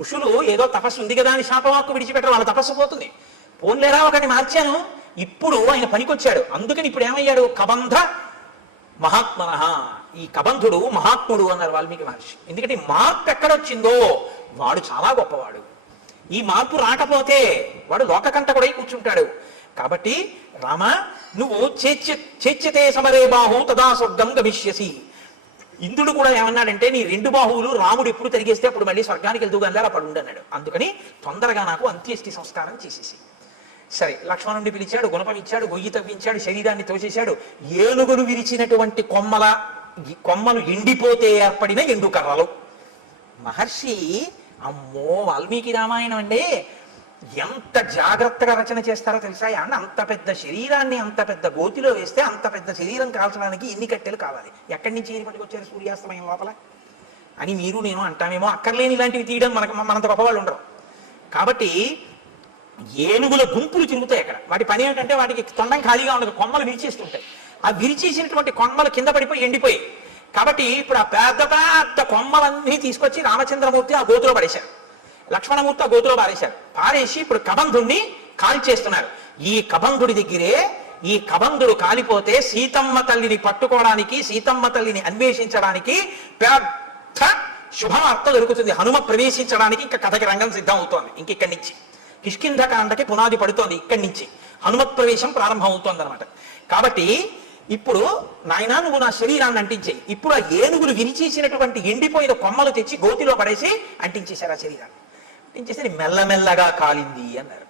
ఋషులు ఏదో తపస్సు ఉంది కదా అని శాపవాక్కు విడిచిపెట్టరు, వాళ్ళ తపస్సు పోతుంది. పోన్లేరా ఒకటి మార్చాను, ఇప్పుడు ఆయన పనికొచ్చాడు. అందుకని ఇప్పుడు ఏమయ్యాడు? కబంధ మహాత్మన. ఈ కబంధుడు మహాత్ముడు అన్నారు వాల్మీకి మహర్షి. ఎందుకంటే మార్పు ఎక్కడొచ్చిందో వాడు చాలా గొప్పవాడు. ఈ మార్పు రాకపోతే వాడు లోకకంటకుడై కూర్చుంటాడు. కాబట్టి రామ, నువ్వు చేచ్యతే సమరే బాహు తదా స్వర్గం గమిష్యసి. ఇంద్రుడు కూడా ఏమన్నాడంటే, నీ 2 బాహువులు రాముడు ఎప్పుడు తిరిగేస్తే అప్పుడు మళ్ళీ స్వర్గానికి వెళ్తూ గల్లారా పడుండి అన్నాడు. అందుకని తొందరగా నాకు అంత్యేష్టి సంస్కారం చేసేసి. సరే, లక్ష్మణుడిని పిలిచాడు, గుణపం ఇచ్చాడు, గొయ్యి తవ్వించాడు, శరీరాన్ని తోసేశాడు. ఏనుగులు విరిచినటువంటి కొమ్మలు ఎండిపోతే ఏర్పడిన ఎండు కర్రలు. మహర్షి, అమ్మో వాల్మీకి రామాయణం అండి, ఎంత జాగ్రత్తగా రచన చేస్తారో తెలుసా? అంత పెద్ద శరీరాన్ని అంత పెద్ద గోతిలో వేస్తే అంత పెద్ద శరీరం కాల్చడానికి ఎన్ని కట్టెలు కావాలి, ఎక్కడి నుంచి ఏరి పట్టుకొచ్చారు సూర్యాస్తమయం లోపల అని మీరు నేను అంటామేమో. అక్కర్లేని ఇలాంటివి తీయడం మనంత గొప్పవాళ్ళు ఉండరు. కాబట్టి ఏనుగుల గుంపులు తిరుగుతాయి అక్కడ. వాటి పని ఏమిటంటే వాటికి తొండం ఖాళీగా ఉండదు, కొమ్మలు విరిచేస్తుంటాయి. ఆ విరిచేసినటువంటి కొమ్మలు కింద పడిపోయి ఎండిపోయి. కాబట్టి ఇప్పుడు ఆ పెద్ద పెద్ద కొమ్మలన్నీ తీసుకొచ్చి రామచంద్రమూర్తి ఆ గోతులో పడేశారు, లక్ష్మణమూర్తి ఆ గోతులో పారేసి ఇప్పుడు కబంధుడిని కాల్చేస్తున్నారు. ఈ కబంధుడి దగ్గరే ఈ కబంధుడు కాలిపోతే సీతమ్మ తల్లిని పట్టుకోవడానికి, సీతమ్మ తల్లిని అన్వేషించడానికి పెద్ద శుభవార్త దొరుకుతుంది. హనుమ ప్రవేశించడానికి ఇంకా కథకి రంగం సిద్ధం అవుతోంది. ఇక్కడి నుంచి కిష్కింధకాండకి పునాది పడుతోంది. ఇక్కడి నుంచి హనుమత్ ప్రవేశం ప్రారంభం అవుతోంది అనమాట. కాబట్టి ఇప్పుడు నాయనా నువ్వు నా శరీరాన్ని అంటించేయి. ఇప్పుడు ఆ ఏనుగులు విరిచేసినటువంటి ఎండిపోయిన కొమ్మలు తెచ్చి గోతిలో పడేసి అంటించేశారు ఆ శరీరాన్ని. అంటించేసి మెల్లమెల్లగా కాలింది అన్నారు.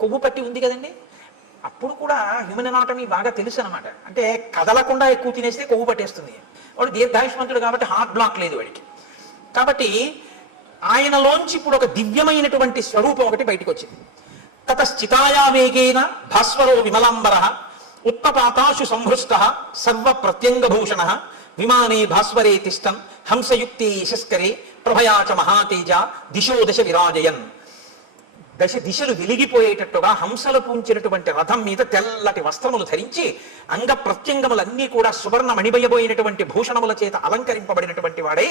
కొవ్వు పట్టి ఉంది కదండి. అప్పుడు కూడా హ్యూమన్ అనాటమీ బాగా తెలుసు అనమాట. అంటే కదలకుండా ఎక్కువ తినేస్తే కొవ్వు పట్టేస్తుంది. వాడు దీర్ఘాయుష్మంతుడు కాబట్టి హార్ట్ బ్లాక్ లేదు వాడికి. కాబట్టి ఆయనలోంచి ఇప్పుడు ఒక దివ్యమైనటువంటి స్వరూపం ఒకటి బయటకు వచ్చింది. తతశ్చితాయా వేగేన భాస్వరో విమలాంబర ఉత్పపాతాశు సంహృష్ట సర్వ ప్రత్యంగభూషణ విమానే భాస్వరే తిష్టన్ హంసయుక్తే యశస్కరే ప్రభయాచ మహాతేజ దిశో దశ విరాజయన్. దిశలు వెలిగిపోయేటట్టుగా హంసలు పూంచినటువంటి రథం మీద తెల్లటి వస్త్రములు ధరించి అంగ ప్రత్యంగములన్నీ కూడా సువర్ణ మణిబయబోయినటువంటి భూషణముల చేత అలంకరింపబడినటువంటి వాడై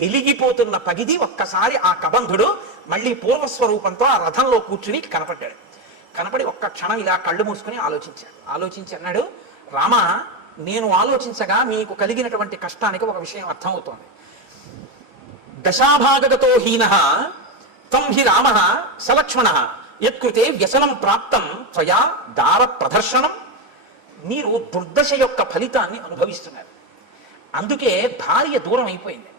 వెలిగిపోతున్న పగిది ఒక్కసారి ఆ కబంధుడు మళ్ళీ పూర్వస్వరూపంతో ఆ రథంలో కూర్చుని కనపడ్డాడు. కనపడి ఒక్క క్షణం ఇలా కళ్ళు మూసుకుని ఆలోచించి అన్నాడు, రామ, నేను ఆలోచించగా మీకు కలిగినటువంటి కష్టానికి ఒక విషయం అర్థమవుతోంది. దశాభాగగతో హీనః తం హి రామ సలక్ష్మణ యత్కృతే వ్యసనం ప్రాప్తం త్వయా దార ప్రదర్శనం. మీరు దుర్దశ యొక్క ఫలితాన్ని అనుభవిస్తున్నారు. అందుకే భార్య దూరం అయిపోయింది.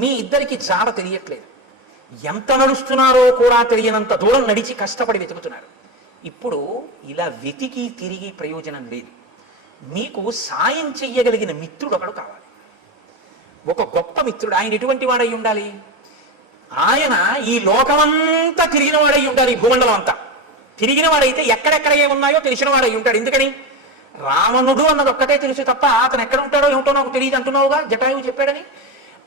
మీ ఇద్దరికి జాడ తెలియట్లేదు. ఎంత నడుస్తున్నారో కూడా తెలియనంత దూరం నడిచి కష్టపడి వెతుకుతున్నారు. ఇప్పుడు ఇలా వెతికి తిరిగి ప్రయోజనం లేదు. మీకు సాయం చెయ్యగలిగిన మిత్రుడు ఒకడు కావాలి, ఒక గొప్ప మిత్రుడు. ఆయన ఎటువంటి వాడై ఉండాలి? ఆయన ఈ లోకమంతా తిరిగిన వాడై ఉండాలి. ఈ భూమండలం అంతా తిరిగిన వాడైతే ఎక్కడెక్కడ ఏమున్నాయో తెలిసిన వాడై ఉంటాడు. ఎందుకని? రావణుడు అన్నది ఒక్కటే తెలుసు తప్ప అతను ఎక్కడ ఉంటాడో ఏమిటో నాకు తెలియదు అంటున్నావుగా, జటాయువు చెప్పాడని.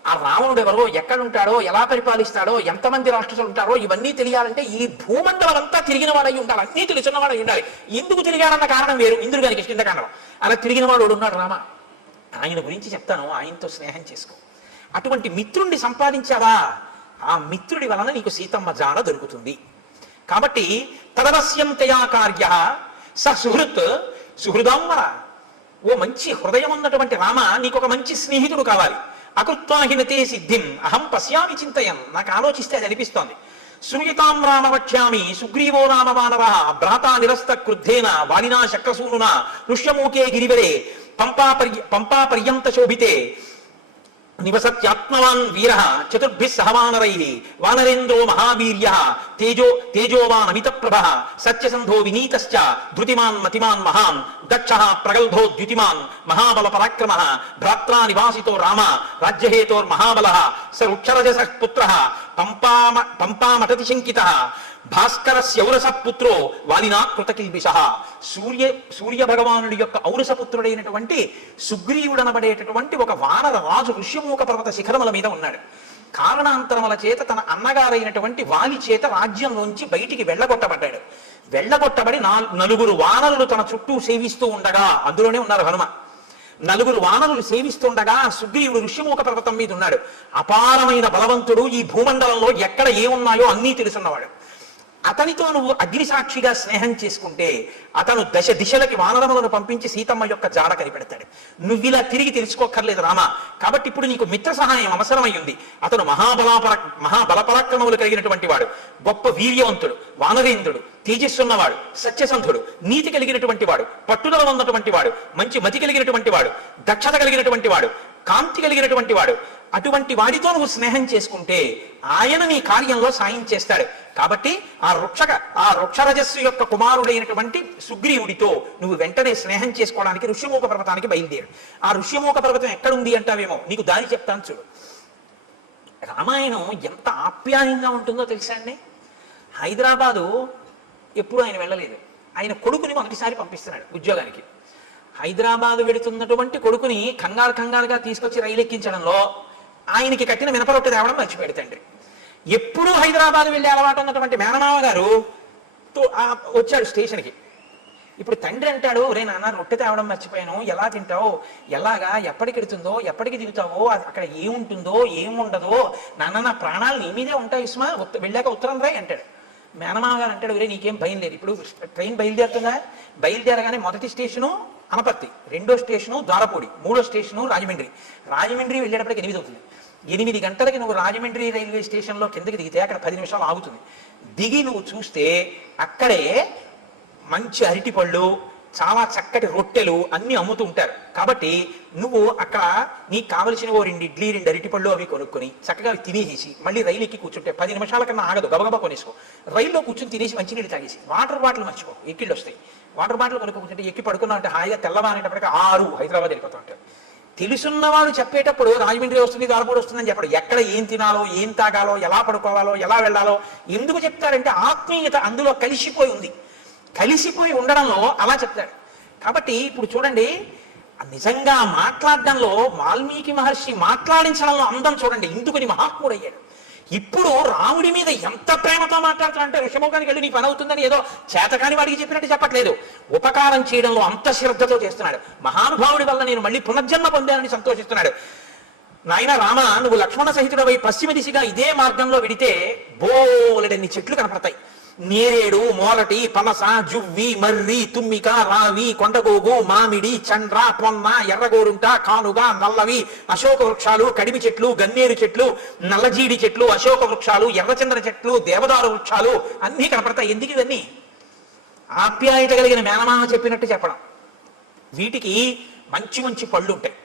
ఆ రావణుడు ఎవరో, ఎక్కడ ఉంటాడో, ఎలా పరిపాలిస్తాడో, ఎంతమంది రాక్షసులు ఉంటారో ఇవన్నీ తెలియాలంటే ఈ భూమండలం అంతా తిరిగిన వాడై ఉండాలి, అన్నీ తెలుసున్న వాడై ఉండాలి. ఎందుకు తిరిగాడన్న కారణం వేరు. ఇంద్రుడు గారికి కిష్కింధకాండలో అలా తిరిగిన వాడు ఉన్నాడు రామ. ఆయన గురించి చెప్తాను, ఆయనతో స్నేహం చేసుకో. అటువంటి మిత్రుణ్ణి సంపాదించావా, ఆ మిత్రుడి వలన నీకు సీతమ్మ జాడ దొరుకుతుంది. కాబట్టి తదవశ్యం తయా కార్య స సుహృత్ సుహృదాంబర. ఓ మంచి హృదయం ఉన్నటువంటి రామ, నీకు ఒక మంచి స్నేహితుడు కావాలి. అకృత్వాహినతే సిద్ధిం అహం పశ్యామి చింతయన్. నాకు ఆలోచిస్తే అది అనిపిస్తోంది. శ్రూయతాం రామ వక్ష్యామి సుగ్రీవో నామ వానర భ్రాతా నిరస్త క్రుద్ధేన వాలినా శక్రసూనునా ఋష్యమూకే గిరివరే పంపా పర్యంత శోభితే నివసత్యాత్మవాన్ వీర చతుర్భిః సహవానరై వానరేంద్రో మహావీర్య తేజోవాన్ అమిత ప్రభ సత్యసంధో వినీతశ్చ ధృతిమాన్ మతిమాన్ మహాన్ దక్షః ప్రగల్భో ద్యుతిమాన్ మహాబల పరాక్రమ భ్రాత్రా నివాసితో రామ రాజ్యహేతోర్మహాబల స వృక్షరజసః పుత్రః పంపామటతి శంకితః భాస్కరస్య ఔరస పుత్రో వాలినా కృతకిల్బిషః. సూర్య భగవానుడి యొక్క ఔరసపుత్రుడైనటువంటి సుగ్రీవుడనబడేటటువంటి ఒక వానర రాజు ఋష్యమూక పర్వత శిఖరముల మీద ఉన్నాడు. కారణాంతరముల చేత తన అన్నగారైనటువంటి వాలి చేత రాజ్యంలోంచి బయటికి వెళ్ళగొట్టబడ్డాడు. వెళ్ళగొట్టబడి నలుగురు వానరులు తన చుట్టూ సేవిస్తూ ఉండగా, అందులోనే ఉన్నారు హనుమ, నలుగురు వానరులు సేవిస్తుండగా సుగ్రీవుడు ఋష్యమూక పర్వతం మీద ఉన్నాడు. అపారమైన బలవంతుడు, ఈ భూమండలంలో ఎక్కడ ఏమున్నాయో అన్నీ తెలుసున్నవాడు. అతనితో నువ్వు అగ్నిసాక్షిగా స్నేహం చేసుకుంటే అతను దశ దిశలకి వానరములను పంపించి సీతమ్మ యొక్క జాడ కనిపెడతాడు. నువ్విలా తిరిగి తెలుసుకోక్కర్లేదు రామ. కాబట్టి ఇప్పుడు నీకు మిత్ర సహాయం అవసరమయ్యింది. అతను మహాబలపరాక్రమములు కలిగినటువంటి వాడు, గొప్ప వీర్యవంతుడు, వానరేంద్రుడు, తేజస్సున్నవాడు, సత్యసంధుడు, నీతి కలిగినటువంటి వాడు, పట్టుదల ఉన్నటువంటి వాడు, మంచి మతి కలిగినటువంటి వాడు, దక్షత కలిగినటువంటి వాడు, కాంతి కలిగినటువంటి వాడు. అటువంటి వాడితో నువ్వు స్నేహం చేసుకుంటే ఆయన నీ కార్యంలో సాయం చేస్తాడు. కాబట్టి ఆ వృక్షరజస్సు యొక్క కుమారుడైనటువంటి సుగ్రీవుడితో నువ్వు వెంటనే స్నేహం చేసుకోవడానికి ఋష్యమూక పర్వతానికి బయలుదేరు. ఆ ఋష్యమూక పర్వతం ఎక్కడుంది అంటావేమో, నీకు దారి చెప్తాను చూడు. రామాయణం ఎంత ఆప్యాయంగా ఉంటుందో తెలుసా అండి. హైదరాబాదు ఎప్పుడు ఆయన వెళ్ళలేదు. ఆయన కొడుకుని మొదటిసారి పంపిస్తున్నాడు ఉద్యోగానికి. హైదరాబాదు వెడుతున్నటువంటి కొడుకుని కంగారుగా తీసుకొచ్చి రైలు ఎక్కించడంలో ఆయనకి కట్టిన మినపరొట్టె తేవడం మర్చిపోయాడు తండ్రి. ఎప్పుడూ హైదరాబాద్ వెళ్ళే అలవాటు ఉన్నటువంటి మేనమామ గారు వచ్చాడు స్టేషన్కి. ఇప్పుడు తండ్రి అంటాడు, రే నాన్న రొట్టె తేవడం మర్చిపోయాను, ఎలా తింటావు, ఎలాగా, ఎప్పటికి ఎడుతుందో, ఎప్పటికి దిగుతావో, అక్కడ ఏముంటుందో ఏముండదో, నాన్న నా ప్రాణాలు నీ మీదే ఉంటాయి ఇస్మా, వెళ్ళాక ఉత్తరం రాయి అంటాడు. మేనమామ గారు అంటాడు, రే నీకేం భయం లేదు, ఇప్పుడు ట్రైన్ బయలుదేరుతుందా, బయలుదేరగానే మొదటి స్టేషను అనపర్తి, రెండో స్టేషను ద్వారపూడి, మూడో స్టేషను రాజమండ్రి వెళ్ళేటప్పటికి 8 అవుతుంది. 8 గంటలకి నువ్వు రాజమండ్రి రైల్వే స్టేషన్లో కిందకి దిగితే అక్కడ 10 నిమిషాలు ఆగుతుంది. దిగి నువ్వు చూస్తే అక్కడే మంచి అరటిపళ్ళు, చాలా చక్కటి రొట్టెలు అన్ని అమ్ముతూ ఉంటారు. కాబట్టి నువ్వు అక్కడ నీకు కావలసిన 2 ఇడ్లీ 2 అరటిపళ్ళు అవి కొనుక్కొని చక్కగా తినేసి మళ్ళీ రైలు ఎక్కి కూర్చుంటే 10 నిమిషాల కన్నా ఆగదు, గబగబా కొనేసుకో. రైల్లో కూర్చుని తినేసి మంచినీళ్ళు తాగేసి వాటర్ బాటిల్ మర్చిపో, ఎక్కిళ్ళు వస్తాయి. వాటర్ బాటిల్ కొనుక్కుంటే ఎక్కి పడుకున్నా అంటే హాయిగా తెల్లవారేటప్పటికి 6 హైదరాబాద్ వెళ్ళిపోతూ ఉంటారు. తెలుసున్నవాడు చెప్పేటప్పుడు రాజమండ్రి వస్తుంది, దారపూడి వస్తుందని చెప్పడు. ఎక్కడ ఏం తినాలో, ఏం తాగాలో, ఎలా పడుకోవాలో, ఎలా వెళ్ళాలో ఎందుకు చెప్తారంటే ఆత్మీయత అందులో కలిసిపోయి ఉంది. కలిసిపోయి ఉండడంలో అలా చెప్తాడు. కాబట్టి ఇప్పుడు చూడండి, నిజంగా మాట్లాడడంలో వాల్మీకి మహర్షి మాట్లాడించడంలో అందం చూడండి, ఇందుకని మహాత్ముడయ్యాడు. ఇప్పుడు రాముడి మీద ఎంత ప్రేమతో మాట్లాడుతాడంటే ఋషమూకానికి వెళ్ళి నీ పని అవుతుందని ఏదో చేతకాని వాడికి చెప్పినట్టు చెప్పట్లేదు. ఉపకారం చేయడంలో అంత శ్రద్ధతో చేస్తున్నాడు. మహానుభావుడి వల్ల నేను మళ్ళీ పునర్జన్మ పొందానని సంతోషిస్తున్నాడు. నాయన రామ, నువ్వు లక్ష్మణ సహితుడవై పశ్చిమ దిశగా ఇదే మార్గంలో వెడితే బోలెడన్ని చెట్లు కనపడతాయి. నేరేడు, మోరటి, పనస, జువ్వి, మర్రి, తుమ్మిక, రావి, కొండగోగు, మామిడి, చండ్ర, పొన్న, ఎర్రగోరుంట, కానుగ, నల్లవి, అశోక వృక్షాలు, కడిమి చెట్లు, గన్నేరు చెట్లు, నల్లజీడి చెట్లు, అశోక వృక్షాలు, ఎర్రచంద్ర చెట్లు, దేవదారు వృక్షాలు అన్నీ కనపడతాయి. ఎందుకు ఇవన్నీ? ఆప్యాయత కలిగిన మేనమామ చెప్పినట్టు చెప్పడం. వీటికి మంచి మంచి పళ్ళు ఉంటాయి.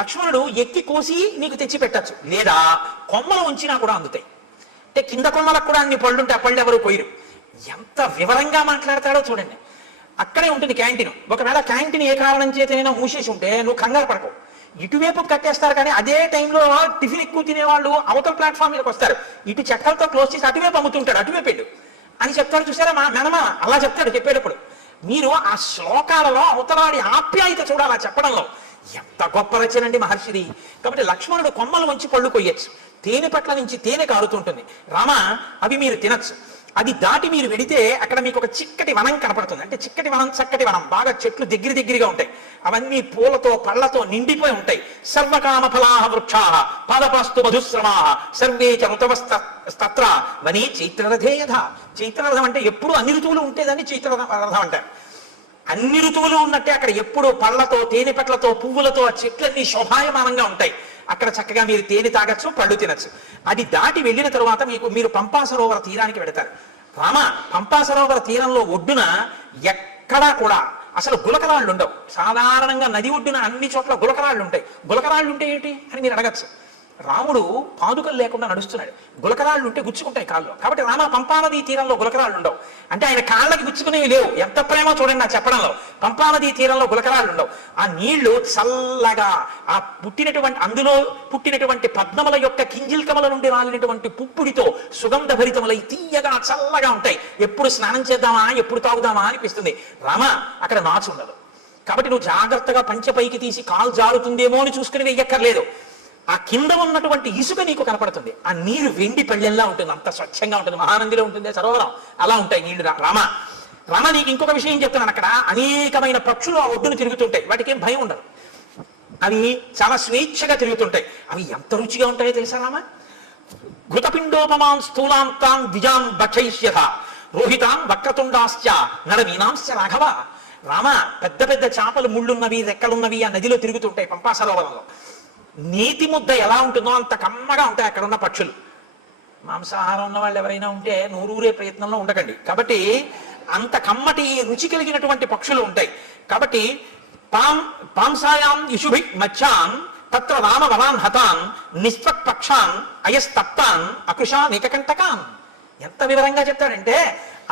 లక్ష్మణుడు ఎక్కి కోసి నీకు తెచ్చి పెట్టచ్చు, లేదా కొమ్మలు ఉంచినా కూడా అందుతాయి. అంటే కింద కొమ్మలకు కూడా అన్ని పళ్ళుంటే ఆ పళ్ళు ఎవరు పోయిరు. ఎంత వివరంగా మాట్లాడతాడో చూడండి. అక్కడే ఉంటుంది క్యాంటీన్. ఒకవేళ క్యాంటీన్ ఏ కారణం చేతనైనా మూసేసి ఉంటే నువ్వు కంగారు పడకు, ఇటువైపు కట్టేస్తారు. కానీ అదే టైంలో టిఫిన్ ఎక్కువ తినేవాళ్ళు అవతల ప్లాట్ఫామ్ మీదకి వస్తారు, ఇటు చెక్కలతో క్లోజ్ చేసి అటువైపు అమ్ముతుంటాడు, అటువైపు వెళ్ళు అని చెప్తాడు. చూసారా మా మేనమా అలా చెప్తాడు చెప్పేటప్పుడు. మీరు ఆ శ్లోకాలలో అవతలాడి ఆప్యాయత చూడాలి చెప్పడంలో. ఎంత గొప్ప రచనండి మహర్షిది. కాబట్టి లక్ష్మణుడు కొమ్మలు వంచి పళ్ళు కొయ్యొచ్చు, తేనె పట్ల నుంచి తేనె కారుతుంటుంది. రామ, అవి మీరు తినచ్చు. అది దాటి మీరు వెడితే అక్కడ మీకు ఒక చిక్కటి వనం కనపడుతుంది. అంటే చిక్కటి వనం, చక్కటి వనం, బాగా చెట్లు దగ్గరగా ఉంటాయి. అవన్నీ పూలతో పళ్లతో నిండిపోయి ఉంటాయి. సర్వకామ ఫలాహ వృక్షాః పాదపాస్తు మధుశ్రమాః సర్వే చ ఋతవస్తత్ర వనే చైత్రరథేయథ. చైత్రరథం అంటే ఎప్పుడు అన్ని ఋతువులు ఉంటేదాన్ని చైత్రరథం అంటారు. అన్ని ఋతువులు ఉన్నట్టే అక్కడ ఎప్పుడు పళ్లతో, తేనె పట్లతో, పువ్వులతో ఆ చెట్లన్నీ శోభాయమానంగా ఉంటాయి. అక్కడ చక్కగా మీరు తేనె తాగచ్చు, పళ్ళు తినచ్చు. అది దాటి వెళ్ళిన తరువాత మీరు పంపా సరోవర తీరానికి వెడతారు. రామ, పంపా సరోవర తీరంలో ఒడ్డున ఎక్కడా కూడా అసలు గులకరాళ్ళు ఉండవు. సాధారణంగా నది ఒడ్డున అన్ని చోట్ల గులకరాళ్ళు ఉంటాయి. గులకరాళ్ళు ఉంటే ఏంటి అని మీరు అడగచ్చు. రాముడు పాదుకలు లేకుండా నడుస్తున్నాడు, గులకరాళ్ళు ఉంటే గుచ్చుకుంటాయి కాళ్ళు. కాబట్టి రామ, పంపానదీ తీరంలో గులకరాళ్ళు ఉండవు. అంటే ఆయన కాళ్ళకి గుచ్చుకునేవి లేవు. ఎంత ప్రేమ చూడండి నా చెప్పడంలో. పంపానదీ తీరంలో గులకరాళ్ళు ఉండవు. ఆ నీళ్లు చల్లగా, ఆ అందులో పుట్టినటువంటి పద్మముల యొక్క కింజిల్కముల నుండి రాలినటువంటి పుప్పుడితో సుగంధ భరితములై తీయగా చల్లగా ఉంటాయి. ఎప్పుడు స్నానం చేద్దామా, ఎప్పుడు తాగుదామా అనిపిస్తుంది. రామ, అక్కడ నాచు ఉండదు. కాబట్టి నువ్వు జాగ్రత్తగా పంచె పైకి తీసి కాలు జారుతుందేమో అని చూసుకుని వెయ్యక్కర్లేదు. ఆ కింద ఉన్నటువంటి ఇసుక నీకు కనపడుతుంది. ఆ నీరు వెండి పళ్ళెల్లా ఉంటుంది, అంత స్వచ్ఛంగా ఉంటుంది. మహానందిలో ఉంటుంది సరోవరం, అలా ఉంటాయి నీళ్లు. రామ నీకు ఇంకొక విషయం చెప్తున్నాను. అక్కడ అనేకమైన పక్షులు ఆ ఒడ్డును తిరుగుతుంటాయి, వాటికి ఏం భయం ఉండదు. అవి చాలా స్వేచ్ఛగా తిరుగుతుంటాయి. అవి ఎంత రుచిగా ఉంటాయో తెలుసా రామ? ఘృతపిండోపమాన్ స్థూలాంతాన్ ద్విజాన్ భక్షయిష్యథ రోహితాన్ వక్రతుండాశ్చ నరమీనాంశ్చ రాఘవ. రామ, పెద్ద పెద్ద చేపలు, ముళ్ళున్నవి, రెక్కలున్నవి ఆ నదిలో తిరుగుతుంటాయి పంపా సరోవరంలో. నీతి ముద్ద ఎలా ఉంటుందో అంత కమ్మగా ఉంటాయి అక్కడ ఉన్న పక్షులు. మాంసాహారం ఉన్న వాళ్ళు ఎవరైనా ఉంటే నూరూరే ప్రయత్నంలో ఉండకండి. కాబట్టి అంత కమ్మటి రుచి కలిగినటువంటి పక్షులు ఉంటాయి. కాబట్టి పాంసాయాం ఇషుభి మత్స్యాన్ తత్ర రామ వరాన్ హతాన్ నిస్పక్షాన్ అయస్తప్తాన్ అకృషాన్ ఏకకంటకాన్. ఎంత వివరంగా చెప్తాడంటే,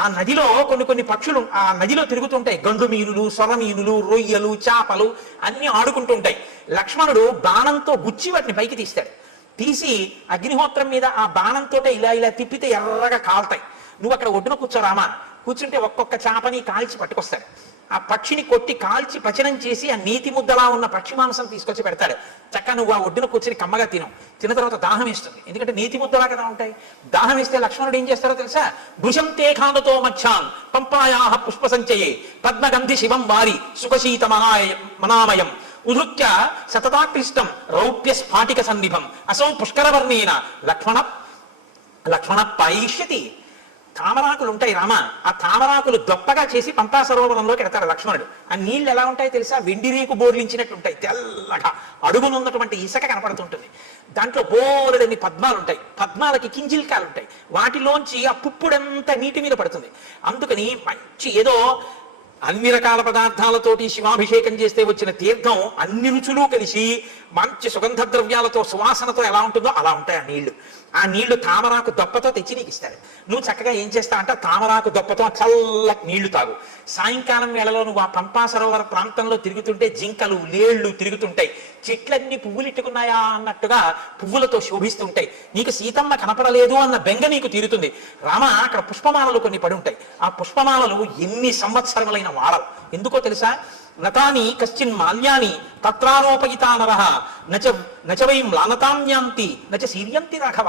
ఆ నదిలో కొన్ని పక్షులు ఆ నదిలో తిరుగుతుంటాయి. గండు మీనులు, సొర మీనులు, రొయ్యలు, చేపలు అన్ని ఆడుకుంటుంటాయి. లక్ష్మణుడు బాణంతో గుచ్చి వాటిని పైకి తీస్తాడు. తీసి అగ్నిహోత్రం మీద ఆ బాణంతో ఇలా తిప్పితే ఎర్రగా కాలుతాయి. నువ్వు అక్కడ ఒడ్డున కూర్చోరామా, కూర్చుంటే ఒక్కొక్క చేపని కాల్చి పట్టుకొస్తాడు. ఆ పక్షిని కొట్టి కాల్చి పచనం చేసి ఆ నీతి ముద్దలా ఉన్న పక్షి మాంసం తీసుకొచ్చి పెడతాడు. చక్కగా నువ్వు ఆ ఒడ్డున కూర్చొని కమ్మగా తిన్న తర్వాత దాహం వేస్తుంది, ఎందుకంటే నీతి ముద్దలా కదా ఉంటాయి. దాహం వేస్తే లక్ష్మణుడు ఏం చేస్తారో తెలుసా? భుజం తే ఖాండతో మధ్యాన్ పంపాయాహ పుష్ప సంచయే పద్మగంధి శివం వారి సుఖశీత మనామయం ఉధృత్య సతతాక్లిష్టం రౌప్య స్ఫాటిక సన్నిభం అసౌ పుష్కరవర్ణేన లక్ష్మణ పాయిష్యతి. తామరాకులు ఉంటాయి రామ, ఆ తామరాకులు దొప్పగా చేసి పంపా సరోవరంలోకి ఎడతారు లక్ష్మణుడు. ఆ నీళ్ళు ఎలా ఉంటాయో తెలుసా? వెండి రేకు బోర్లించినట్టు ఉంటాయి, తెల్లగా అడుగునున్నటువంటి ఇసుక కనపడుతుంటుంది. దాంట్లో బోలెడన్ని పద్మాలు ఉంటాయి, పద్మాలకి కింజిల్కాలు ఉంటాయి. వాటిలోంచి ఆ పుప్పుడంతా నీటి మీద పడుతుంది. అందుకని మంచి ఏదో అన్ని రకాల పదార్థాలతోటి శివాభిషేకం చేస్తే వచ్చిన తీర్థం అన్ని రుచులు కలిసి మంచి సుగంధ ద్రవ్యాలతో సువాసనతో ఎలా ఉంటుందో అలా ఉంటాయి ఆ నీళ్లు. ఆ నీళ్లు తామరాకు దొప్పతో తెచ్చి నీకు ఇస్తాడు. నువ్వు చక్కగా ఏం చేస్తా అంటే తామరాకు దొప్పతో చల్ల నీళ్లు తాగు. సాయంకాలం వేళలో నువ్వు ఆ పంపా సరోవర ప్రాంతంలో తిరుగుతుంటే జింకలు, లేళ్లు తిరుగుతుంటాయి. చెట్లన్నీ పువ్వులు ఇట్టుకున్నాయా అన్నట్టుగా పువ్వులతో శోభిస్తుంటాయి. నీకు సీతమ్మ కనపడలేదు అన్న బెంగ నీకు తీరుతుంది. రామ, అక్కడ పుష్పమాలలు కొన్ని పడి ఉంటాయి. ఆ పుష్పమాలలు ఎన్ని సంవత్సరములైన వాడవు. ఎందుకో తెలుసా? నతాని కశ్చిన్ మాల్యాని తత్రారోపయితా నరః నచ వై మ్లానతాన్యాంతి నచ సీర్యంతి రాఘవ.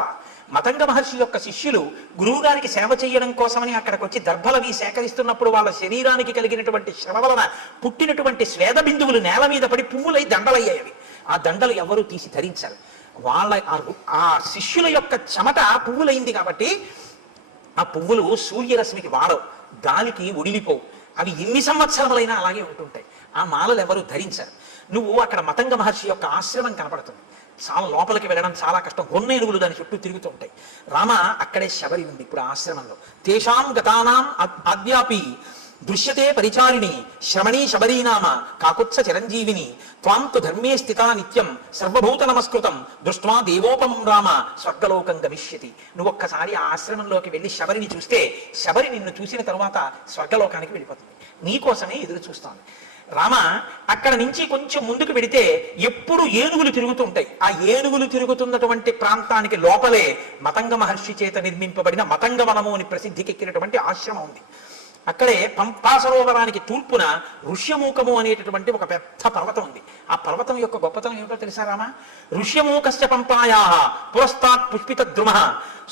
మతంగ మహర్షి యొక్క శిష్యులు గురువు గారికి సేవ చేయడం కోసమని అక్కడికి వచ్చి దర్భలవి సేకరిస్తున్నప్పుడు వాళ్ళ శరీరానికి కలిగినటువంటి శ్రమ వలన పుట్టినటువంటి స్వేద బిందువులు నేల మీద పడి పువ్వులై దండలయ్యాయి. ఆ దండలు ఎవరూ తీసి ధరించారు. వాళ్ళ ఆ శిష్యుల యొక్క చెమట పువ్వులైంది కాబట్టి ఆ పువ్వులు సూర్యరశ్మికి వాడవు, గాలికి ఒడిలిపోవు. అవి ఎన్ని సంవత్సరములైనా అలాగే ఉంటుంటాయి. ఆ మాలలు ఎవరు ధరించారు. నువ్వు అక్కడ మతంగ మహర్షి యొక్క ఆశ్రమం కనపడుతుంది. చాలా లోపలికి వెళ్ళడం చాలా కష్టం, గొన్నేనుగులు దాని చుట్టూ తిరుగుతూ ఉంటాయి. రామ, అక్కడే శబరి ఉంది ఇప్పుడు ఆశ్రమంలో. తేషాం గతానాం అద్యాపి దృశ్యతే పరిచారిణి శ్రమణీ శబరీనామ కాకుత్స చిరంజీవిని త్వాం తు ధర్మే స్థితా నిత్యం సర్వభూత నమస్కృతం దృష్ట్వా దేవోపం రామ స్వర్గలోకం గమిష్యతి. నువ్వు ఒక్కసారి ఆ ఆశ్రమంలోకి వెళ్ళి శబరిని చూస్తే శబరి నిన్ను చూసిన తరువాత స్వర్గలోకానికి వెళ్ళిపోతుంది. నీకోసమే ఎదురు చూస్తాను. రామ, అక్కడ నుంచి కొంచెం ముందుకు వెడితే ఎప్పుడు ఏనుగులు తిరుగుతూ ఉంటాయి. ఆ ఏనుగులు తిరుగుతున్నటువంటి ప్రాంతానికి లోపలే మతంగ మహర్షి చేత నిర్మింపబడిన మతంగ వనము అని ప్రసిద్ధికెక్కినటువంటి ఆశ్రమం ఉంది. అక్కడే పంపా సరోవరానికి తూర్పున ఋష్యమూకము అనేటటువంటి ఒక పెద్ద పర్వతం ఉంది. ఆ పర్వతం యొక్క గొప్పతనం ఏమిటో తెలుసా రామ? ఋష్యమూకస్య పంపాయాః పురస్తాత్ పుష్పిత ద్రుమః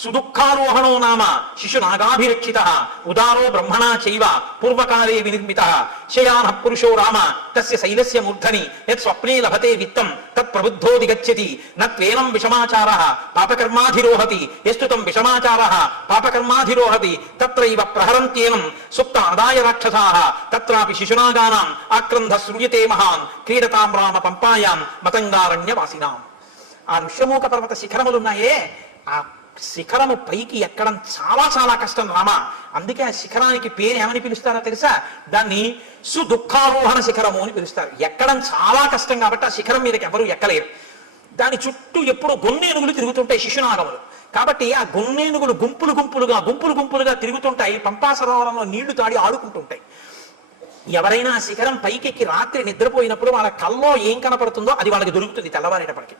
సుదుఃఖారోహణో నామ శిశునాగాభిరక్షితః ఉదారో బ్రహ్మణా చైవ పూర్వకాలే వినిర్మితః శయానః పురుషో రామ తస్య శైలస్య మూర్ధని యత్ స్వప్నే లభతే విత్తం తత్ ప్రబుద్ధోది గచ్చతి నత్వేనం విషమాచారః పాపకర్మాధిరోహతి యస్తుతం విషమాచారః పాపకర్మాధిరోహతి తత్రైవ ప్రహరంత్యేనం సుప్త ఆదాయ రాక్షసాః తత్రాపి శిశునాగానాం ఆక్రంధ శ్రూయతే మహాన్ క్రీడతాం రామ పంపాయాం మతంగారణ్యవాసినాం. ఆ ఋష్యమూక పర్వత శిఖరములున్నాయే, ఆ శిఖరము పైకి ఎక్కడం చాలా చాలా కష్టం రామ. అందుకే ఆ శిఖరానికి పేరు ఏమని పిలుస్తారో తెలుసా? దాన్ని సుదుఃఖారోహణ శిఖరము అని పిలుస్తారు. ఎక్కడం చాలా కష్టం కాబట్టి ఆ శిఖరం మీదకి ఎవరు ఎక్కలేరు. దాని చుట్టూ ఎప్పుడు గొన్నేనుగులు తిరుగుతుంటాయి, శిశునాగములు. కాబట్టి ఆ గొన్నేనుగులు గుంపులు గుంపులుగా తిరుగుతుంటాయి. పంపా సరోవరంలో నీళ్లు తాడి ఆడుకుంటుంటాయి. ఎవరైనా శిఖరం పైకెక్కి రాత్రి నిద్రపోయినప్పుడు వాళ్ళ కల్లో ఏం కనపడుతుందో అది వాళ్ళకి దొరుకుతుంది తెల్లవారేటప్పటికి.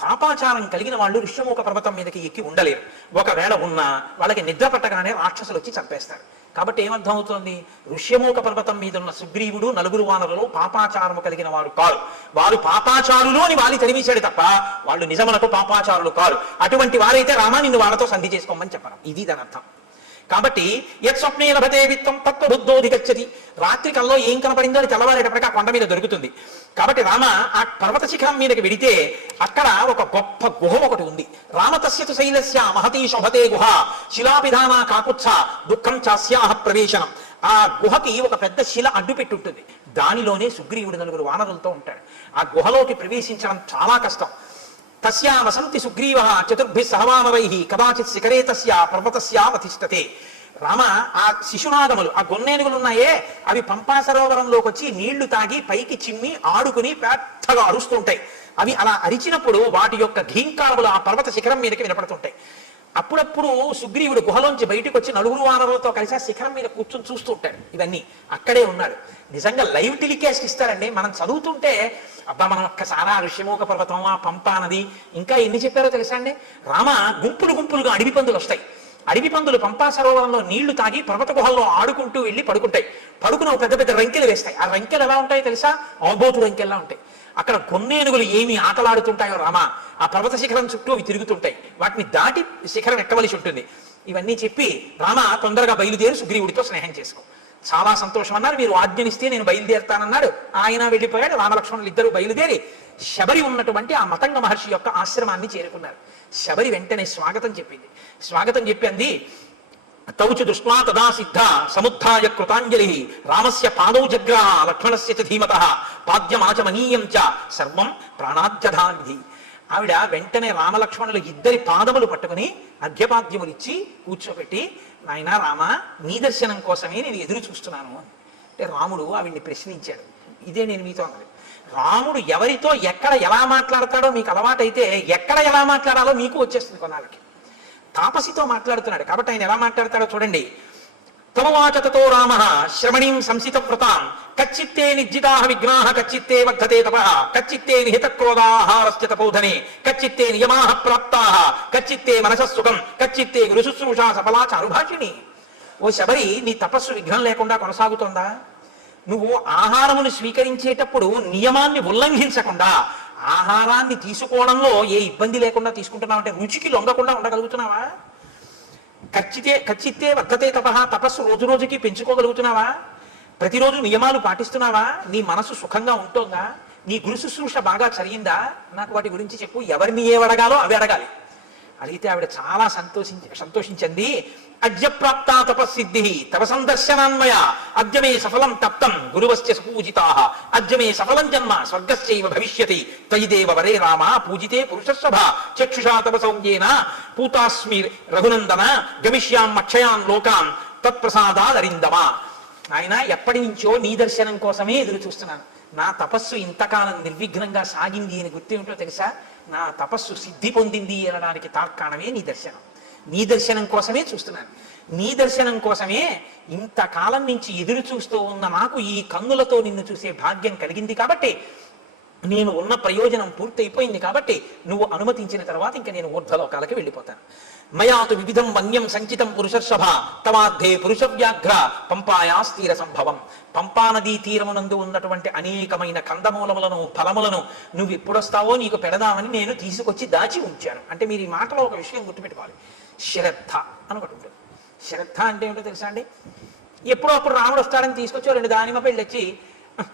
పాపాచారం కలిగిన వాళ్ళు ఋష్యమూక పర్వతం మీదకి ఎక్కి ఉండలేరు. ఒకవేళ ఉన్నా వాళ్ళకి నిద్ర పట్టగానే రాక్షసులు వచ్చి చంపేస్తారు. కాబట్టి ఏమర్థం అవుతోంది? ఋష్యమూక పర్వతం మీద ఉన్న సుగ్రీవుడు నలుగురు వానరులు పాపాచారము కలిగిన వారు కారు. వారు పాపాచారులు అని వాలి తెలివించాడు తప్ప వాళ్ళు నిజమునకు పాపాచారులు కారు. అటువంటి వారైతే రామా నిన్ను వాళ్ళతో సంధి చేసుకోమని చెప్పడం, ఇది దాని అర్థం. కాబట్టి యత్ స్వప్నే లభతే విత్తం తత్వబుద్ధోధిగచ్చతి. రాత్రి కల్లో ఏం కనపడిందో అది తెల్లవారేటప్పటికి ఆ కొండ మీద దొరుకుతుంది. కాబట్టి రామ ఆ పర్వత శిఖరం మీదకి వెడితే అక్కడ ఒక గొప్ప గుహ ఒకటి ఉంది. రామతస్యతు శైలస్య మహతీ శోభతే గుహ శిలాపిధాన కాకుత్స దుఃఖం చాస్యాహ ప్రవేశనం. ఆ గుహకి ఒక పెద్ద శిల అడ్డు పెట్టుంటుంది. దానిలోనే సుగ్రీవుడు నలుగురు వానరులతో ఉంటాడు. ఆ గుహలోకి ప్రవేశించడం చాలా కష్టం. తస్యా వసంతి సుగ్రీవ చతుర్భి సహవానరై కదాచిత్ శిఖరే తస్య పర్వతస్యావతిష్టతే. రామ ఆ శిశునాగములు, ఆ గొన్నేనుగులు ఉన్నాయే, అవి పంపా సరోవరంలోకి వచ్చి నీళ్లు తాగి పైకి చిమ్మి ఆడుకుని పెద్దగా అరుస్తుంటాయి. అవి అలా అరిచినప్పుడు వాటి యొక్క ఘీంకారములు ఆ పర్వత శిఖరం మీదకి వినపడుతుంటాయి. అప్పుడప్పుడు సుగ్రీవుడు గుహలోంచి బయటకు వచ్చి నలుగురు వానరులతో కలిసి ఆ శిఖరం మీద కూర్చొని చూస్తూ ఉంటాడు. ఇవన్నీ అక్కడే ఉన్నాడు. నిజంగా లైవ్ టెలికాస్ట్ ఇస్తారండి. మనం చదువుతుంటే అబ్బా మనం ఒక్కసారి ఆ ఋష్యమూక పర్వతం, ఆ పంపా నది, ఇంకా ఎన్ని చెప్పారో తెలుసా అండి. రామ గుంపులు గుంపులుగా అడవి పందులు వస్తాయి. అడవి పందులు పంపా సరోవరంలో నీళ్లు తాగి పర్వత గుహల్లో ఆడుకుంటూ వెళ్ళి పడుకుంటాయి. పడుకున్న పెద్ద పెద్ద రంకెలు వేస్తాయి. ఆ రంకెలు ఎలా ఉంటాయి తెలుసా? ఆబోతు రంకెల్లా ఉంటాయి. అక్కడ గొన్నేనుగులు ఏమి ఆటలాడుతుంటాయో రామ, ఆ పర్వత శిఖరం చుట్టూ అవి తిరుగుతుంటాయి. వాటిని దాటి శిఖరం ఎక్కవలసి ఉంటుంది. ఇవన్నీ చెప్పి రామ తొందరగా బయలుదేరి సుగ్రీవుడితో స్నేహం చేసుకో. చాలా సంతోషం అన్నారు. మీరు ఆజ్ఞనిస్తే నేను బయలుదేరుతానన్నాడు. ఆయన వెళ్ళిపోయాడు. రామలక్ష్మణులు ఇద్దరు బయలుదేరి శబరి ఉన్నటువంటి ఆ మతంగ మహర్షి యొక్క ఆశ్రమాన్ని చేరుకున్నారు. శబరి వెంటనే స్వాగతం చెప్పింది. స్వాగతం చెప్పి అంది, తౌచు దృష్ట్వా తదా సిద్ధ సముద్ధాయ కృతాంజలి రామస్య పాదౌ జగ్రా లక్ష్మణస్య చ ధీమతః పాద్యమాచమనీయం చ సర్వం ప్రాణాద్యధానిధి. ఆవిడ వెంటనే రామలక్ష్మణులు ఇద్దరి పాదములు పట్టుకుని అర్ఘ్యపాద్యములు ఇచ్చి కూర్చోబెట్టి, నాయనా రామ నీ దర్శనం కోసమే నేను ఎదురు చూస్తున్నాను అంటే రాముడు ఆవిడ్ని ప్రశ్నించాడు. ఇదే నేను మీతో అన్నది. రాముడు ఎవరితో ఎక్కడ ఎలా మాట్లాడతాడో మీకు అలవాటైతే ఎక్కడ ఎలా మాట్లాడాలో మీకు వచ్చేస్తుంది కొన్నాళ్ళకి. తాపసితో మాట్లాడుతున్నాడు కాబట్టి ఆయన ఎలా మాట్లాడతాడో చూడండి. తమవాచతతో రామ శ్రవణీం సంసిత వ్రతాం కచ్చిత్తే నిర్జితాః విఘ్నాః కచ్చిత్తే వర్ధతే తపః కచ్చిత్తే నిహిత క్రోధాహారస్య తపోధనే కచ్చిత్తే నియమాః ప్రాప్తాః కచ్చిత్తే మనసః సుఖం కచ్చిత్తే గురు శుశ్రూషా సఫలా చారుభాషిణి. ఓ శబరి, నీ తపస్సు విఘ్నం లేకుండా కొనసాగుతోందా? నువ్వు ఆహారమును స్వీకరించేటప్పుడు నియమాన్ని ఉల్లంఘించకుండా ఆహారాన్ని తీసుకోవడంలో ఏ ఇబ్బంది లేకుండా తీసుకుంటున్నావు అంటే రుచికి లొంగకుండా ఉండగలుగుతున్నావా? కచ్చిత్తే వర్ధతే తపః, తపస్సు రోజు రోజుకి పెంచుకోగలుగుతున్నావా? ప్రతిరోజు నియమాలు పాటిస్తున్నావా? నీ మనసు సుఖంగా ఉంటుందా? నీ గురు శుశ్రూష బాగా చరిగిందా? నాకు వాటి గురించి చెప్పు. ఎవరిని ఏవడగాలో అవి అడగాలి. అడిగితే ఆవిడ చాలా సంతోషించింది. అద్యప్రాప్తా తపస్సిద్ధి తవ సందర్శనాన్మయ అద్యమే సఫలం తప్తం గురువస్య సుపూజితాః అద్యమే సఫలం జన్మ స్వర్గస్యైవ భవిష్యతి త్వయిదేవ వరే రామ పూజితే పురుషస్వభ చక్షుషా తవ సౌమ్యేన పూతాస్మి రఘునందన గమిష్యాం అక్షయాన్ లోకాన్ తత్ప్రసాదాదరిందమా. ఆయన ఎప్పటి నుంచో నీ దర్శనం కోసమే ఎదురు చూస్తున్నాను. నా తపస్సు ఇంతకాలం నిర్విఘ్నంగా సాగింది అని గుర్తేమిటో తెలుసా? నా తపస్సు సిద్ధి పొందింది అనడానికి తార్కాణమే నీ దర్శనం. నీ దర్శనం కోసమే చూస్తున్నాను. నీ దర్శనం కోసమే ఇంతకాలం నుంచి ఎదురు చూస్తూ ఉన్న నాకు ఈ కన్నులతో నిన్ను చూసే భాగ్యం కలిగింది. కాబట్టి నేను ఉన్న ప్రయోజనం పూర్తయిపోయింది. కాబట్టి నువ్వు అనుమతించిన తర్వాత ఇంకా నేను ఊర్ధ్వలోకాలకి వెళ్ళిపోతాను. మయాతు వివిధం వన్యం సంచితం పురుషర్షభ తవార్థే పురుష వ్యాఘ్ర పంపాయాస్తీర సంభవం. పంపానదీ తీరమునందు ఉన్నటువంటి అనేకమైన కందమూలములను ఫలములను నువ్వు ఎప్పుడొస్తావో నీకు పెడదామని నేను తీసుకొచ్చి దాచి ఉంచాను. అంటే మీరు ఈ మాటలో ఒక విషయం గుర్తుపెట్టుకోవాలి. శ్రద్ధ అని ఒకటి ఉంటుంది. శ్రద్ధ అంటే ఏమిటో తెలుసా అండి? ఎప్పుడో అప్పుడు రాముడు వస్తాడని తీసుకొచ్చి 2 దానిమ్మ పళ్ళు వచ్చి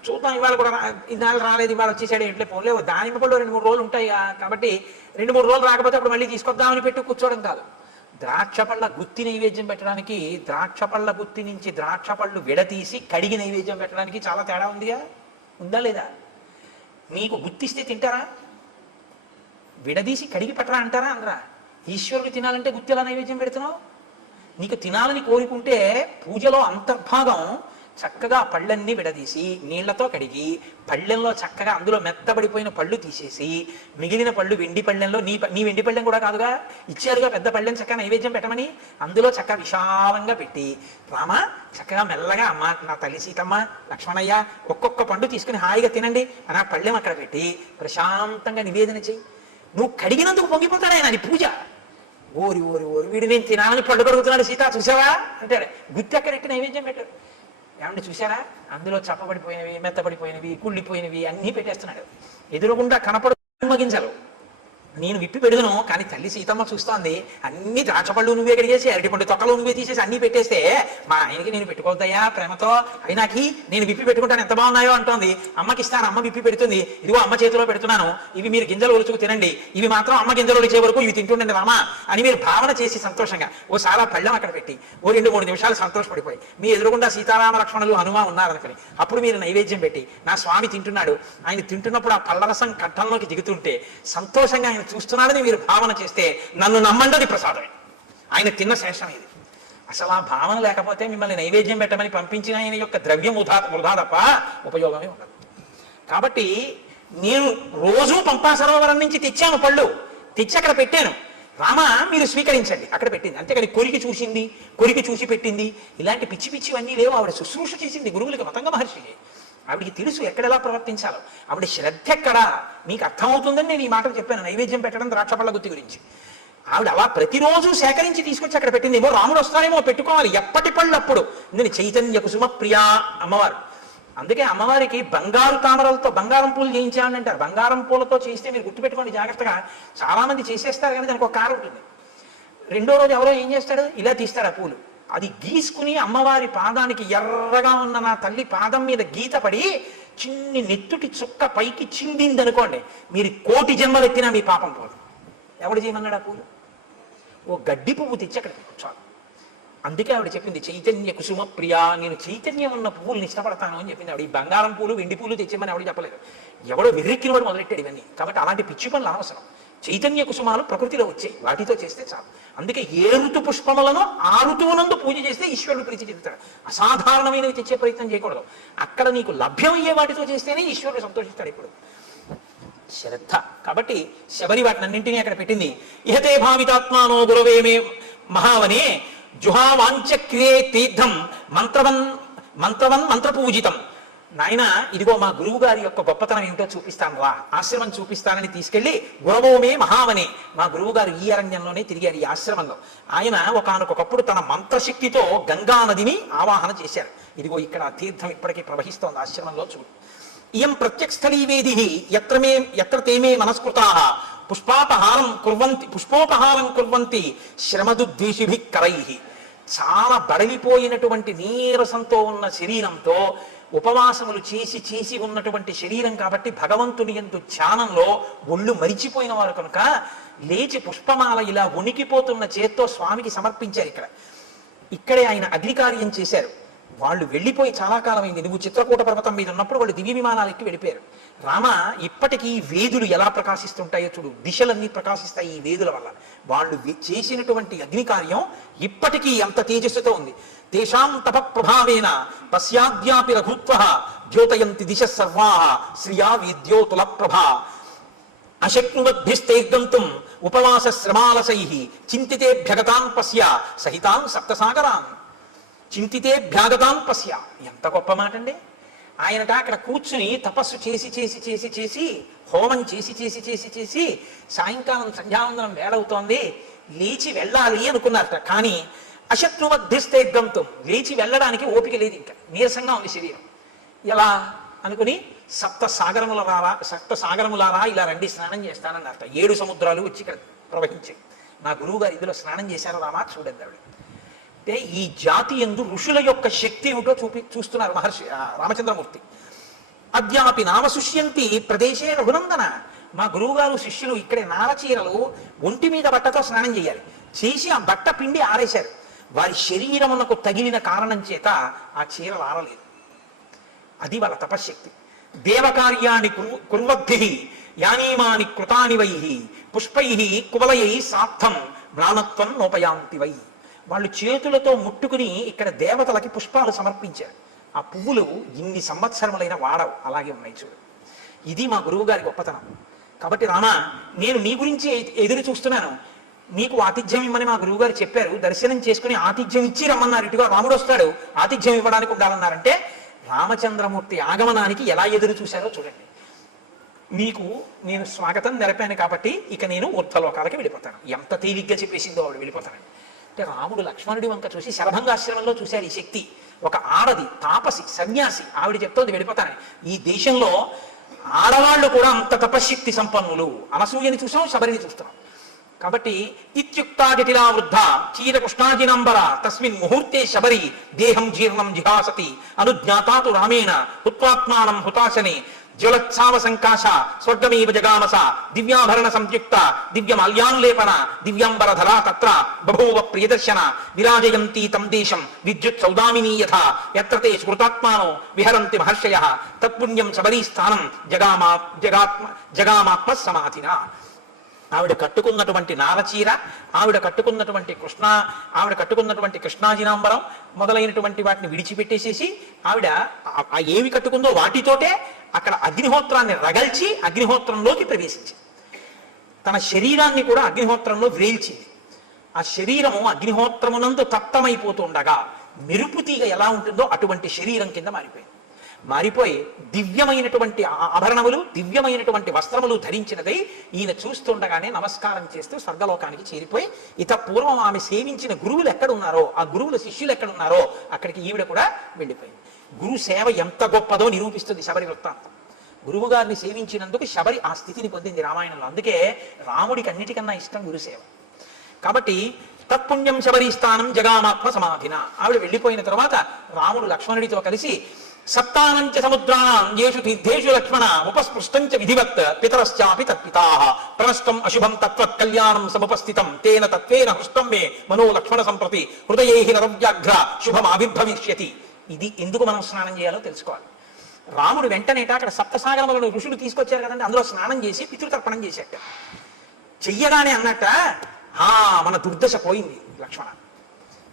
చూద్దాం, ఇవాళ కూడా ఇవాళ రాలేదు, ఇవాళ వచ్చేసాడు, ఇంట్లో పోలే దానిమ్మ పళ్ళు 2-3 రోజులు ఉంటాయి కాబట్టి 2-3 రోజులు రాకపోతే అప్పుడు మళ్ళీ తీసుకొద్దామని పెట్టి కూర్చోవడం కాదు. ద్రాక్ష పళ్ళ గుత్తి నైవేద్యం పెట్టడానికి ద్రాక్ష పళ్ళ గుత్తి నుంచి ద్రాక్ష పళ్ళు విడతీసి కడిగి నైవేద్యం పెట్టడానికి చాలా తేడా ఉందిగా. ఉందా లేదా? మీకు గుత్తిస్తే తింటారా? విడదీసి కడిగి పెట్టరా అంటారా? అనరా? ఈశ్వరుడు తినాలంటే గుత్తి ఎలా నైవేద్యం పెడుతున్నావు? నీకు తినాలని కోరుకుంటే పూజలో అంతర్భాగం చక్కగా పళ్ళన్నీ విడదీసి నీళ్లతో కడిగి పళ్ళెంలో చక్కగా అందులో మెత్తబడిపోయిన పళ్ళు తీసేసి మిగిలిన పళ్ళు వెండి పళ్ళెంలో నీ వెండి పళ్ళెం కూడా కాదుగా ఇచ్చారుగా పెద్ద పళ్ళెం చక్కగా నైవేద్యం పెట్టమని అందులో చక్కగా విశాలంగా పెట్టి రామ చక్కగా మెల్లగా అమ్మ నా తల్లి సీతమ్మ లక్ష్మణయ్య ఒక్కొక్క పండు తీసుకుని హాయిగా తినండి అని ఆ పళ్ళెం అక్కడ పెట్టి ప్రశాంతంగా నివేదన చెయ్యి. నువ్వు కడిగినందుకు పొంగిపోతాడే అది పూజ. ఓరి ఓరి ఓరి వీడు నేను తినాలని పళ్ళు కడుగుతున్నాడు సీత చూసావా అంటాడు. గుత్తి ఎక్కడెట్టి నైవేద్యం పెట్టాడు. ఏమంటే చూసారా అందులో చప్పబడిపోయినవి, మెత్తబడిపోయినవి, కుళ్ళిపోయినవి అన్నీ పెట్టేస్తున్నాడు. ఎదురుగుండా కనపడు మగించలు. నేను విప్పి పెడుదును, కానీ తల్లి సీతమ్మ చూస్తోంది. అన్ని ద్రాక్షపళ్ళు నువ్వే కడిగేసి, అరటిపండు తొక్కలు నువ్వే తీసేసి అన్ని పెట్టేస్తే మా ఆయనకి నేను పెట్టుకోవద్దయ్యా ప్రేమతో, అవి నాకి నేను విప్పి పెట్టుకుంటాను ఎంత బాగున్నాయో అంటోంది. అమ్మకి ఇస్తాను, అమ్మ విప్పి పెడుతుంది. ఇదిగో అమ్మ చేతిలో పెడుతున్నాను, ఇవి మీరు గింజలు ఒలుచుకు తినండి, ఇవి మాత్రం అమ్మ గింజలు ఒలిచే వరకు ఇవి తింటుండండి రామా అని మీరు భావన చేసి సంతోషంగా ఓ చాలా పళ్ళెం అక్కడ పెట్టి ఓ 2-3 నిమిషాలు సంతోషపడిపోయి మీ ఎదురుగుండా సీతారామ లక్ష్మణులు హనుమ ఉన్నారనుకుని అప్పుడు మీరు నైవేద్యం పెట్టి నా స్వామి తింటున్నాడు, ఆయన తింటున్నప్పుడు ఆ పళ్ళరసం కంఠంలోకి దిగుతుంటే సంతోషంగా ఆయన చూస్తున్నాడని మీరు భావన చేస్తే నన్ను నమ్మండి ప్రసాదమే. ఆయన తిన్న శేషం ఇది. అసలు ఆ భావన లేకపోతే మిమ్మల్ని నైవేద్యం పెట్టమని పంపించిన ఆయన యొక్క ద్రవ్యం వృధా తప్ప ఉపయోగమే ఉండదు. కాబట్టి నేను రోజు పంపా సరోవరం నుంచి తెచ్చాను, పళ్ళు తెచ్చి అక్కడ పెట్టాను, రామా మీరు స్వీకరించండి అక్కడ పెట్టింది. అంతేకాని కొరికి చూసింది, కొరికి చూసి పెట్టింది, ఇలాంటి పిచ్చి పిచ్చివన్నీ లేవు. ఆవిడ శుశ్రూష చేసింది గురువులకి, మతంగ మహర్షికి. ఆవిడికి తెలుసు ఎక్కడెలా ప్రవర్తించాలో. ఆవిడ శ్రద్ధ ఎక్కడా మీకు అర్థమవుతుందని నేను ఈ మాటలు చెప్పాను నైవేద్యం పెట్టడం ద్రాక్షపళ్ళ గుత్తి గురించి. ఆవిడ అలా ప్రతిరోజు సేకరించి తీసుకొచ్చి అక్కడ పెట్టింది. ఏమో రాముడు వస్తానేమో పెట్టుకోవాలి, ఎప్పటి పళ్ళు అప్పుడు. ఇందుని చైతన్య కుసుమ ప్రియా అమ్మవారు. అందుకే అమ్మవారికి బంగారు తామరలతో బంగారం పూలు చేయించాలని అంటారు. బంగారం పూలతో చేస్తే మీరు గుర్తుపెట్టుకోండి జాగ్రత్తగా. చాలా మంది చేసేస్తారు కానీ దానికి ఒక కారు ఉంటుంది. రెండో రోజు ఎవరో ఏం చేస్తాడు, ఇలా తీస్తాడు ఆ పూలు. అది గీసుకుని అమ్మవారి పాదానికి ఎర్రగా ఉన్న నా తల్లి పాదం మీద గీత పడి చిన్ని నెత్తుటి చుక్క పైకి చిందింది అనుకోండి, మీరు 1,000,000 జన్మలు ఎత్తినా మీ పాపం పోదు. ఎవడు చేయమన్నాడు ఆ పూలు? ఓ గడ్డి పువ్వు తెచ్చి అక్కడ కూర్చోాలి. అందుకే ఆవిడ చెప్పింది చైతన్య కుసుమ ప్రియా, నేను చైతన్యం ఉన్న పువ్వుల్ని ఇష్టపడతాను అని చెప్పింది ఆవిడ. ఈ బంగారం పూలు వెండి పూలు తెచ్చేమని ఆవిడ చెప్పలేదు. ఎవడో వెర్రెక్కిన వాడు మొదలెట్టాడు ఇవన్నీ. కాబట్టి అలాంటి పిచ్చి పనులు అనవసరం. చైతన్య కుసుమాలు ప్రకృతిలో వచ్చాయి, వాటితో చేస్తే చాలు. అందుకే ఏ ఋతు పుష్పములను ఆ ఋతువునందు పూజ చేస్తే ఈశ్వరుడు ప్రీతి చెందుతాడు. అసాధారణమైనవి తెచ్చే ప్రయత్నం చేయకూడదు. అక్కడ నీకు లభ్యమయ్యే వాటితో చేస్తేనే ఈశ్వరుడు సంతోషిస్తాడు ఇప్పుడు. శ్రద్ధ. కాబట్టి శబరి వాటినన్నింటినీ అక్కడ పెట్టింది. ఇహతే భావితాత్మానో గురవేమే మహావనే జుహావాంచక్రియే తీర్థం మంత్రపూజితం. నాయన ఇదిగో మా గురువు గారి యొక్క గొప్పతనం ఏమిటో చూపిస్తాను రా, ఆశ్రమం చూపిస్తానని తీసుకెళ్లి గురవోమే మహావనే, మా గురువు గారు ఈ అరణ్యంలోనే తిరిగారు ఈ ఆశ్రమంలో. ఆయన ఒకానొకప్పుడు తన మంత్రశక్తితో గంగా నదిని ఆవాహన చేశారు. ఇదిగో ఇక్కడ తీర్థం ఇప్పటికీ ప్రవహిస్తోంది ఆశ్రమంలో చూడు. ఇయం ప్రత్యక్షస్థళీ వేది ఎత్ర తేమే మనస్కృతాః పుష్పోపహారం కుర్వంతి శ్రమదుద్వేషిభిః కరైః. చాలా బడలిపోయినటువంటి నీరసంతో ఉన్న శరీరంతో ఉపవాసములు చేసి చేసి ఉన్నటువంటి శరీరం కాబట్టి భగవంతుని యందు ధ్యానంలో ఒళ్ళు మరిచిపోయిన వారు కనుక లేచి పుష్పమాల ఇలా వణికిపోతున్న చేత్తో స్వామికి సమర్పించారు. ఇక్కడే ఆయన అగ్నికార్యం చేశారు. వాళ్ళు వెళ్ళిపోయి చాలా కాలమైంది. నువ్వు చిత్రకూట పర్వతం మీద ఉన్నప్పుడు వాళ్ళు దివ్య విమానాలు ఎక్కి వెళ్ళిపోయారు. రామ ఇప్పటికీ వేదులు ఎలా ప్రకాశిస్తుంటాయో చూడు, దిశలన్నీ ప్రకాశిస్తాయి ఈ వేదుల వల్ల. వాళ్ళు చేసినటువంటి అగ్నికార్యం ఇప్పటికీ ఎంత తేజస్సుతో ఉంది. తేషాం తప ప్రభావేన పశ్యాద్యాపి రఘుత్వః ద్యోతయంతి దిశ సర్వాః శ్రియా వేద్యోతుల ప్రభా అశక్నువద్భిస్తైర్గంతుం ఉపవాస శ్రమాలసైః చింతితే భ్యగతాన్ పశ్య సహితాన్ సప్తసాగరాన్. చింతితే భ్యాగతాన్ పశ్య. ఎంత గొప్ప మాట అండి. ఆయనట అక్కడ కూర్చుని తపస్సు చేసి చేసి చేసి చేసి హోమం చేసి చేసి చేసి చేసి సాయంకాలం సంధ్యావందనం వేళవుతోంది, లేచి వెళ్ళాలి అనుకున్నారట. కానీ అశత్రువద్ధిస్తే గంతం, లేచి వెళ్ళడానికి ఓపిక లేదు, ఇంకా నీరసంగా ఉంది శరీరం. ఎలా అనుకుని సప్త సాగరములారా ఇలా రండి స్నానం చేస్తానన్నారట. 7 సముద్రాలు వచ్చి ఇక్కడ ప్రవహించాయి. నా గురువు గారు ఇందులో స్నానం చేశారు రామా చూడండి ఆవిడ. అంటే ఈ జాతి యందు ఋషుల యొక్క శక్తి ఏమిటో చూస్తున్నారు మహర్షి రామచంద్రమూర్తి. అద్యాపి నామశుష్యంతి ప్రదేశే రఘునందన. మా గురువుగారు శిష్యులు ఇక్కడే నారచీరలు ఒంటి మీద బట్టతో స్నానం చేయాలి, చేసి ఆ బట్ట పిండి ఆరేశారు. వారి శరీరమునకు తగిలిన కారణం చేత ఆ చీరలు ఆరలేదు. అది వాళ్ళ తపశ్శక్తి. దేవకార్యాన్ని కుర్వద్భిః యానీమాని కృతాని వై పుష్పైః కువలయై సార్థం మ్లానత్వం నోపయాంతి వై. వాళ్ళు చేతులతో ముట్టుకుని ఇక్కడ దేవతలకి పుష్పాలు సమర్పించారు. ఆ పువ్వులు ఇన్ని సంవత్సరములైన వాడవు, అలాగే ఉన్నాయి చూడు. ఇది మా గురువు గారి గొప్పతనం. కాబట్టి రామా నేను నీ గురించి ఎదురు చూస్తున్నాను, నీకు ఆతిథ్యం ఇమ్మని మా గురువు గారు చెప్పారు. దర్శనం చేసుకుని ఆతిథ్యం ఇచ్చి రమ్మన్నారు. ఇటుగా రాముడు వస్తాడు, ఆతిథ్యం ఇవ్వడానికి ఉండాలన్నారంటే రామచంద్రమూర్తి ఆగమనానికి ఎలా ఎదురు చూశారో చూడండి. నీకు నేను స్వాగతం నెరపాను కాబట్టి ఇక నేను ఊర్ధ్వలోకాలకి వెళ్ళిపోతాను. ఎంత తేలిగ్గా చెప్పేసిందో ఆవిడ వెళ్ళిపోతానని. అంటే రాముడు లక్ష్మణుడి వంక చూసి శరభంగాశ్రమంలో చూశాడు ఈ శక్తి. ఒక ఆడది, తాపసి, సన్యాసి, ఆవిడ చెప్తోంది వెళ్ళిపోతానని. ఈ దేశంలో ఆడవాళ్ళు కూడా అంత తపశక్తి సంపన్నులు. అనసూయని చూసాం, శబరిని చూస్తున్నాం. కాబట్టి ఇత్యుక్తా జటిలా వృద్ధ చీర కృష్ణాజినంబర తస్మిన్ ముహూర్తే శబరి దేహం జీర్ణం జిహాసతి అనుజ్ఞాతాతు రామేణ హుత్వాత్మానం హుతాశనే జ్వలత్సావ సంకాశ స్వర్గమేవ జగామస దివ్యాభరణ సంయుక్త దివ్య మాల్యానులేపన దివ్యాంబరధరా తత్ర బభూవ ప్రియదర్శన విరాజయంతి తం దేశం విద్యుత్ సౌదామినీ యథా యత్ర తే స్మృతాత్మానో విహరంతి మహర్షయః తత్పుణ్యం శబరీ స్థానం జగామాత్మ సమాధిన. ఆవిడ కట్టుకున్నటువంటి నారచీర, ఆవిడ కట్టుకున్నటువంటి కృష్ణాజినాంబరం మొదలైనటువంటి వాటిని విడిచిపెట్టేసేసి ఆవిడ ఏవి కట్టుకుందో వాటితోటే అక్కడ అగ్నిహోత్రాన్ని రగల్చి అగ్నిహోత్రంలోకి ప్రవేశించింది. తన శరీరాన్ని కూడా అగ్నిహోత్రంలో వ్రేల్చింది. ఆ శరీరము అగ్నిహోత్రమునందు తప్తమైపోతుండగా మెరుపుతీగ ఎలా ఉంటుందో అటువంటి శరీరం కింద మారిపోయి దివ్యమైనటువంటి ఆభరణములు, దివ్యమైనటువంటి వస్త్రములు ధరించినదై ఈయన చూస్తుండగానే నమస్కారం చేస్తూ స్వర్గలోకానికి చేరిపోయి ఇత పూర్వం ఆమె సేవించిన గురువులు ఎక్కడున్నారో, ఆ గురువుల శిష్యులు ఎక్కడున్నారో అక్కడికి ఈవిడ కూడా వెళ్ళిపోయింది. గురు సేవ ఎంత గొప్పదో నిరూపిస్తుంది శబరి వృత్తాంతం. గురువు గారిని సేవించినందుకు శబరి ఆ స్థితిని పొందింది రామాయణంలో. అందుకే రాముడికి అన్నిటికన్నా ఇష్టం గురుసేవ. కాబట్టి తత్పుణ్యం శబరీ స్థానం జగామాత్మ సమాధిన. ఆవిడ వెళ్ళిపోయిన తర్వాత రాముడు లక్ష్మణుడితో కలిసి సప్తానంచ సముద్రాణం యేషు తీర్థేషు లక్ష్మణ ఉపస్పృష్టంచ విధివత్ పితరశ్చాపి తత్పితాః ప్రనష్టం అశుభం తత్వత్ కళ్యాణం సముపస్థితం తేన తత్వేన హృష్టం మే మనో లక్ష్మణ సంప్రతి హృదయేహి నరవ్యాఘ్ర శుభం ఆవిర్భవిష్యతి. ఇది ఎందుకు మనం స్నానం చేయాలో తెలుసుకోవాలి. రాముడు వెంటనేట అక్కడ సప్తసాగరములను ఋషులు తీసుకొచ్చారు కదండి, అందులో స్నానం చేసి పితృతర్పణం చేశాట. చెయ్యగానే అన్నట్ట మన దుర్దశ పోయింది లక్ష్మణ,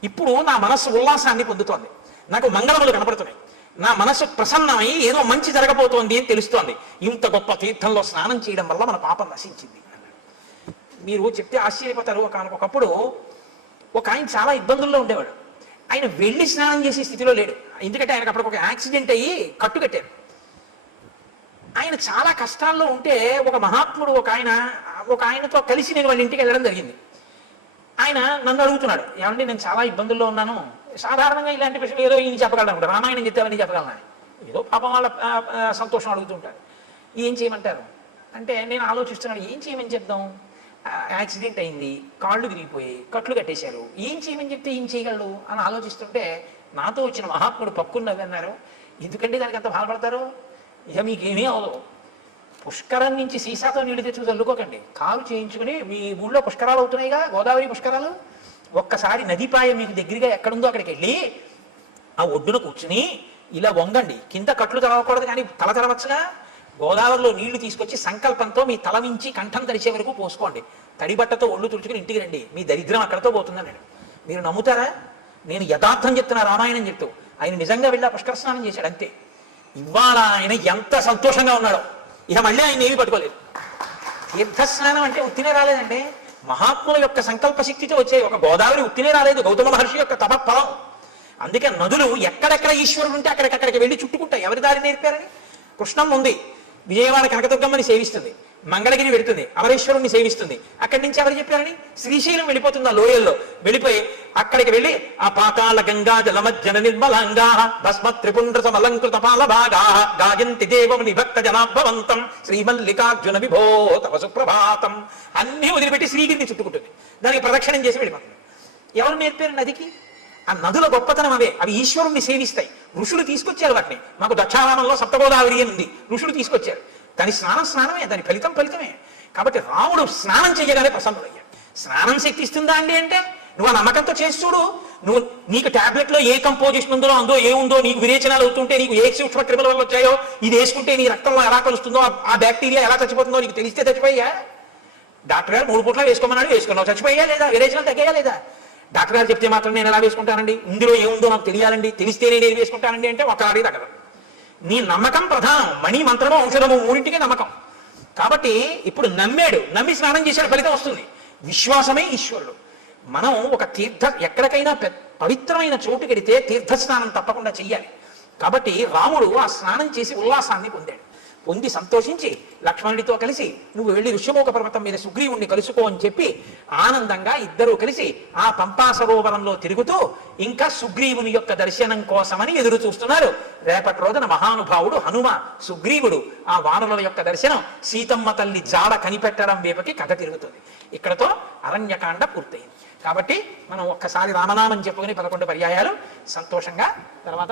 ఇప్పుడు నా మనస్సు ఉల్లాసాన్ని పొందుతోంది, నాకు మంగళములు కనపడుతున్నాయి, నా మనసు ప్రసన్నమై ఏదో మంచి జరగబోతోంది అని తెలుస్తోంది. ఇంత గొప్ప తీర్థంలో స్నానం చేయడం వల్ల మన పాపం నశించింది. మీరు చెప్తే ఆశ్చర్యపోతారు. ఒకప్పుడు ఒక ఆయన చాలా ఇబ్బందుల్లో ఉండేవాడు. ఆయన వెళ్ళి స్నానం చేసే స్థితిలో లేడు. ఎందుకంటే ఆయనకు అప్పుడు ఒక యాక్సిడెంట్ అయ్యి కట్టుకట్టారు. ఆయన చాలా కష్టాల్లో ఉంటే ఒక మహాత్ముడు ఒక ఆయనతో కలిసి నేను వాళ్ళ ఇంటికి వెళ్ళడం జరిగింది. ఆయన నన్ను అడుగుతున్నాడు, ఏమంటే నేను చాలా ఇబ్బందుల్లో ఉన్నాను, సాధారణంగా ఇలాంటి విషయం ఏదో ఈయన చెప్పగలను అనుకుంటా, రామాయణం చెప్తామని చెప్పగలను, ఏదో పాపం వాళ్ళ సంతోషం అడుగుతుంటారు. ఏం చేయమంటారు అంటే నేను ఆలోచిస్తున్నాడు, ఏం చేయమని చెప్దాం, యాక్సిడెంట్ అయింది, కాళ్ళు విరిగిపోయి కట్లు కట్టేశారు, ఏం చేయమని చెప్తే ఏం చేయగలడు అని ఆలోచిస్తుంటే నాతో వచ్చిన మహాత్ముడు పక్కున్నది అన్నారు, ఎందుకంటే దానికి అంత బాధపడతారు, ఇక మీకేమీ అవదు, పుష్కరం నుంచి సీసాతో నీళ్ళు తెచ్చి చల్లుకోకండి, కాలు చేయించుకుని మీ ఊళ్ళో పుష్కరాలు అవుతున్నాయిగా, గోదావరి పుష్కరాలు, ఒక్కసారి నదిపాయ మీకు దగ్గరగా ఎక్కడుందో అక్కడికి వెళ్ళి ఆ ఒడ్డున కూర్చుని ఇలా వంగండి, కింద కట్లు తలవకూడదు కానీ తల తలవచ్చుగా, గోదావరిలో నీళ్లు తీసుకొచ్చి సంకల్పంతో మీ తల నుంచి కంఠం తడిచే వరకు పోసుకోండి, తడిబట్టతో ఒళ్ళు తుడుచుకుని ఇంటికి రండి, మీ దరిద్రం అక్కడతో పోతుందన్నాడు. మీరు నమ్ముతారా? నేను యథార్థం చెప్తున్నా, రామాయణం చెప్తూ. ఆయన నిజంగా వెళ్ళి పుష్కర స్నానం చేశాడు అంతే. ఇవాళ ఆయన ఎంత సంతోషంగా ఉన్నాడో, ఇక మళ్ళీ ఆయన ఏమీ పట్టుకోలేదు. తీర్థస్నానం అంటే ఉత్తినే రాలేదండి, మహాత్ముల యొక్క సంకల్ప శక్తితో వచ్చాయి. ఒక గోదావరి ఉత్తినే రాలేదు, గౌతమ మహర్షి యొక్క తపఫలం. అందుకే నదులు ఎక్కడెక్కడ ఈశ్వరుడు ఉంటే అక్కడికి వెళ్ళి చుట్టుకుంటాయి. ఎవరి దారి నేర్పారని? కృష్ణమ్మ ఉంది, విజయవాడ కనకదుర్గమ్మని సేవిస్తుంది, మంగళగిరి వెళుతుంది, అమరేశ్వరుణ్ణి సేవిస్తుంది. అక్కడి నుంచి ఎవరు చెప్పారని? శ్రీశైలం వెళ్ళిపోతుంది, ఆ లోయల్లో వెళ్ళిపోయి అక్కడికి వెళ్ళి ఆ పాతాళ గంగా జలమజ్జన నిర్మలంగా భస్మ త్రిపుండ్ర సమలంకృత పాల భాగా గాయంతి దేవముని భక్త జనాభవంతం శ్రీమల్లికార్జున విభో తవ సుప్రభాతం అన్ని వదిలిపెట్టి శ్రీగిరిని చుట్టుకుంటుంది, దానికి ప్రదక్షిణం చేసి వెళ్ళిపోతుంది. ఎవరు నేర్పారు నదికి? ఆ నదుల గొప్పతనం అవే, అవి ఈశ్వరుణ్ణి సేవిస్తాయి. ఋషులు తీసుకొచ్చారు వాటిని. మాకు దక్షారామంలో సప్తగోదావరి అని ఉంది, ఋషులు తీసుకొచ్చారు. దాని స్నానమే, దాని ఫలితమే. కాబట్టి రాముడు స్నానం చేయగానే ప్రసన్నుడయ్యాడు. స్నానం శక్తి ఇస్తుందా అండి అంటే నువ్వు ఆ నమ్మకంతో చేసి చూడు. నీకు టాబ్లెట్లో ఏ కంపోజిషన్ ఉందో అందులో ఏముందో, నీకు విరేచనాలు అవుతుంటే నీకు ఏ సూక్ష్మ క్రిముల వల్ల వచ్చాయో, ఇది వేసుకుంటే నీ రక్తంలో ఎలా కలుస్తుందో, ఆ బ్యాక్టీరియా ఎలా చచ్చిపోతుందో నీకు తెలిస్తే చచ్చిపోయా? డాక్టర్ గారు 3 పూట్ల వేసుకోమన్నాడు, వేసుకున్నావు, చచ్చిపోయా లేదా? విరేచనాలు తగ్గాయా లేదా? డాక్టర్ గారు చెప్తే మాత్రం నేను ఎలా వేసుకుంటానండి, ఇందులో ఏముందో నాకు తెలియాలండి, తెలిస్తేనే నేను వేసుకుంటానండి అంటే ఒక అడిగి తగ్గదు. నీ నమ్మకం ప్రధానం. మణి, మంత్రము, ఔషధము మూడింటికే నమ్మకం. కాబట్టి ఇప్పుడు నమ్మి స్నానం చేశాడు, ఫలితం వస్తుంది. విశ్వాసమే ఈశ్వరుడు. మనం ఒక ఎక్కడికైనా పవిత్రమైన చోటు వెడితే తీర్థస్నానం తప్పకుండా చెయ్యాలి. కాబట్టి రాముడు ఆ స్నానం చేసి ఉల్లాసాన్ని పొందాడు. పొంది సంతోషించి లక్ష్మణుడితో కలిసి నువ్వు వెళ్ళి ఋష్యమూక పర్వతం మీద సుగ్రీవుణ్ణి కలుసుకో అని చెప్పి ఆనందంగా ఇద్దరూ కలిసి ఆ పంపా సరోవరంలో తిరుగుతూ ఇంకా సుగ్రీవుని యొక్క దర్శనం కోసమని ఎదురు చూస్తున్నారు. రేపటి రోజున మహానుభావుడు హనుమ సుగ్రీవుడు ఆ వానరుల యొక్క దర్శనం, సీతమ్మ తల్లి జాడ కనిపెట్టడం వైపుకి కథ తిరుగుతుంది. ఇక్కడతో అరణ్యకాండ పూర్తయింది. కాబట్టి మనం ఒక్కసారి రామనామం చెప్పుకుని 11 పర్యాయాలు సంతోషంగా తర్వాత